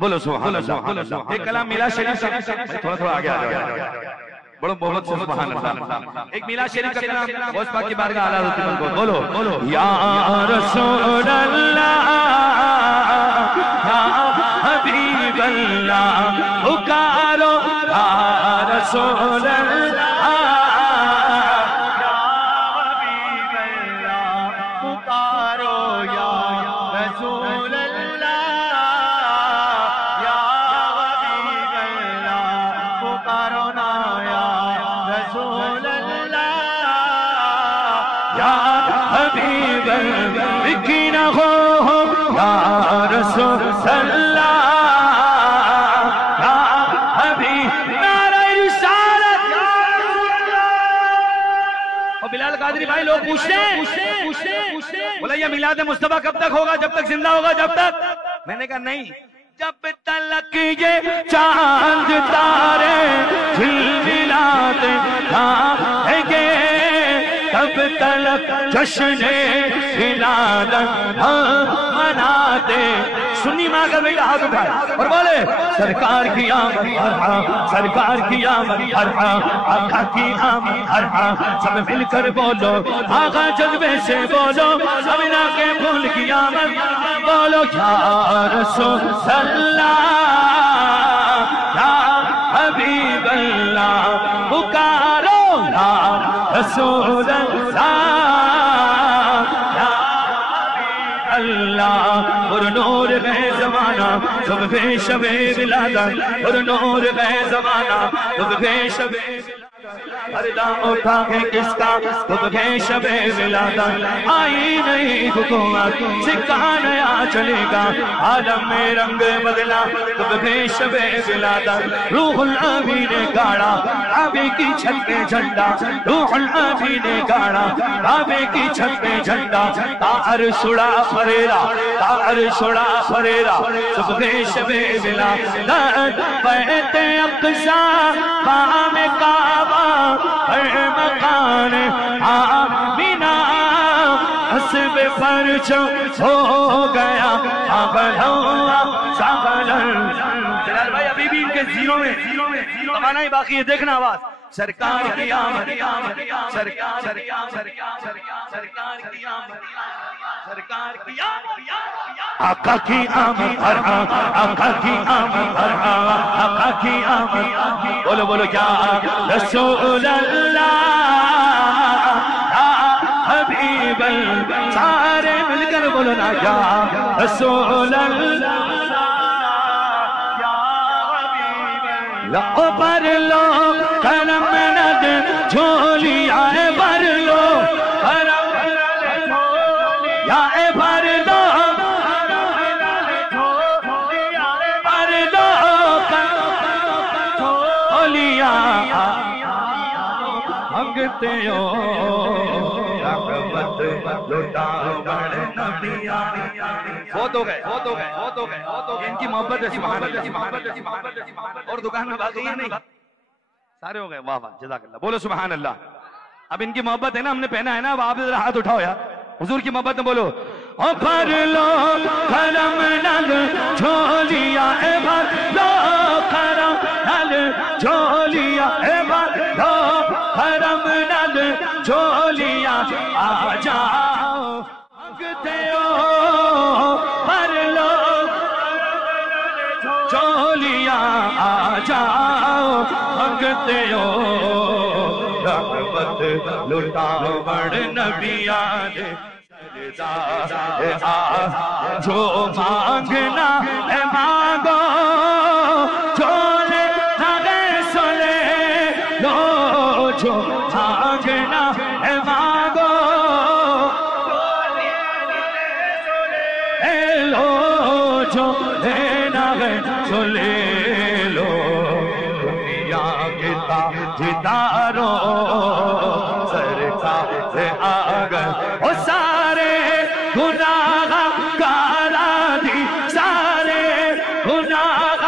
बोलो सुभान अल्लाह। एक कलाम मिला शरीफ का, थोड़ा आगे आ जाओ, बड़ो मोहब्बत से सुभान अल्लाह। एक मिला शरीफ का कलाम गौस पाक की बारगाह आला हज़रत को बोलो बोलो या रसूल अल्लाह या हबीब अल्लाह पुकारो या रसूल अल्लाह या हबीब अल्लाह पुकारो या रसूल अल्लाह या हबीब अल्लाह पुकारो ना बिकिना हो या रसूल अल्लाह या हबीब नारा रिसालत। और बिलाल कादरी भाई लोग पूछते बोला ये मिलाद मुस्तफा कब तक होगा? जब तक जिंदा होगा, जब तक। मैंने कहा नहीं, जब तलक ये चांद तारे झिलमिलाते रहेंगे तब तलक जश्न विलादत मनाते। सुन्नी माँ का बेटा हाथ उठाए और बोले सरकार की आमद हर हा, सरकार की आमद हर हा, आका की आमद हर हा। सब मिलकर बोलो आका जज्बे से बोलो, अमीना के फूल की आमद बोलो या रसूल अल्लाह या हबीब अल्लाह पुकारो या रसूल अल्लाह और नूर है जमाना सुबह शबे विलादत और नूर है जमाना सुबह शबे पर्दा उठा है किसका सुबह शबे विलादत आई नहीं हुकूमत सिक्का नया चलेगा आलम में रंग बदला सुबह शबे विलादत रूहुल अमीन ने गाड़ा काबे की छत पे झंडा रूहुल अमीन ने गाड़ा काबे की छत पे झंडा तार सुड़ा फरेरा तार सुड़ा फरेरा सुबह शबे विलादत बैते अक़सा बाम काबा हर मकान आमीना हस्ब फर्ज हो गया जलाल भाई अभी भी इनके जीरो में कमाना ही बाकी है। देखना आवाज सरकार की आमद सरकार सरकार की आमद सरकार की आका की आमद आका की आमद आका की आमद बोलो बोलो क्या रसूल अल्लाह हबीब सारे मिलकर बोलो ना क्या रसूल अल्लाह लो पर लो करम नद झोलिया भर लो करम या भर दो भर दो झोलिया मंगते हो बहुत हो गए बहुत हो गए बहुत हो गए बहुत हो गए। इनकी मोहब्बत है सुभान अल्लाह और दुकान में बाकी है नहीं सारे हो गए। वाह वाह जज़ाकल्लाह बोलो सुभान अल्लाह। अब इनकी मोहब्बत है ना हमने पहना है ना अब आप जरा हाथ उठाओ यार हुजूर की मोहब्बत में बोलो ओ भर लो करम नल झोलिया ए भर लो करम नल झोलिया ए भर लो करम नल झोलिया आ जाओ मांगते हो भर लो झोलिया आ जाओ मांगते हो रहमत लुटाओ बड़ नबिया ने जो मांगना है मांगो जो लेना है सो ले लो जो मांगना है मांगो लो जो लेना है सो ले लो दुनिया के ताजदारों सरकार से आ गए ओ सारे गुनाह गारा दी सारे गुनाह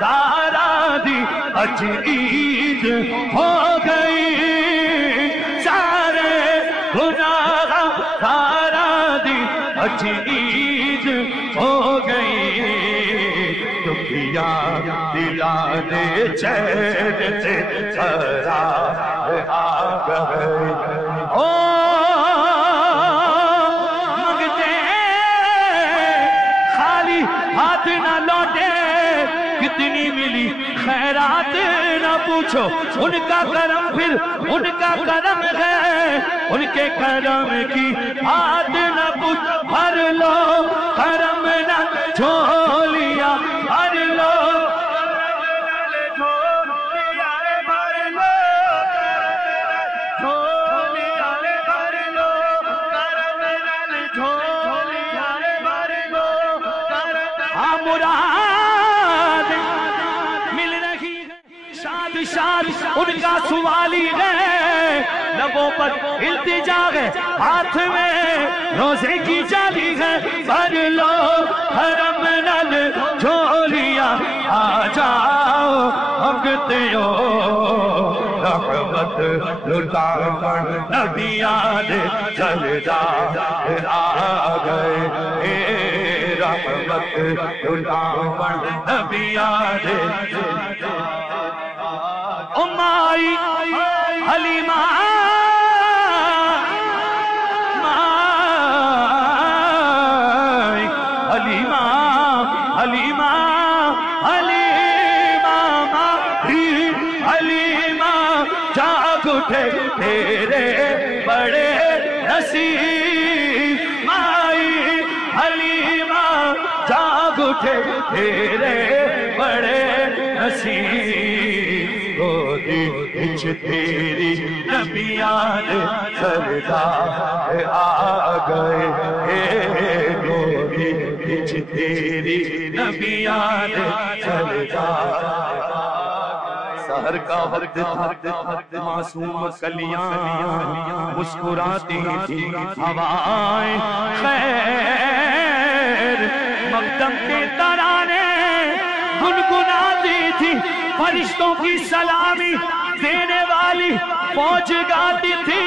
गारा दी आज ईद हो गई सारे गुनाह गारा दी आज ईद हो गई दुखिया दिलाने चैन से सरा आ गए ओ मंगते खाली हाथ न लौटे कितनी मिली खैरात न पूछो उनका करम फिर उनका करम है उनके करम की बात न पूछो भर लो करम न झोलिया भर लो मुराद मिल रही है शाद शाद उनका सवाली है लबों पर इल्तिजा है हाथ में रोजे की जाली है भर लो हरम नल झोलिया आ जाओ मंगते हो रहमत लुटाओ नबिया ने जलदा आ गए रहमत लुटाओ नबिया ने ओ माई हलीमा हलीमा हलीमा हलीमा हलीमा जाग उठे नसीब माई हलीमा जाग उठे तेरे बड़े नसीब गोदी बिच तेरी नबियान सरदार आ गए गोदी बिच तेरी नबियान सरदार सहर का वक्त था मासूम कलियां मुस्कुराती थी हवाएं खैर मकदम के तराने गुनगुनाती थी फरिश्तों की सलामी देने वाली फौज गाती थी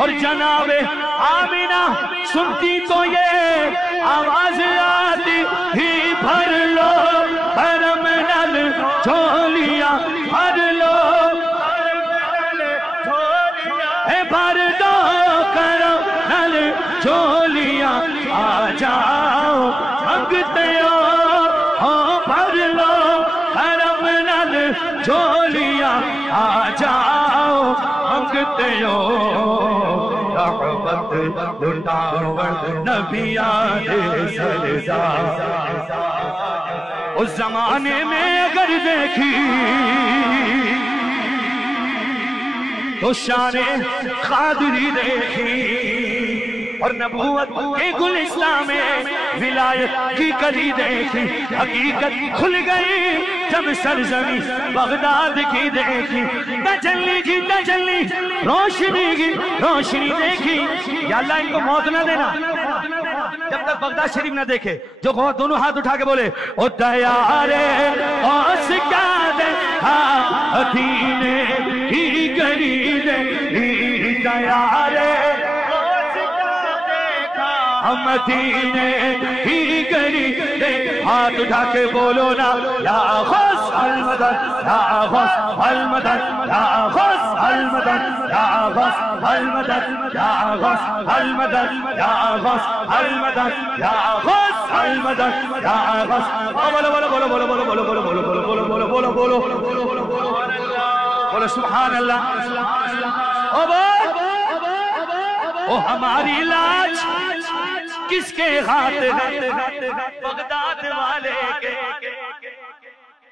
और जनाबे आमिना सुनती तो ये आवाज आती ही भर लो करम नल झोलियां भर लो भर दो करम नल झोलियां आ जाओ मंगते हो भर लो करम नल झोलियां आ जाओ मंगते हो रहमत लुटावन नबियान सरदार उस जमाने में अगर देखी तो शाने कादरी देखी और नबूवत के गुलिस्तान में विलायत की कली देखी हकीकत खुल गई जब सरजमी बगदाद की देखी तजल्ली की तजल्ली रोशनी की रोशनी देखी या अल्लाह इनको मौत न देना जब तक बगदाद शरीफ न देखे जो दोनों हाथ उठा के बोले ओ दया रे औस क्या दे अधीने ही करी दे दया रे हम मदीने ही करी दे हाथ उठा के बोलो ना या खुस अल मदद या खुस अल मदद या खुस अल मदद या खुस अल मदद या खुस अल मदद या खुस अल मदद या खुस अल मदद या खुस बोलो बोलो बोलो बोलो बोलो बोलो बोलो बोलो बोलो बोलो बोलो बोलो बोलो बोलो सुभान अल्लाह ओ हमारी लाज किसके हाथ है बगदाद वाले के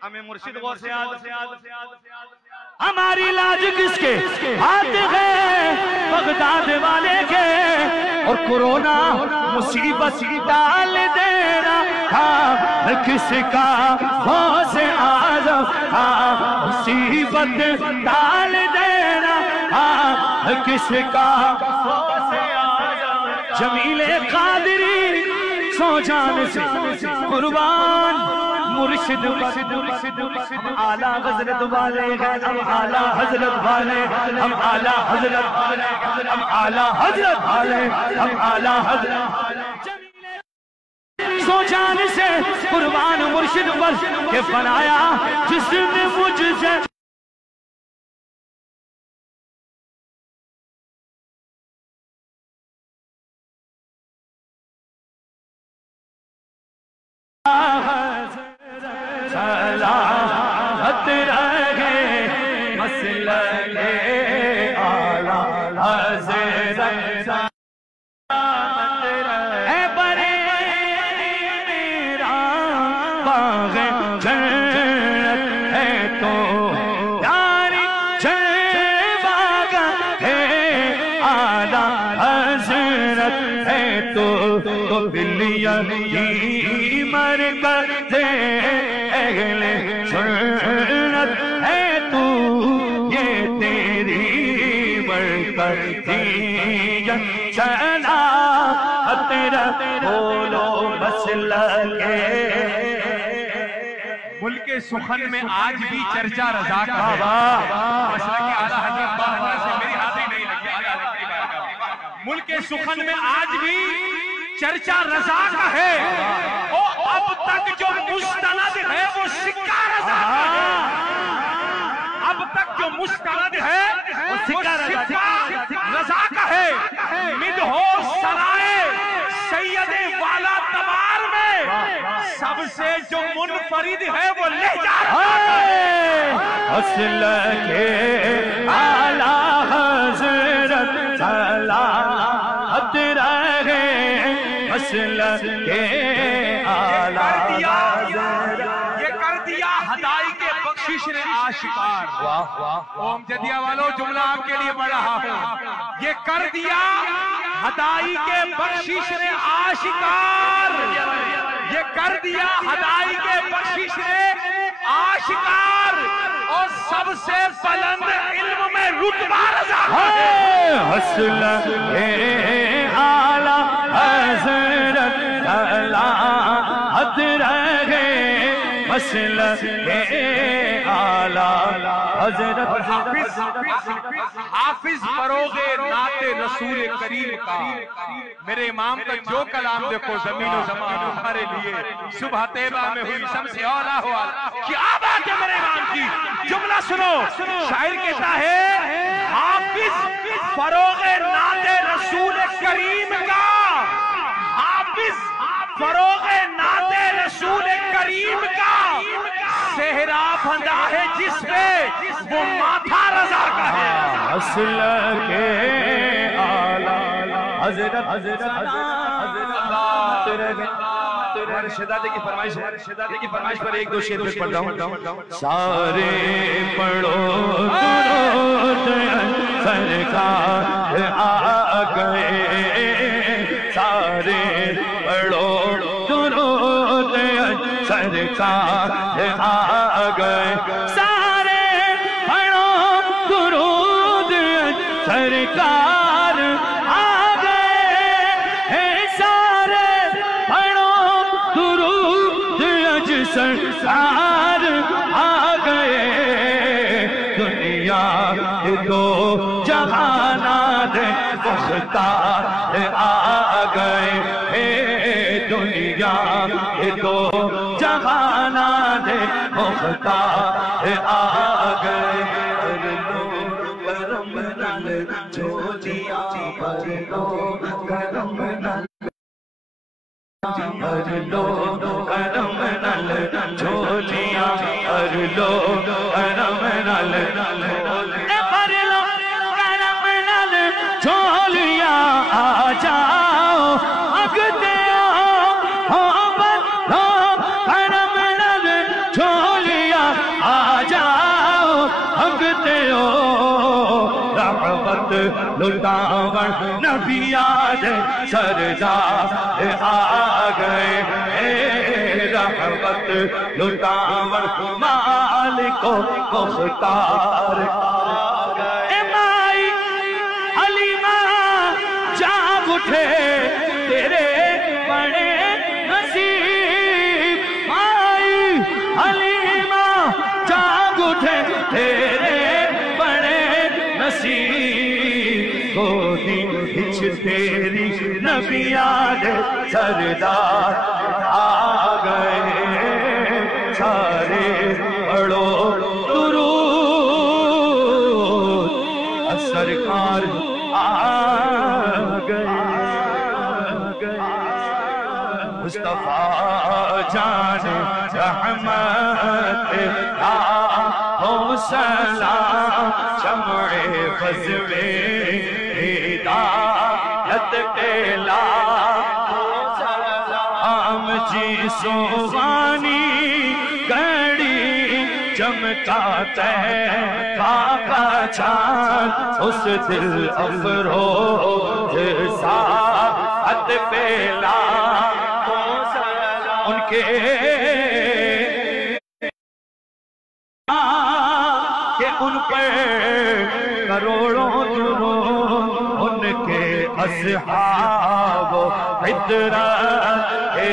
हमें मुर्शिद गौर से हमारी लाज किसके हाथ है बगदाद वाले के और कोरोना मुसीबत डाल देना था किसका गौस आज़म मुसीबत डाल देना था किसका जमीले कादरी सो जान से कुर्बान मुर्शिद हम आला हजरत वाले हैं हम आला हजरत वाले हम आला हजरत वाले हम आला हजरत वाले हम आला हजरत सो जान से कुर्बान मुर्शिद पर के बनाया जिसने मुझसे सलामत रहे मसलके आला हज़रत सलामत रहे बरे मेरा बाग़ जन्नत है तो यारी बाग़ है आला हज़रत है तो बिल्लियाँ मर कर दे अगले सुन्नत है तू ये तेरी बरकती चला तेरा बोलो मसलके मुल्क सुखन में आज भी चर्चा रज़ा का है मसलके आला हज़रत से मेरी हाजिरी नहीं लगी आला हज़रत की बारगाह मुल्क सुखन में आज भी चर्चा रज़ा का है और अब तक जो मुस्तनद है वो सिक्का रज़ा का है अब तक जो मुस्तनद है वो सिक्का रज़ा का है मिद हो सराय सैयदे वाला तबार में सबसे जो मुनफरिद है वो ले जा मसलके आला हज़रत सलाम हद रहे मसलक के आला। ये कर दिया हदाई के बख्शिश ने आशिकार। ओम जदिया वालों जुमला आपके लिए पढ़ रहा हूं। ये कर दिया हदाई के बख्शिश ने आशिकार। ये कर दिया हदाई के बख्शिश ने आशिकार। और सबसे बुलंद इल्म में रुतबा रज़ा है। मसलक के आला हज़रत अला हद रहे मसलक के आला हज़रत। हाफिज फरोगे नाते रसूल करीम का। मेरे इमाम का जो कलाम देखो जमीन और ज़मान तुम्हारे लिए। सुबह तैबा में हुई शम्स औला हुआ। क्या बात है मेरे इमाम की। जुमला सुनो, शायर कहता है हाफिज फरोगे नाते रसूल करीम का। हाफिज फरोगे नाते रसूल करीम का। सेहरा बंधा है जिसपे वो माथा रज़ा का है। मसलक के आला हज़रत शहजादे की फरमाइश पर एक दो शेर में पढ़ता हूँ। सारे पढ़ो सरकार आ गए। सारे पढ़ो सरकार आ गए। सारे पढ़ो दुरूद सरकार आ गए। सारे पढ़ो दुरूद सरकार आ गए। दुनिया के दो जहानात मुख्तार आ गए। दुनिया के दो जहानात मुख्तार आ गए। करम नल जोजिया पर लो करम नल कर लो करम नल झोलिया कर लो करम नल कर लो करम नल झोलिया। आ जाओ अगते हो बंदो करम नल झोलिया। आ जाओ अगते हो रहमत लुटावन नबी याद सरदार आ गए। रहमत लुटावन मालिको मुख्तार आ गए। माई हलीमा जाग उठे तेरे बड़े नसीब। माई हलीमा जाग उठे तेरे बड़े नसीब। गोदी बिछ तेरी नबी याद सरदार आ गए। सारे पढ़ो दुरूद सरकार आ गए। मुस्तफा जान रहमत हो सलाम शम्ए फज़्वे हिदायत के ला। आम जी सुहानी घड़ी चमकाते का चांद उस दिल अफरोज साथ पेला। उनके के उन पर करोड़ों दुरूद। उनके असहाब फितरत के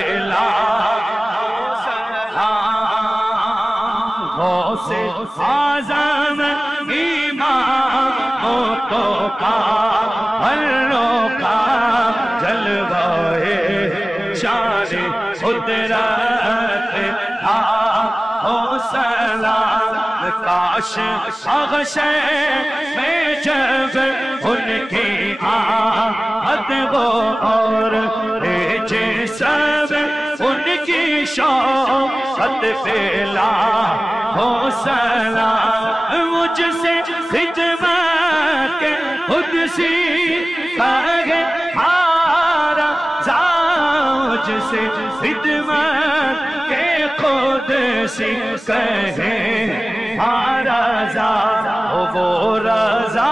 से आज़म इमामों तो का हल्लो का जलवाए शान कुदरत हो सलाम। काश अगशे में जब उनकी आहत हो और भेजे सब उनकी शौकत पेला हो सलाम। मुझसे खिदमत के खुद सीखा है हारा जाओ जिसे खिदमत के खुद सी कहे हारा जा वो रजा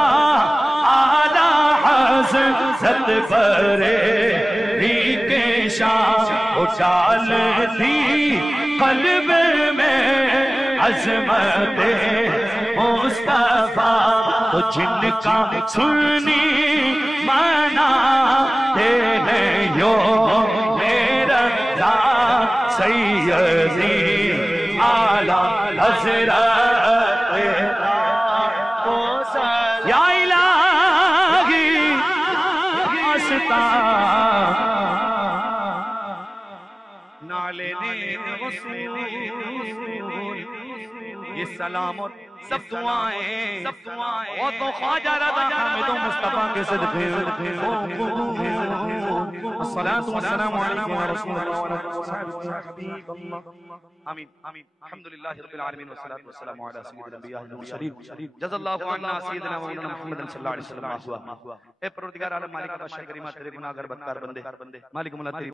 आला हज़रत परे के शाह डाल दी कल्ब में अज़मत मुस्तफा तो जिनका सुनी माना दे यो मेरा सैयदी आला हज़रत या इलाही आस्ता नाले ने ये सलाम और सब दुआएं और तो ख्वाजा रज़ा हामिदो मुस्तफा के सदक़े अस्सलातु वस्सलामु अलैका या रसूलल्लाह व अलैका हबीबल्लाह आमीन आमीन अल्हम्दुलिल्लाहि रब्बिल आलमीन वस्सलातु वस्सलामु अला सय्यिदिल अंबिया वल मुरसलीन जज़ल्लाहु अन्ना सय्यिदना व मौलाना मुहम्मदन सल्लल्लाहु अलैहि वसल्लम ए परवरदिगार आलम मालिक बादशाह करीमा तेरे गुनाहगार बदकार बंदे मालिक मौला तेरी